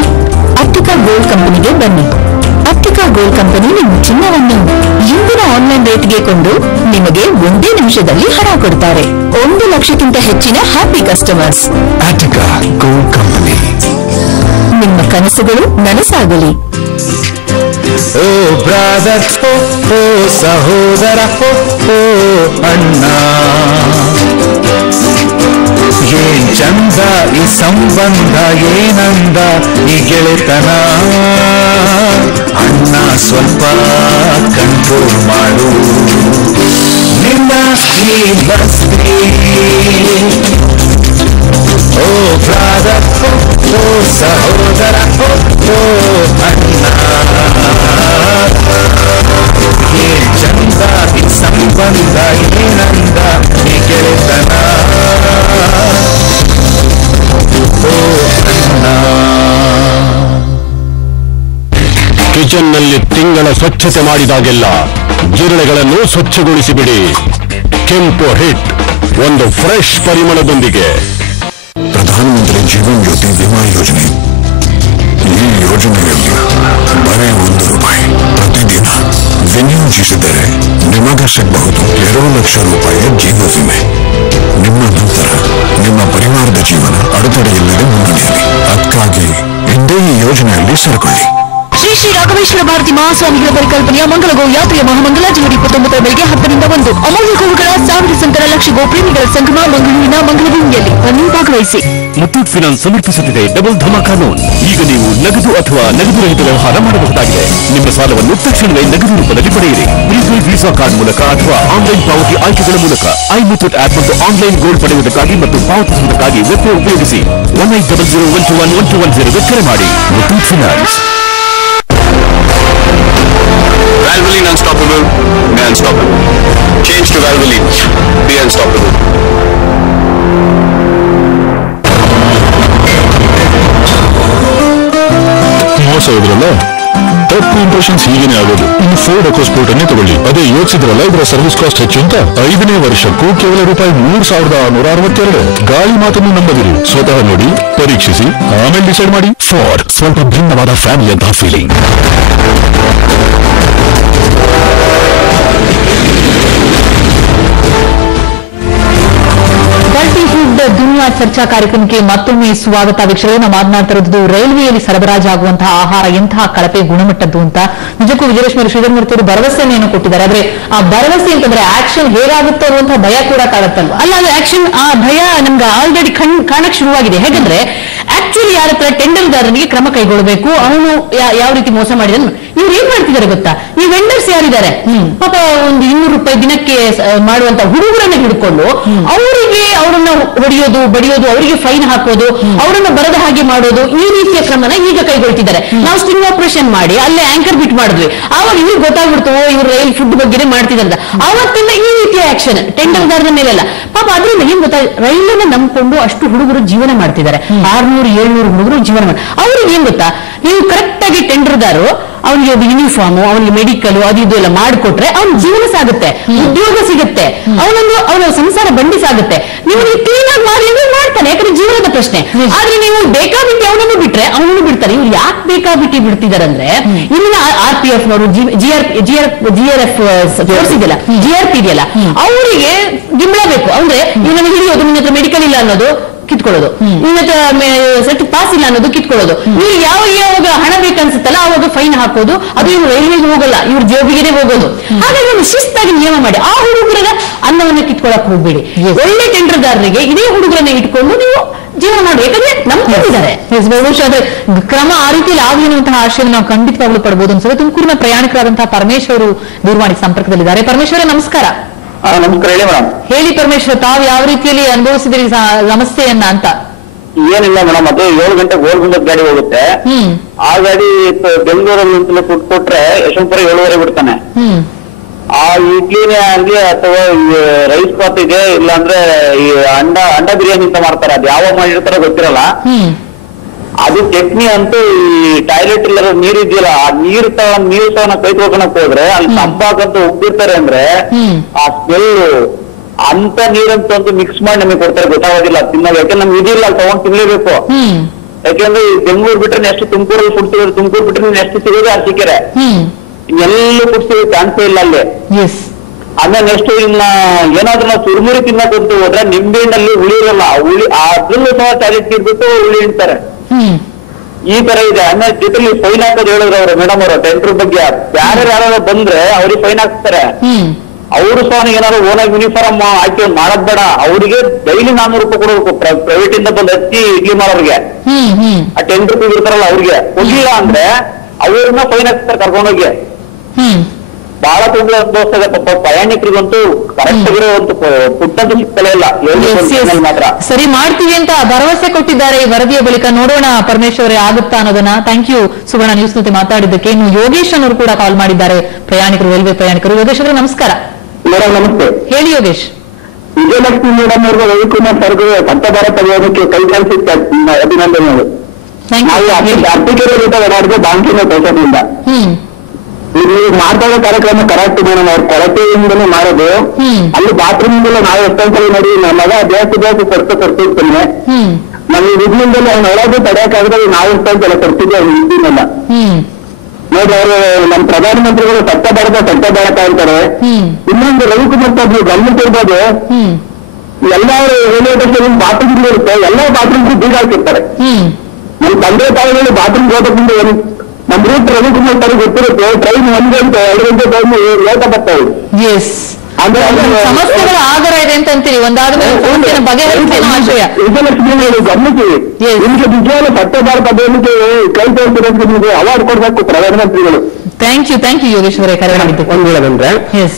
ಆಪ್ಟಿಕಾ ಗೋಲ್ಡ್ ಕಂಪನಿಗೆ ಬನ್ನಿ. ಆಪ್ಟಿಕಾ ಗೋಲ್ಡ್ ಕಂಪನಿ ನಿಮ್ಮ ಚಿನ್ನವನ್ನು ಇಂದಿನ ಆನ್ಲೈನ್ ರೇಟ್ಗೆ ಕೊಂಡು ನಿಮಗೆ ಒಂದೇ ನಿಮಿಷದಲ್ಲಿ ಹಣ ಕೊಡ್ತಾರೆ. 1 ಲಕ್ಷಕ್ಕಿಂತ ಹೆಚ್ಚಿನ happy customers. Optica gold company. ನಿಮ್ಮ ಕನಸುಗಳು ನನಸಾಗಲಿ. ಓ ಬ್ರಾದರ್, ಓ ಸಹೋದರ, ಓ ಅಣ್ಣ, ಏನ್ ಚಂದ ಈ ಸಂಬಂಧ, ಏನಂದ ಈ ಗೆಳೆತನ. ಅಣ್ಣ ಸ್ವಲ್ಪ ಕಂಟ್ರೋಲ್ ಮಾಡು ನಿನ್ನ ಈ ಬಸ್ತಿ. ಓ ಬ್ರಾದರ್, ಓ ಸಹೋದರ, ಓ ಅಣ್ಣ, ಏನ್ ಚಂದ ಈ ಸಂಬಂಧ, ಏನಂದ ಈ ಗೆಳೆತನ. ಕಿಚನ್ ನಲ್ಲಿ ತಿಂಗಳ ಸ್ವಚ್ಛತೆ ಮಾಡಿದಾಗೆಲ್ಲ ಜಿರಳೆಗಳನ್ನು ಸ್ವಚ್ಛಗೊಳಿಸಿಬಿಡಿ. ಕೆಂಪು ಹಿಟ್, ಒಂದು ಫ್ರೆಶ್ ಪರಿಮಳದೊಂದಿಗೆ. ಪ್ರಧಾನಮಂತ್ರಿ ಜೀವನ್ ಜ್ಯೋತಿ ವಿಮಾ ಯೋಜನೆ. ಈ ಯೋಜನೆಯಲ್ಲಿ ಬರೀ ₹1 ಪ್ರತಿದಿನ ವಿನಿಯೋಗಿಸಿದರೆ ನಿಮಗೆ ಸಿಗಬಹುದು 2 ಲಕ್ಷ ರೂಪಾಯಿಯ ಜೀವ ವಿಮೆ. ನಿಮ್ಮ ನಂತರ ನಿಮ್ಮ ಪರಿವಾರದ ಜೀವನ ಅಡೆತಡೆಯಿಲ್ಲದೆ ಮುನ್ನಡೆಯಲಿ. ಅದಕ್ಕಾಗಿ ಇಂದೇ ಈ ಯೋಜನೆಯಲ್ಲಿ ಸೇರಿಕೊಳ್ಳಿ. ಶ್ರೀ ಶ್ರೀ ರಾಘವೇಶ್ವರ ಭಾರತಿ ಮಹಾಸ್ವಾಮಿಗಳ ಪರಿಕಲ್ಪನೆಯ ಮಂಗಳಗೋ ಯಾತ್ರೆಯ ಮಹಾಮಂಗಲ ಜೂನ್ 29 ಬೆಳಗ್ಗೆ 10ರಿಂದ 1. ಅಮೂಲ್ಯ ಗೋವುಗಳ 1000 ಸಂಕರ ಲಕ್ಷ ಗೋಪ್ರೇಮಿಗಳ ಸಂಗಮ ಮಂಗಳೂರಿನ ಮಂಗಳಭೂಮಿಯಲ್ಲಿ ಬನ್ನಿ ಭಾಗವಹಿಸಿ. ಮುತ್ತೂಟ್ ಫಿನಾನ್ಸ್ ಸಮರ್ಪಿಸುತ್ತಿದೆ ಡಬಲ್ ಧಮಾಕಾ ಲೋನ್. ಈಗ ನೀವು ನಗದು ಅಥವಾ ನಗದು ರಹಿತ ವ್ಯವಹಾರ ಮಾಡಬಹುದಾಗಿದೆ. ನಿಮ್ಮ ಸಾಲವನ್ನು ತಕ್ಷಣವೇ ನಗದು ರೂಪದಲ್ಲಿ ಪಡೆಯಿರಿ. ಪ್ರೀಪೇಡ್ ವೀಸಾ ಕಾರ್ಡ್ ಮೂಲಕ ಅಥವಾ ಆನ್ಲೈನ್ ಪಾವತಿ ಆಯ್ಕೆಗಳ ಮೂಲಕ. ಮುತ್ತೂಟ್ ಆಪ್ ಮತ್ತು ಆನ್ಲೈನ್ ಗೋಲ್ಡ್ ಪಡೆಯುವುದಕ್ಕಾಗಿ ಮತ್ತು ಪಾವತಿಸುವುದಕ್ಕಾಗಿ ವೆಬ್ ಉಪಯೋಗಿಸಿ 1800121110 ಕರೆ ಮಾಡಿ. Muthoot finance. Valvoline unstoppable, be unstoppable. Change to Valvoline, be unstoppable. ಮೋಸ ಹೋದ್ರಲ್ಲ, ತಪ್ಪು ಇಂಪ್ರೆಷನ್ಸ್ ಹೀಗೇನೆ ಆಗೋದು. ಇನ್ನು ಫೋರ್ಡ್ ಎಕೋಸ್ಪೋರ್ಟ್ ಅನ್ನೇ ತಗೊಳ್ಳಿ. ಅದೇ ಯೋಚಿಸಿದ್ರಲ್ಲ ಇದರ ಸರ್ವಿಸ್ ಕಾಸ್ಟ್ ಹೆಚ್ಚು ಅಂತ. 5ನೇ ವರ್ಷಕ್ಕೂ ಕೇವಲ ₹3,662. ಗಾಳಿ ಮಾತನ್ನು ನಂಬದಿರಿ, ಸ್ವತಃ ನೋಡಿ, ಪರೀಕ್ಷಿಸಿ, ಆಮೇಲೆ ಡಿಸೈಡ್ ಮಾಡಿ. ಫೋರ್ಡ್, ಸ್ವಲ್ಪ ಭಿನ್ನವಾದ ಫ್ಯಾಮಿಲಿ ಅಂತ ಫೀಲಿಂಗ್. ದುನಿಯಾ ಚರ್ಚಾ ಕಾರ್ಯಕ್ರಮಕ್ಕೆ ಮತ್ತೊಮ್ಮೆ ಸ್ವಾಗತ. ವೀಕ್ಷಕರೇ, ನಾವು ಮಾತನಾಡ್ತಾ ಇರೋದು ರೈಲ್ವೆಯಲ್ಲಿ ಸರಬರಾಜಾಗುವಂತಹ ಆಹಾರ ಎಂತಹ ಕಳಪೆ ಗುಣಮಟ್ಟದ್ದು ಅಂತ. ನಿಜಕ್ಕೂ ವಿಜಯಲಕ್ಷ್ಮಿ ಶ್ರೀಧರ್ ಅವರು ಭರವಸೆಯನ್ನು ಕೊಟ್ಟಿದ್ದಾರೆ. ಆದ್ರೆ ಆ ಭರವಸೆ ಅಂತಂದ್ರೆ ಆಕ್ಷನ್ ಹೇಗಾಗುತ್ತೋ ಅನ್ನುವಂತಹ ಭಯ ಕೂಡ ಕಾಡುತ್ತಲ್ವ? ಅಲ್ಲ, ಅದು ಆಕ್ಷನ್, ಆ ಭಯ ನಮ್ಗೆ ಆಲ್ರೆಡಿ ಕಾಣಕ್ ಶುರುವಾಗಿದೆ. ಹೇಗಂದ್ರೆ ಆಕ್ಚುಲಿ ಯಾರ ಹತ್ರ ಟೆಂಡರ್ದಾರನಿಗೆ ಕ್ರಮ ಕೈಗೊಳ್ಳಬೇಕು, ಅವನು ಯಾವ ರೀತಿ ಮೋಸ ಮಾಡಿದ ಇವ್ರು ಏನ್ ಮಾಡ್ತಿದ್ದಾರೆ ಗೊತ್ತಾ? ಈ ವೆಂಡರ್ಸ್ ಯಾರಿದ್ದಾರೆ ಪಾಪ ಒಂದು ₹200 ದಿನಕ್ಕೆ ಮಾಡುವಂತ ಹುಡುಗರನ್ನ ಹಿಡ್ಕೊಂಡು ಅವರನ್ನ ಹೊಡೆಯೋದು, ಬಡಿಯೋದು, ಅವರಿಗೆ ಫೈನ್ ಹಾಕೋದು, ಅವರನ್ನ ಬರದ ಹಾಗೆ ಮಾಡೋದು, ಈ ರೀತಿಯ ಕ್ರಮನ ಈಗ ಕೈಗೊಳ್ತಿದ್ದಾರೆ. ನಾವು ಸ್ಟಿಂಗ್ ಆಪರೇಷನ್ ಮಾಡಿ ಅಲ್ಲೇ ಆಂಕರ್ ಬಿಟ್ ಮಾಡಿದ್ವಿ. ಆವಾಗ ಇವ್ರಿಗೆ ಗೊತ್ತಾಗ್ಬಿಡ್ತು ಇವ್ರು ರೈಲ್ ಫುಡ್ ಬಗ್ಗೆ ಮಾಡ್ತಿದ್ದಾರೆ. ಅವತ್ತಿಂದ ಈ ರೀತಿಯ ಆಕ್ಷನ್ ಟೆಂಡರ್ದಾರನ ಮೇಲೆಲ್ಲ. ಪಾಪ ಅದರಿಂದ ಏನ್ ಗೊತ್ತಾ, ರೈಲನ್ನ ನಂಬ್ಕೊಂಡು ಅಷ್ಟು ಹುಡುಗರು ಜೀವನ ಮಾಡ್ತಿದ್ದಾರೆ. 600-700 ಹುಡುಗರು ಜೀವನ ಮಾಡಿ. ಅವ್ರಿಗೆ ಏನ್ ಗೊತ್ತಾ, ನೀವು ಕರೆಕ್ಟ್ ಆಗಿ ಟೆಂಡರ್ದಾರು ಅವನಿಗೆ ಒಂದು ಯೂನಿಫಾರ್ಮ್, ಅವನಿಗೆ ಮೆಡಿಕಲ್ ಅದು ಇದು ಎಲ್ಲ ಮಾಡಿಕೊಟ್ರೆ ಅವ್ನ ಜೀವನ ಸಾಗುತ್ತೆ, ಉದ್ಯೋಗ ಸಿಗುತ್ತೆ, ಅವನ ಸಂಸಾರ ಬಂಡಿ ಸಾಗುತ್ತೆ. ನೀವು ಕ್ಲೀನ್ ಆಗಿ ಮಾಡಿ ಅಂದ್ರೆ ಮಾಡ್ತಾನೆ, ಯಾಕಂದ್ರೆ ಜೀವನದ ಪ್ರಶ್ನೆ. ಆದ್ರೆ ನೀವು ಬೇಕಾಬಿಟ್ಟಿ ಅವನನ್ನು ಬಿಟ್ರೆ ಅವನನ್ನು ಬಿಡ್ತಾರೆ. ಇವ್ರು ಯಾಕೆ ಬೇಕಾಬಿಟ್ಟಿ ಬಿಡ್ತಿದ್ದಾರೆ ಅಂದ್ರೆ, ಇಲ್ಲಿನ RPF ನವರು GRF ಫೋರ್ಸ್ ಇದೆಯಲ್ಲ, GRP ಇದೆಯಲ್ಲ, ಅವರಿಗೆ ಗಿಂಬಳ ಬೇಕು. ಅಂದ್ರೆ ನಮಗೆ ಹಿಡಿಯೋದು, ನಿನ್ನ ಹತ್ರ ಮೆಡಿಕಲ್ ಇಲ್ಲ ಅನ್ನೋದು, ಕಿತ್ಕೊಳ್ಳೋದು, ಇವತ್ತು ಸೆಟ್ ಪಾಸ್ ಇಲ್ಲ ಅನ್ನೋದು ಕಿತ್ಕೊಳ್ಳೋದು. ಇವ್ರು ಯಾವಾಗ ಹಣ ಬೇಕನ್ಸುತ್ತಲ್ಲ ಅವಾಗ ಫೈನ್ ಹಾಕೋದು, ಅದು ಇವ್ರು ರೈಲ್ವೆಗೆ ಹೋಗಲ್ಲ, ಇವ್ರ ಜೋಬಿಗೆ ಹೋಗೋದು. ಹಾಗಾಗಿ ಒಂದು ಶಿಸ್ತಾಗಿ ನಿಯಮ ಮಾಡಿ ಆ ಹುಡುಗರ ಅನ್ನವನ್ನ ಕಿತ್ಕೊಳಕ್ ಹೋಗ್ಬೇಡಿ. ಒಳ್ಳೆ ಟೆಂಡರ್ದಾರರಿಗೆ ಇದೇ ಹುಡುಗರನ್ನ ಇಟ್ಕೊಂಡು ನೀವು ಜೀವನ ಮಾಡಿ, ಯಾಕಂದ್ರೆ ನಂಬಿದ್ದಾರೆ. ಬಹುಶಃ ಅದೇ ಕ್ರಮ ಆ ರೀತಿಯಲ್ಲಿ ಆಗಲಿ ಅನ್ನುವಂತಹ ಆಶಯವನ್ನು ನಾವು ಖಂಡಿತವಾಗ್ಲೂ ಪಡಬಹುದು ಅನ್ಸುತ್ತೆ. ತುಮಕೂರಿನ ಪ್ರಯಾಣಿಕರಾದಂತಹ ಪರಮೇಶ್ ಅವರು ದೂರವಾಣಿ ಸಂಪರ್ಕದಲ್ಲಿದ್ದಾರೆ. ಪರಮೇಶ್ವರ ನಮಸ್ಕಾರ. ನಮಸ್ಕಾರ, ಹೇಳಿ ಮೇಡಮ್. ಹೇಳಿ ಪರಮೇಶ್ವರ, ತಾವು ಯಾವ ರೀತಿಯಲ್ಲಿ ಅನುಭವಿಸಿದ್ರಿ ಸಮಸ್ಯೆಯನ್ನ ಅಂತ? ಏನಿಲ್ಲ ಮೇಡಮ್, ಅದು 7 ಗಂಟೆ ಗೋಲ್ಗುಂಡದ ಗಾಡಿ ಹೋಗುತ್ತೆ. ಆ ಗಾಡಿ ಬೆಂಗಳೂರಲ್ಲಿ ಕೊಟ್ರೆ ಯಶವಂತಪುರ 7:30 ಬಿಡ್ತಾನೆ. ಆ ಇಡ್ಲಿನೇ ಆಗ್ಲಿ ಅಥವಾ ರೈಸ್ ಬಾತ್ ಇದೆ, ಇಲ್ಲಾಂದ್ರೆ ಈ ಅಂಡ ಬಿರಿಯಾನಿ ಅಂತ ಮಾಡ್ತಾರೆ, ಅದು ಯಾವ ಮಾಡಿರ್ತಾರೋ ಗೊತ್ತಿರಲ್ಲ. ಅದು ಚಟ್ನಿ ಅಂತೂ ಈ ಟಾಯ್ಲೆಟ್ ಇಲ್ಲ ನೀರ್ ಇದೆಯಲ್ಲ, ಆ ನೀರ್ ತಗೊಂಡ್ ಕೈ ತೊಳ್ಕೊಳಕ್ ಹೋದ್ರೆ ಅಲ್ಲಿ ತಂಪಾಕಂತ ಉಗ್ದಿರ್ತಾರೆ ಅಂದ್ರೆ ಆ ಸ್ಮೆಲ್ ಅಂತ ನೀರಂತಂದು ಮಿಕ್ಸ್ ಮಾಡಿ ನಮಗೆ ಕೊಡ್ತಾರೆ, ಗೊತ್ತಾಗೋದಿಲ್ಲ ತಿನ್ನೋದು. ಯಾಕಂದ್ರೆ ನಮ್ಗೆ ಇದಿಲ್ಲ, ಅಲ್ಲಿ ತಗೊಂಡ್ ತಿನ್ಲೇಬೇಕು. ಯಾಕಂದ್ರೆ ಬೆಂಗಳೂರು ಬಿಟ್ರೆ ನೆಕ್ಸ್ಟ್ ತುಮಕೂರಲ್ಲಿ ಫುಡ್ ಸಿಗೋದು, ತುಮಕೂರು ಬಿಟ್ರೆ ನೆಕ್ಸ್ಟ್ ಸಿಗೋದು ಅರಸೀಕೆರೆ, ಇನ್ನೆಲ್ಲೂ ಫುಡ್ ಸಿಗೋ ಚಾನ್ಸೇ ಇಲ್ಲ ಅಲ್ಲಿ. ಆಮೇಲೆ ನೆಕ್ಸ್ಟ್ ಇನ್ನ ಏನಾದ್ರೂ ನಾವು ಚುರುಮುರಿ ತಿನ್ನಕ್ಕಂತ ಹೋದ್ರೆ ನಿಂಬೆಹಣ್ಣಲ್ಲಿ ಹುಳಿ ಇರಲ್ಲ, ಹುಳಿ ಅದ್ರಲ್ಲೂ ಸಹ ಟಾಯ್ಲೆಟ್ ಇರ್ಬೇಕು, ಹುಳಿ ಇಡ್ತಾರೆ. ಈ ತರ ಇದೆ. ಆಮೇಲೆ ಜೊತೆಲಿ ಫೈನ್ ಹಾಕೋದು ಹೇಳಿದ್ರು ಅವರು ಮೇಡಮ್ ಅವರು ಟೆಂಡರ್ ಬಗ್ಗೆ. ಯಾರು ಬಂದ್ರೆ ಅವ್ರಿಗೆ ಫೈನ್ ಹಾಕ್ತಾರೆ. ಅವರು ಸಹ ಏನಾದ್ರು ಓನಾಗಿ ಯೂನಿಫಾರ್ಮ್ ಹಾಕಿ ಮಾಡೋದ್ ಬೇಡ, ಅವರಿಗೆ ಡೈಲಿ 400 ರೂಪಾಯಿ ಕೊಡಬೇಕು. ಪ್ರೈವೇಟ್ ಇಂದ ಬಂದು ಹಚ್ಚಿ ಇಡ್ಲಿ ಮಾಡೋರಿಗೆ ಆ ಟೆಂಡರ್ ಇರ್ತಾರಲ್ಲ ಅವ್ರಿಗೆ ಹೋಗಿಲ್ಲ ಅಂದ್ರೆ ಅವ್ರನ್ನ ಫೈನ್ ಹಾಕ್ತಾರೆ ಕರ್ಕೊಂಡೋಗಿ. ಬಹಳ ತೊಂದರೆ ಅನುಭವಿಸ್ತದೆ ಪಾಪ ಪ್ರಯಾಣಿಕರಿಗಂತೂ. ಕರೆಕ್ಟ್ ಆಗಿರೋ ಒಂದು ಫುಡ್ ಅಂತೂ ಸಿಗ್ತಲೇ ಇಲ್ಲ, ಮಾತ್ರ. ಸರಿ ಮಾಡ್ತೀವಿ ಅಂತ ಭರವಸೆ ಕೊಟ್ಟಿದ್ದಾರೆ. ಈ ವರದಿಯ ಬಳಿಕ ನೋಡೋಣ ಪರಮೇಶ್ವರೇ ಆಗುತ್ತಾ ಅನ್ನೋದನ್ನ. ಥ್ಯಾಂಕ್ ಯು ಸುವರ್ಣ ನ್ಯೂಸ್ ಜೊತೆ ಮಾತಾಡಿದ್ದಕ್ಕೆ. ಇನ್ನು ಯೋಗೇಶ್ ಅವರು ಕೂಡ ಕಾಲ್ ಮಾಡಿದ್ದಾರೆ, ಪ್ರಯಾಣಿಕರು, ರೈಲ್ವೆ ಪ್ರಯಾಣಿಕರು. ಯೋಗೇಶ್ ಅವರೇ ನಮಸ್ಕಾರ. ಮೇಡಮ್ ನಮಸ್ತೆ. ಹೇಳಿ ಯೋಗೇಶ್. ವಿಜಯಲಕ್ಷ್ಮಿ ಮೇಡಮ್ ಅವ್ರಿಗೆ ರವಿಕುಮಾರ್ ಸರ್ಗೆ ಸ್ವಚ್ಛ ಭಾರತ್ ಅಭಿಯಾನಕ್ಕೆ ಕೈ ಕಳಿಸಿದ್ದ ಅಭಿನಂದನೆಗಳು. ನಾವು ಅರ್ಪಿಕೆರೆ ಓಡಾಡಿದ ಬಾಂಕಿನ ಕೆಲಸದಿಂದ ಇಲ್ಲಿ ಮಾತಾಡೋ ಕಾರ್ಯಕ್ರಮ ಕರೆಕ್ಟ್ ಮೇಡಮ್. ಅವ್ರ ಕೊರತೆಯಿಂದಲೇ ಮಾಡೋದು. ಅಲ್ಲಿ ಬಾತ್ರೂಮ್ ಇಂದಲೇ ನಾವು ಎಷ್ಟೊಂದ್ಸಲ ನೋಡಿ ನಮ್ಮ ಮಗ ಜಾಸ್ತಿ ಕೊಡ್ತಿರ್ತಾನೆ. ನಮ್ಗೆ ವಿದ್ನಿಂದಲೇ ಅವ್ನ ಒಳಗೆ ತಡೆಯಕ್ಕಾಗದೆ ನಾವು ಎಷ್ಟೊಂದ್ಸಲ ಕೊಡ್ತಿದ್ದೆ, ಅವ್ನು ವಿದ್ಯೆನೆಲ್ಲ ನೋಡಿ. ಅವರು ನಮ್ಮ ಪ್ರಧಾನಮಂತ್ರಿಗಳು ಸ್ವಚ್ಛ ಭಾರತ ಅಂತಾರೆ. ಇನ್ನೊಂದು ರವಿಕುಮಾರ್ ಸಾಬ್ ನೀವು ಗಮನಿಸಿರ್ಬೋದು, ಎಲ್ಲಾ ರೈಲ್ವೆ ಸ್ಟೇಷನ್ ಬಾತ್ರೂಮ್ ಇರುತ್ತೆ, ಎಲ್ಲಾ ಬಾತ್ರೂಮ್ ಬೀಗ ಹಾಕಿರ್ತಾರೆ. ನಮ್ಮ ತಂದೆ ತಾಯಿಗಳು ಬಾತ್ರೂಮ್ ಹೋಗೋದ್ರಿಂದ ನಮ್ ರೂಟ್ ರವಿಕುಮಾರ್ ಸಾರಿಗೆ ಗೊತ್ತಿರುತ್ತೆ, ಟ್ರೈನ್ 1 ಗಂಟೆ 2 ಗಂಟೆ ಟೈಮ್ ಲೇಟ್ ಬರ್ತಾ ಇದೆ. ಸಮಸ್ಯೆಗಳ ಆಗರ ಇದೆ ಅಂತ ಅಂತೀರಿ, ಒಂದಾದ್ಮೇಲೆ ಬಗೆಹರಿಸುವ ವಿಜಯಲಕ್ಷ್ಮಿ ಗಮನಿಸಿ. ನಿಮಗೆ ನಿಜವಾದ ಸ್ವಚ್ಛ ಭಾರತ ಅಭಿಯಾನಕ್ಕೆ ಕೈ ತೋರಿಸಿರೋದಕ್ಕೆ ನಿಮಗೆ ಅವಾರ್ಡ್ ಕೊಡ್ಬೇಕು ಪ್ರಧಾನಮಂತ್ರಿಗಳು. ಥ್ಯಾಂಕ್ ಯು ಯೋಗೇಶ್ ಅವರೇ ಕರೆ ಮಾಡಿದ್ದು. ಒಂದ್ ಹೇಳೋದಂದ್ರೆ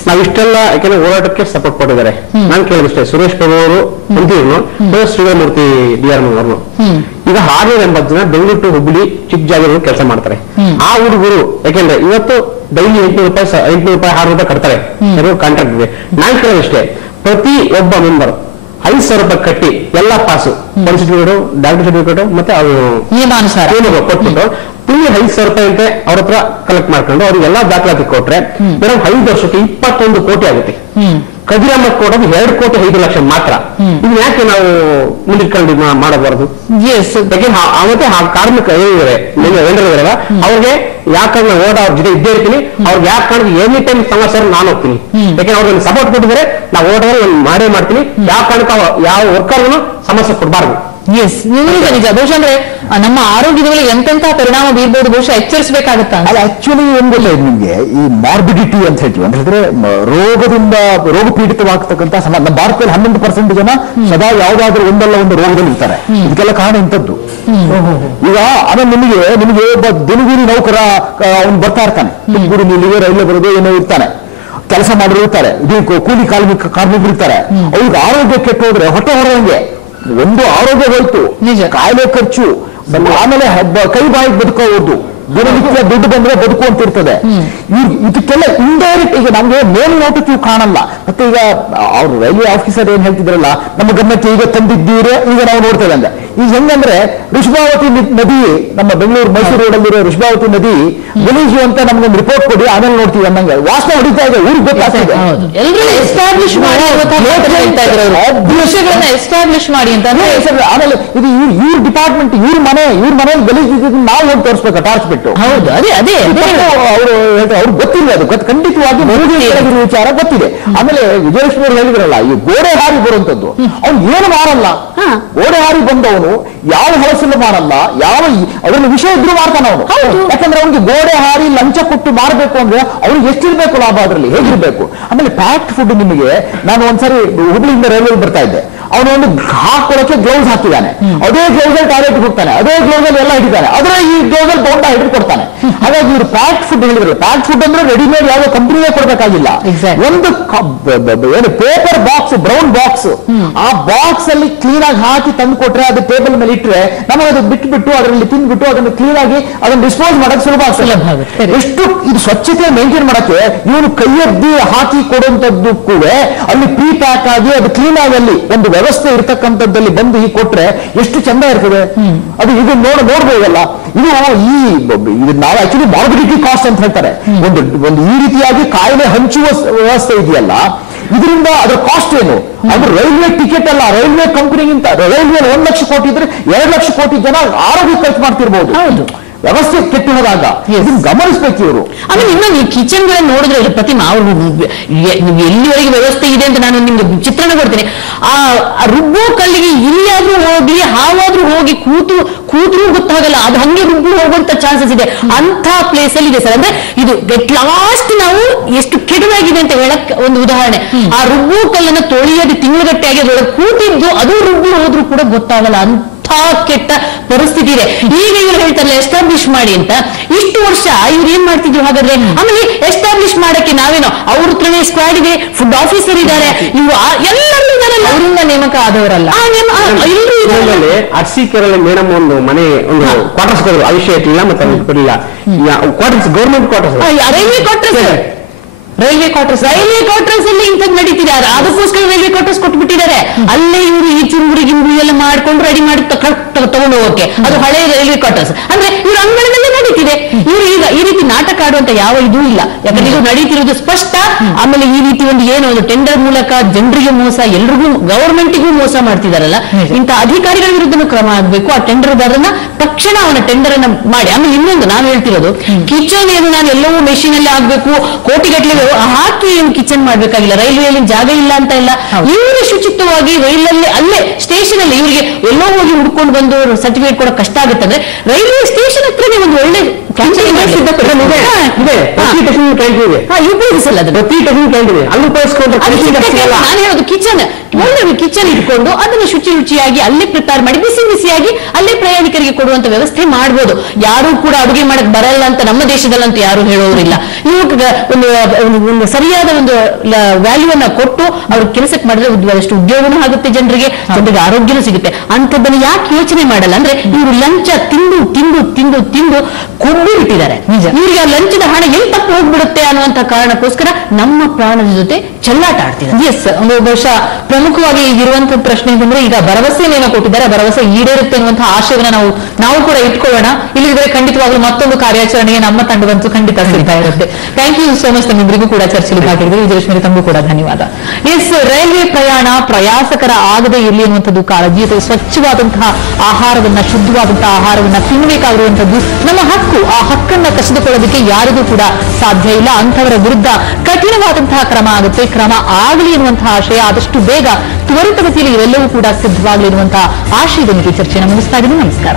ನಾವ್ ಇಷ್ಟೆಲ್ಲ ಯಾಕೆಂದ್ರೆ ಹೋರಾಟಕ್ಕೆ ಸಪೋರ್ಟ್ ಕೊಟ್ಟಿದ್ದಾರೆ. ನಾನ್ ಕೇಳಿದಷ್ಟೇ, ಸುರೇಶ್ ಪ್ರಭು ಅವರು ಮಂತ್ರಿಗಳು, ಶ್ರೀರಾಮೂರ್ತಿ DRM ಅವರು ಈಗ 680 ಜನ ಬೆಂಗಳೂರು ಟು ಹುಬ್ಬಳ್ಳಿ ಚಿಕ್ಕ ಜಾಗದಲ್ಲಿ ಕೆಲಸ ಮಾಡ್ತಾರೆ. ಆ ಹುಡುಗರು ಯಾಕೆಂದ್ರೆ ಇವತ್ತು ಡೈಲಿ 800 ರೂಪಾಯಿ 600 ರೂಪಾಯಿ ಕಟ್ತಾರೆ ಕಾಂಟ್ರಾಕ್ಟ್ ಇದೆ. ನಾನ್ ಕೇಳೋದಷ್ಟೇ, ಪ್ರತಿ ಒಬ್ಬ ಮೆಂಬರ್ 5,000 ರೂಪಾಯಿ ಕಟ್ಟಿ ಎಲ್ಲ pass, one certificate, doctor certificate ಮತ್ತೆ ಅದು ನಿಯಮಾನುಸಾರ ಕೊಟ್ಬಿಟ್ಟು ತಿಂಗಳು 5,000 ರೂಪಾಯಿ ಅಂತೆ ಅವ್ರ ಹತ್ರ ಕಲೆಕ್ಟ್ ಮಾಡ್ಕೊಂಡು ಅವ್ರಿಗೆಲ್ಲ ದಾಖಲಾತಿ ಕೊಟ್ರೆ ಮೇಡಮ್ 5 ವರ್ಷಕ್ಕೆ 21 ಕೋಟಿ ಆಗುತ್ತೆ. ಕದಿರಮ್ಮ ಕೊಡೋದು 2 ಕೋಟಿ 5 ಲಕ್ಷ ಮಾತ್ರ. ಇದು ಯಾಕೆ ನಾವು ಮುಂದಿಟ್ಕೊಂಡು ಮಾಡಬಾರದು? ಯಾಕೆ ಅವತ್ತೆ ಆ ಕಾರ್ಮಿಕ ಏನಿದಾರಲ್ಲ ಅವ್ರಿಗೆ ಯಾಕಂದ್ರೆ ಓಡ ಅವ್ರ ಜೊತೆ ಇದ್ದೇ ಇರ್ತೀನಿ, ಅವ್ರಿಗೆ ಯಾಕೆ ಕಾರಣ ಎನಿ ಟೈಮ್ ಸಮಸ್ಯೆ ನಾನು ಹೋಗ್ತೀನಿ. ಯಾಕಂದ್ರೆ ಅವ್ರಿಗೆ ಸಪೋರ್ಟ್ ಕೊಟ್ಟಿದ್ದಾರೆ, ನಾವು ಓಡೋದ್ರೆ ನಾನು ಮಾಡೇ ಮಾಡ್ತೀನಿ. ಯಾವ ಕಾರಣಕ್ಕೆ ಯಾವ ವರ್ಕರ್ಗೂ ಸಮಸ್ಯೆ ಕೊಡಬಾರ್ದು. ನಿಜ. ಬಹುಶಃ ಅಂದ್ರೆ ನಮ್ಮ ಆರೋಗ್ಯದಲ್ಲಿ ಎಂತೆಂತ ಪರಿಣಾಮ ಬೀರ್ಬೋದು, ಬಹುಶಃ ಎಚ್ಚರಿಸಬೇಕಾಗತ್ತ. ಅಲ್ಲ, ಆಕ್ಚುಲಿ ಏನ್ ಗೊತ್ತಾಯ್ತು ನಿಮ್ಗೆ, ಈ ಮಾರ್ಬಿಡಿಟಿ ಅಂತ ಹೇಳ್ತೀವಿ ಅಂತ ಹೇಳಿದ್ರೆ ರೋಗ ಪೀಡಿತವಾಗ್ತಕ್ಕಂಥ ನಮ್ಮ ಭಾರತದಲ್ಲಿ 11% ಜನ ಸದಾ ಯಾವ್ದಾದ್ರೂ ಒಂದಲ್ಲ ಒಂದು ರೋಗದಲ್ಲಿ ಇರ್ತಾರೆ. ಇದಕ್ಕೆಲ್ಲ ಕಾರಣ ಇಂಥದ್ದು. ಈಗ ಆಮೇಲೆ ನಿಮಗೆ ಒಬ್ಬ ದಿನಗೂಲಿ ನೌಕರ ಅವ್ನು ಬರ್ತಾ ಇರ್ತಾನೆ, ದಿನಗೂಲಿ ನಿಲ್ಲಿಗೆ ರೈಲ್ವೆ ಬರೋದು ಏನೋ ಇರ್ತಾನೆ, ಕೆಲಸ ಮಾಡಿರ್ತಾರೆ, ಇದು ಕೂಲಿ ಕಾರ್ಮಿಕರು ಇರ್ತಾರೆ. ಅವ್ರಿಗೆ ಆರೋಗ್ಯ ಕೆಟ್ಟು ಹೋದ್ರೆ ಹೊಟ್ಟೆ ಹೊರದಂಗೆ ಒಂದು ಆರೋಗ್ಯ ಹೋಯ್ತು, ಕಾಯಿಲೆ ಖರ್ಚು, ಆಮೇಲೆ ಕೈ ಬಾಯಿಗೆ ಬದುಕೋದು, ದಿನನಿತ್ಯ ದುಡ್ಡು ಬಂದ್ರೆ ಬದುಕು ಅಂತ ಇರ್ತದೆ. ಇದಕ್ಕೆಲ್ಲ ಇಂಡೈರೆಕ್ಟ್ ಈಗ ನಮ್ಗೆ ಮೇಲ್ ನೋಟಕ್ಕೆ ಕಾಣಲ್ಲ. ಮತ್ತೆ ಈಗ ಅವ್ರು ರೈಲ್ವೆ ಆಫೀಸರ್ ಏನ್ ಹೇಳ್ತಿದ್ರಲ್ಲ, ನಮ್ಮ ಗಮನಕ್ಕೆ ಈಗ ತಂದಿದ್ದೀರಿ, ಈಗ ನಾವು ನೋಡ್ತೇವೆ ಅಂದ್ರೆ ಈಗ ಹೆಂಗಂದ್ರೆ ಋಷಭಾವತಿ ನದಿ, ನಮ್ಮ ಬೆಂಗಳೂರು ಮೈಸೂರು ರೋಡಲ್ಲಿರೋ ಋಷಭಾವತಿ ನದಿ ಗಲೀಜು ಅಂತ ನಮ್ಗೊಂದು ರಿಪೋರ್ಟ್ ಕೊಡಿ, ಆಮೇಲೆ ನೋಡ್ತೀವಿ ಅನ್ನಂಗೆ ವಾಸನೆ ಹೊಡಿತಾ ಇದೆ, ಊರಿಗೆ ಗೊತ್ತಾಗ್ತಾ ಇದೆ. ಎಸ್ಟಾಬ್ಲಿಷ್ ಮಾಡಿ ಎಸ್ಟಾಬ್ಲಿಷ್ ಮಾಡಿ ಅಂತ. ಆಮೇಲೆ ಇದು ಇವ್ರ ಡಿಪಾರ್ಟ್ಮೆಂಟ್, ಇವ್ರ ಮನೆಯಲ್ಲಿ ಗಲೀಜು ನಾವು ಹೋಗಿ ತೋರಿಸ್ಬೇಕು ಟಾರ್ಚ್ ಬಿಟ್ಟು. ಹೌದು, ಅದೇ ಅವರು ಅವ್ರಿಗೆ ಗೊತ್ತಿಲ್ಲ, ಅದು ಖಂಡಿತವಾಗಿ ವಿಚಾರ ಗೊತ್ತಿದೆ. ಆಮೇಲೆ ವಿಜಯಲಕ್ಷ್ಮಿ ಅವರು ಹೇಳಿದ್ರಲ್ಲ, ಈ ಗೋಡೆ ಹಾರಿ ಬರುವಂತದ್ದು ಅವ್ನು ಏನು ಮಾಡಲ್ಲ, ಗೋಡೆ ಹಾರಿ ಬಂದವನು ಯಾವ ಹಳಸಲು ಮಾಡಲ್ಲ, ಯಾವ ಅದರಲ್ಲಿ ವಿಷಯ ಇದ್ರು ಮಾಡ್ತಾನ ಅವನು. ಯಾಕಂದ್ರೆ ಅವನಿಗೆ ಗೋಡೆ ಹಾರಿ ಲಂಚ ಕೊಟ್ಟು ಮಾರಬೇಕು ಅಂದ್ರೆ ಅವ್ನಿಗೆ ಎಷ್ಟಿರ್ಬೇಕು ಲಾಭ, ಅದರಲ್ಲಿ ಹೇಗಿರ್ಬೇಕು. ಆಮೇಲೆ ಪ್ಯಾಕ್ಡ್ ಫುಡ್ ನಿಮಗೆ, ನಾನು ಒಂದ್ಸರಿ ಹುಬ್ಳಿಯಿಂದ ರೈಲ್ವೆ ಬರ್ತಾ ಇದ್ದೆ, ಅವನು ಒಂದು ಹಾಕೊಳ್ಳೋಕೆ ಗ್ಲೌಸ್ ಹಾಕಿದ್ದಾನೆ, ಅದೇ ಗ್ಲೌಸ್ ಅಲ್ಲಿ ಟಾಯ್ಲೆಟ್ ಹೋಗ್ತಾನೆ, ಅದೇ ಗ್ಲೌಸ್ ಅಲ್ಲಿ ಎಲ್ಲ ಹಿಡಿತಾನೆ, ಅದರ ಈ ಗ್ಲೌಸ್ ಅಲ್ಲಿ ಬೋಂಡ ಹಿಡಿದು ಕೊಡ್ತಾನೆ. ಹಾಗಾಗಿ ಇವರು ಪ್ಯಾಕ್ಡ್ ಫುಡ್ ಹೇಳಿದ್ರು. ಪ್ಯಾಕ್ಡ್ ಫುಡ್ ಅಂದ್ರೆ ರೆಡಿಮೇಡ್ ಯಾವುದೋ ಕಂಪನಿಯೇ ಕೊಡ್ಬೇಕಾಗಿಲ್ಲ, ಒಂದು ಏನು ಪೇಪರ್ ಬಾಕ್ಸ್, ಬ್ರೌನ್ ಬಾಕ್ಸ್, ಆ ಬಾಕ್ಸ್ ಅಲ್ಲಿ ಕ್ಲೀನ್ ಆಗಿ ಹಾಕಿ ತಂದು ಕೊಟ್ರೆ ಅದು ಟೇಬಲ್ ಮೇಲೆ ಇಟ್ಟರೆ ನಮಗೆ ಅದು ಬಿಟ್ಟು ಅದರಲ್ಲಿ ತಿಂದ್ಬಿಟ್ಟು ಅದನ್ನು ಕ್ಲೀನ್ ಆಗಿ ಅದನ್ನು ಡಿಸ್ಪೋಸ್ ಮಾಡಕ್ಕೆ ಸುಲಭ ಆಗ್ತದೆ. ಎಷ್ಟು ಇದು ಸ್ವಚ್ಛತೆ ಮೇಂಟೈನ್ ಮಾಡಕ್ಕೆ ಇವನು ಕೈಯದ್ದಿ ಹಾಕಿ ಕೊಡುವಂತದ್ದು ಕೂಡ ಅಲ್ಲಿ ಪ್ರೀ ಪ್ಯಾಕ್ ಆಗಿ ಅದು ಕ್ಲೀನ್ ಆಗಿ ಅಲ್ಲಿ ಒಂದು ವ್ಯವಸ್ಥೆ ಇರತಕ್ಕಂಥದ್ದಲ್ಲಿ ಬಂದು ಈ ಕೊಟ್ರೆ ಎಷ್ಟು ಚಂದ ಇರ್ತದೆ. ಅದು ಇದು ನೋಡ್ಬೋದಲ್ಲ. ಇದು ನಾವು ಆಕ್ಚುಲಿ ಮಾರ್ಬಿಡಿಟಿ ಕಾಸ್ಟ್ ಅಂತ ಹೇಳ್ತಾರೆ. ಒಂದು ಈ ರೀತಿಯಾಗಿ ಕಾಯಿಲೆ ಹಂಚುವ ವ್ಯವಸ್ಥೆ ಇದೆಯಲ್ಲ, ಇದರಿಂದ ಅದರ ಕಾಸ್ಟ್ ಏನು? ಅದು ರೈಲ್ವೆ ಟಿಕೆಟ್ ಅಲ್ಲ, ರೈಲ್ವೆ ಕಂಪನಿಗಿಂತ ರೈಲ್ವೆ 1 ಲಕ್ಷ ಕೋಟಿ ಇದ್ರೆ 2 ಲಕ್ಷ ಕೋಟಿ ಜನ ಆರೋಗ್ಯ ಖರ್ಚು ಮಾಡ್ತಿರ್ಬೋದು. ಹೌದು, ವ್ಯವಸ್ಥೆ ಕೆಟ್ಟು ಹೋದಾಗ ಇದನ್ನು ಗಮನಿಸಬೇಕು ಇವರು. ಆಮೇಲೆ ಇನ್ನೊಂದು ಈ ಕಿಚನ್ ಗಳನ್ನ ನೋಡಿದ್ರೆ ಪ್ರತಿಮಾ ಅವ್ರು ಎಲ್ಲಿವರೆಗೆ ವ್ಯವಸ್ಥೆ ಇದೆ ಅಂತ ನಾನು ನಿಮ್ಗೆ ಚಿತ್ರಣ ಕೊಡ್ತೀನಿ. ಆ ರುಬ್ಬೋ ಕಲ್ಲಿಗೆ ಇಲ್ಲಿಯಾದ್ರೂ ಹೋಗಿ ಹಾವಾದ್ರೂ ಹೋಗಿ ಕೂತ್ರೂ ಗೊತ್ತಾಗಲ್ಲ, ಅದು ಹಂಗೆ ರುಬ್ಬು ಹೋಗುವಂತ ಚಾನ್ಸಸ್ ಇದೆ. ಅಂತ ಪ್ಲೇಸ್ ಅಲ್ಲಿ ಇದೆ ಸರ್. ಅಂದ್ರೆ ಇದು ಗೆಟ್ ಲಾಸ್ಟ್ ನಾವು ಎಷ್ಟು ಕೆಡವಾಗಿದೆ ಅಂತ ಹೇಳಕ್ ಒಂದು ಉದಾಹರಣೆ. ಆ ರುಬ್ಬು ಕಲ್ಲನ್ನ ತೊಳೆಯೋದು ತಿಂಗಳಗಟ್ಟೆ ಆಗಿ ಅದರೊಳಗೆ ಕೂತಿದ್ದು ಅದು ರುಬ್ಬು ಹೋದ್ರೂ ಕೂಡ ಗೊತ್ತಾಗಲ್ಲ, ಅಂತ ಕೆಟ್ಟ ಪರಿಸ್ಥಿತಿ ಇದೆ. ಈಗ ಇವ್ರು ಹೇಳ್ತಾರಲ್ಲ ಎಸ್ಟಾಬ್ಲಿಷ್ ಮಾಡಿ ಅಂತ, ಇಷ್ಟು ವರ್ಷ ಇವ್ರು ಏನ್ ಮಾಡ್ತಿದ್ರು ಹಾಗಾದ್ರೆ? ಆಮೇಲೆ ಎಸ್ಟಾಬ್ಲಿಷ್ ಮಾಡಕ್ಕೆ ನಾವೇನೋ ಅವ್ರ ಹತ್ರನೇ ಸ್ಕ್ವಾಡ್ ಇದೆ, ಫುಡ್ ಆಫೀಸರ್ ಇದ್ದಾರೆ, ಇವು ಎಲ್ಲರೂ ಇದಾರಲ್ಲ, ಅವರಿಂದ ನೇಮಕ ಆದವರಲ್ಲ. ಅರ್ಸಿಕೆರೆಯಲ್ಲಿ ಮೇಡಮ್ ಒಂದು ಮನೆ ಒಂದು ಕ್ವಾರ್ಟರ್ಸ್ ಕೊಡೋದು, ಆ ವಿಷಯ ಇಟ್ಟಿಲ್ಲ ಮತ್ತೆ ಕೊಡಲಿಲ್ಲ. Quarters government quarters, railway quarters ಅಲ್ಲಿ ಇಂಥದ್ದು ನಡೀತಿದ್ದಾರೆ. ಅದಕ್ಕೋಸ್ಕರ ರೈಲ್ವೆ ಕ್ವಾರ್ಟರ್ಸ್ ಕೊಟ್ಬಿಟ್ಟಿದ್ದಾರೆ. ಅಲ್ಲೇ ಇವರು ಈ ಚುರುಗುರಿ ಗಿಂಬು ಎಲ್ಲ ಮಾಡ್ಕೊಂಡು ರೆಡಿ ಮಾಡಿ ತಗೊಂಡು ಹೋಗಕ್ಕೆ, ಅದು ಹಳೆ ರೈಲ್ವೆ ಕ್ವಾರ್ಟರ್ಸ್. ಅಂದ್ರೆ ಇವ್ರ ಅಂಗಳದಲ್ಲೇ ನಡೀತಿದೆ. ಇವರು ಈಗ ಈ ರೀತಿ ನಾಟಕ ಆಡುವಂತ ಯಾವ ಇದೂ ಇಲ್ಲ, ಯಾಕಂದ್ರೆ ಇದು ನಡೀತಿರೋದು ಸ್ಪಷ್ಟ. ಆಮೇಲೆ ಈ ರೀತಿ ಒಂದು ಏನೋ ಒಂದು ಟೆಂಡರ್ ಮೂಲಕ ಜನರಿಗೆ ಮೋಸ, ಎಲ್ರಿಗೂ ಗವರ್ಮೆಂಟಿಗೂ ಮೋಸ ಮಾಡ್ತಿದಾರಲ್ಲ, ಇಂಥ ಅಧಿಕಾರಿಗಳ ವಿರುದ್ಧ ಕ್ರಮ ಆಗಬೇಕು. ಆ ಟೆಂಡರ್ದಾರನ್ನ ತಕ್ಷಣ ಅವನ ಟೆಂಡರ್ ಅನ್ನ ಮಾಡಿ. ಆಮೇಲೆ ಇನ್ನೊಂದು ನಾನು ಹೇಳ್ತಿರೋದು, ಕಿಚನ್ ಏನು ನಾನು ಎಲ್ಲವೂ ಮೆಷಿನ್ ಅಲ್ಲಿ ಆಗ್ಬೇಕು, ಕೋಟಿಗಟ್ಟಲೆ ಹಾಕಿ ಏನು ಕಿಚನ್ ಮಾಡ್ಬೇಕಾಗಿಲ್ಲ. ರೈಲ್ವೆಯಲ್ಲಿ ಜಾಗ ಇಲ್ಲ ಅಂತ ಇಲ್ಲ, ಇವರು ಶುಚಿತ್ವವಾಗಿ ರೈಲಲ್ಲಿ ಅಲ್ಲೇ ಸ್ಟೇಷನ್ ಅಲ್ಲಿ ಇವರಿಗೆ ಎಲ್ಲೋ ಹೋಗಿ ಹುಡ್ಕೊಂಡು ಬಂದು ಸರ್ಟಿಫಿಕೇಟ್ ಕೊಡೋ ಕಷ್ಟ ಆಗುತ್ತೆ. ಅಂದ್ರೆ ರೈಲ್ವೆ ಸ್ಟೇಷನ್ ಹತ್ರನೇ ಒಂದು ಒಳ್ಳೆ ನಾನು ಹೇಳೋದು ಕಿಚನ್, ಒಳ್ಳೆ ಕಿಚನ್ ಇಟ್ಕೊಂಡು ಅದನ್ನು ಶುಚಿಯಾಗಿ ಅಲ್ಲೇ ಪ್ರಿಪೇರ್ ಮಾಡಿ ಬಿಸಿಯಾಗಿ ಅಲ್ಲೇ ಪ್ರಯಾಣಿಕರಿಗೆ ಕೊಡುವಂತ ವ್ಯವಸ್ಥೆ ಮಾಡ್ಬೋದು. ಯಾರು ಕೂಡ ಅಡುಗೆ ಮಾಡಕ್ ಬರಲ್ಲ ಅಂತ ನಮ್ಮ ದೇಶದಲ್ಲಂತೂ ಯಾರು ಹೇಳೋರಿಲ್ಲ. ಒಂದು ಸರಿಯಾದ ಒಂದು ವ್ಯಾಲ್ಯೂ ಅನ್ನ ಕೊಟ್ಟು ಅವ್ರ ಕೆಲಸಕ್ಕೆ ಮಾಡಿದ್ರೆ ಅಷ್ಟು ಉದ್ಯೋಗನೂ ಆಗುತ್ತೆ, ಜನರಿಗೆ ಆರೋಗ್ಯನೂ ಸಿಗುತ್ತೆ. ಅಂತದನ್ನು ಯಾಕೆ ಯೋಚನೆ ಮಾಡಲ್ಲ ಅಂದ್ರೆ ಇವರು ಲಂಚ ತಿಂದು ತಿಂದು ತಿಂದು ತಿಂದು ಕೊಬ್ಬು ಬಿಟ್ಟಿದ್ದಾರೆ. ಇವರಿಗೆ ಆ ಲಂಚದ ಹಣ ಎಲ್ಲಿ ತಪ್ಪು ಹೋಗ್ಬಿಡುತ್ತೆ ಅನ್ನುವಂತ ಕಾರಣಕ್ಕೋಸ್ಕರ ನಮ್ಮ ಪ್ರಾಣದ ಜೊತೆ ಚೆಲ್ಲಾಟ ಆಡ್ತಿದ್ದಾರೆ. ಎಸ್, ಒಂದು ಬಹುಶಃ ಪ್ರಮುಖವಾಗಿ ಇರುವಂತಹ ಪ್ರಶ್ನೆ ಅಂತಂದ್ರೆ, ಈಗ ಭರವಸೆಯನ್ನೇನೋ ಕೊಟ್ಟಿದ್ದಾರೆ, ಭರವಸೆ ಈಡೇರುತ್ತೆ ಅನ್ನುವಂತಹ ಆಶಯವನ್ನು ನಾವು ಕೂಡ ಇಟ್ಕೊಳ್ಳೋಣ. ಇಲ್ಲಿದ್ರೆ ಖಂಡಿತವಾಗ್ಲೂ ಮತ್ತೊಂದು ಕಾರ್ಯಾಚರಣೆಗೆ ನಮ್ಮ ತಂಡವಂತೂ ಖಂಡಿತ ಸಿಗ್ತಾ ಇರುತ್ತೆ. Thank you so much. ನಮ್ಮಿಬ್ಬರಿಗೂ ಕೂಡ ಚರ್ಚೆಯಲ್ಲಿ ಭಾಗಿಯಾಗಿದ್ದೀವಿ. ವಿಜಯಲಕ್ಷ್ಮಿ ತಮಗೂ ಕೂಡ ಧನ್ಯವಾದ. ಎಸ್, ರೈಲ್ವೆ ಪ್ರಯಾಣ ಪ್ರಯಾಸಕರ ಆಗದೇ ಇರಲಿ ಅನ್ನುವಂಥದ್ದು ಕಾಳಜಿ. ಸ್ವಚ್ಛವಾದಂತಹ ಆಹಾರವನ್ನ, ಶುದ್ಧವಾದಂತಹ ಆಹಾರವನ್ನ ತಿನ್ನಬೇಕಾಗಿರುವಂತದ್ದು ನಮ್ಮ ಹಕ್ಕು. ಆ ಹಕ್ಕನ್ನ ಕಸಿದುಕೊಳ್ಳೋದಕ್ಕೆ ಯಾರಿಗೂ ಕೂಡ ಸಾಧ್ಯ ಇಲ್ಲ. ಅಂಥವರ ವಿರುದ್ಧ ಕಠಿಣವಾದಂತಹ ಕ್ರಮ ಆಗುತ್ತೆ. ಕ್ರಮ ಆಗಲಿ ಎನ್ನುವಂತಹ ಆಶಯ ಆದಷ್ಟು ಬೇಗ ತ್ವರಿತಗತಿಯಲ್ಲಿ ಇವೆಲ್ಲವೂ ಕೂಡ ಸಿದ್ಧವಾಗಲಿ ಎನ್ನುವಂತಹ ಆಶಯದೊಂದಿಗೆ ಚರ್ಚೆಯನ್ನು ಮುಗಿಸ್ತಾ ಇದ್ದೀನಿ. ನಮಸ್ಕಾರ.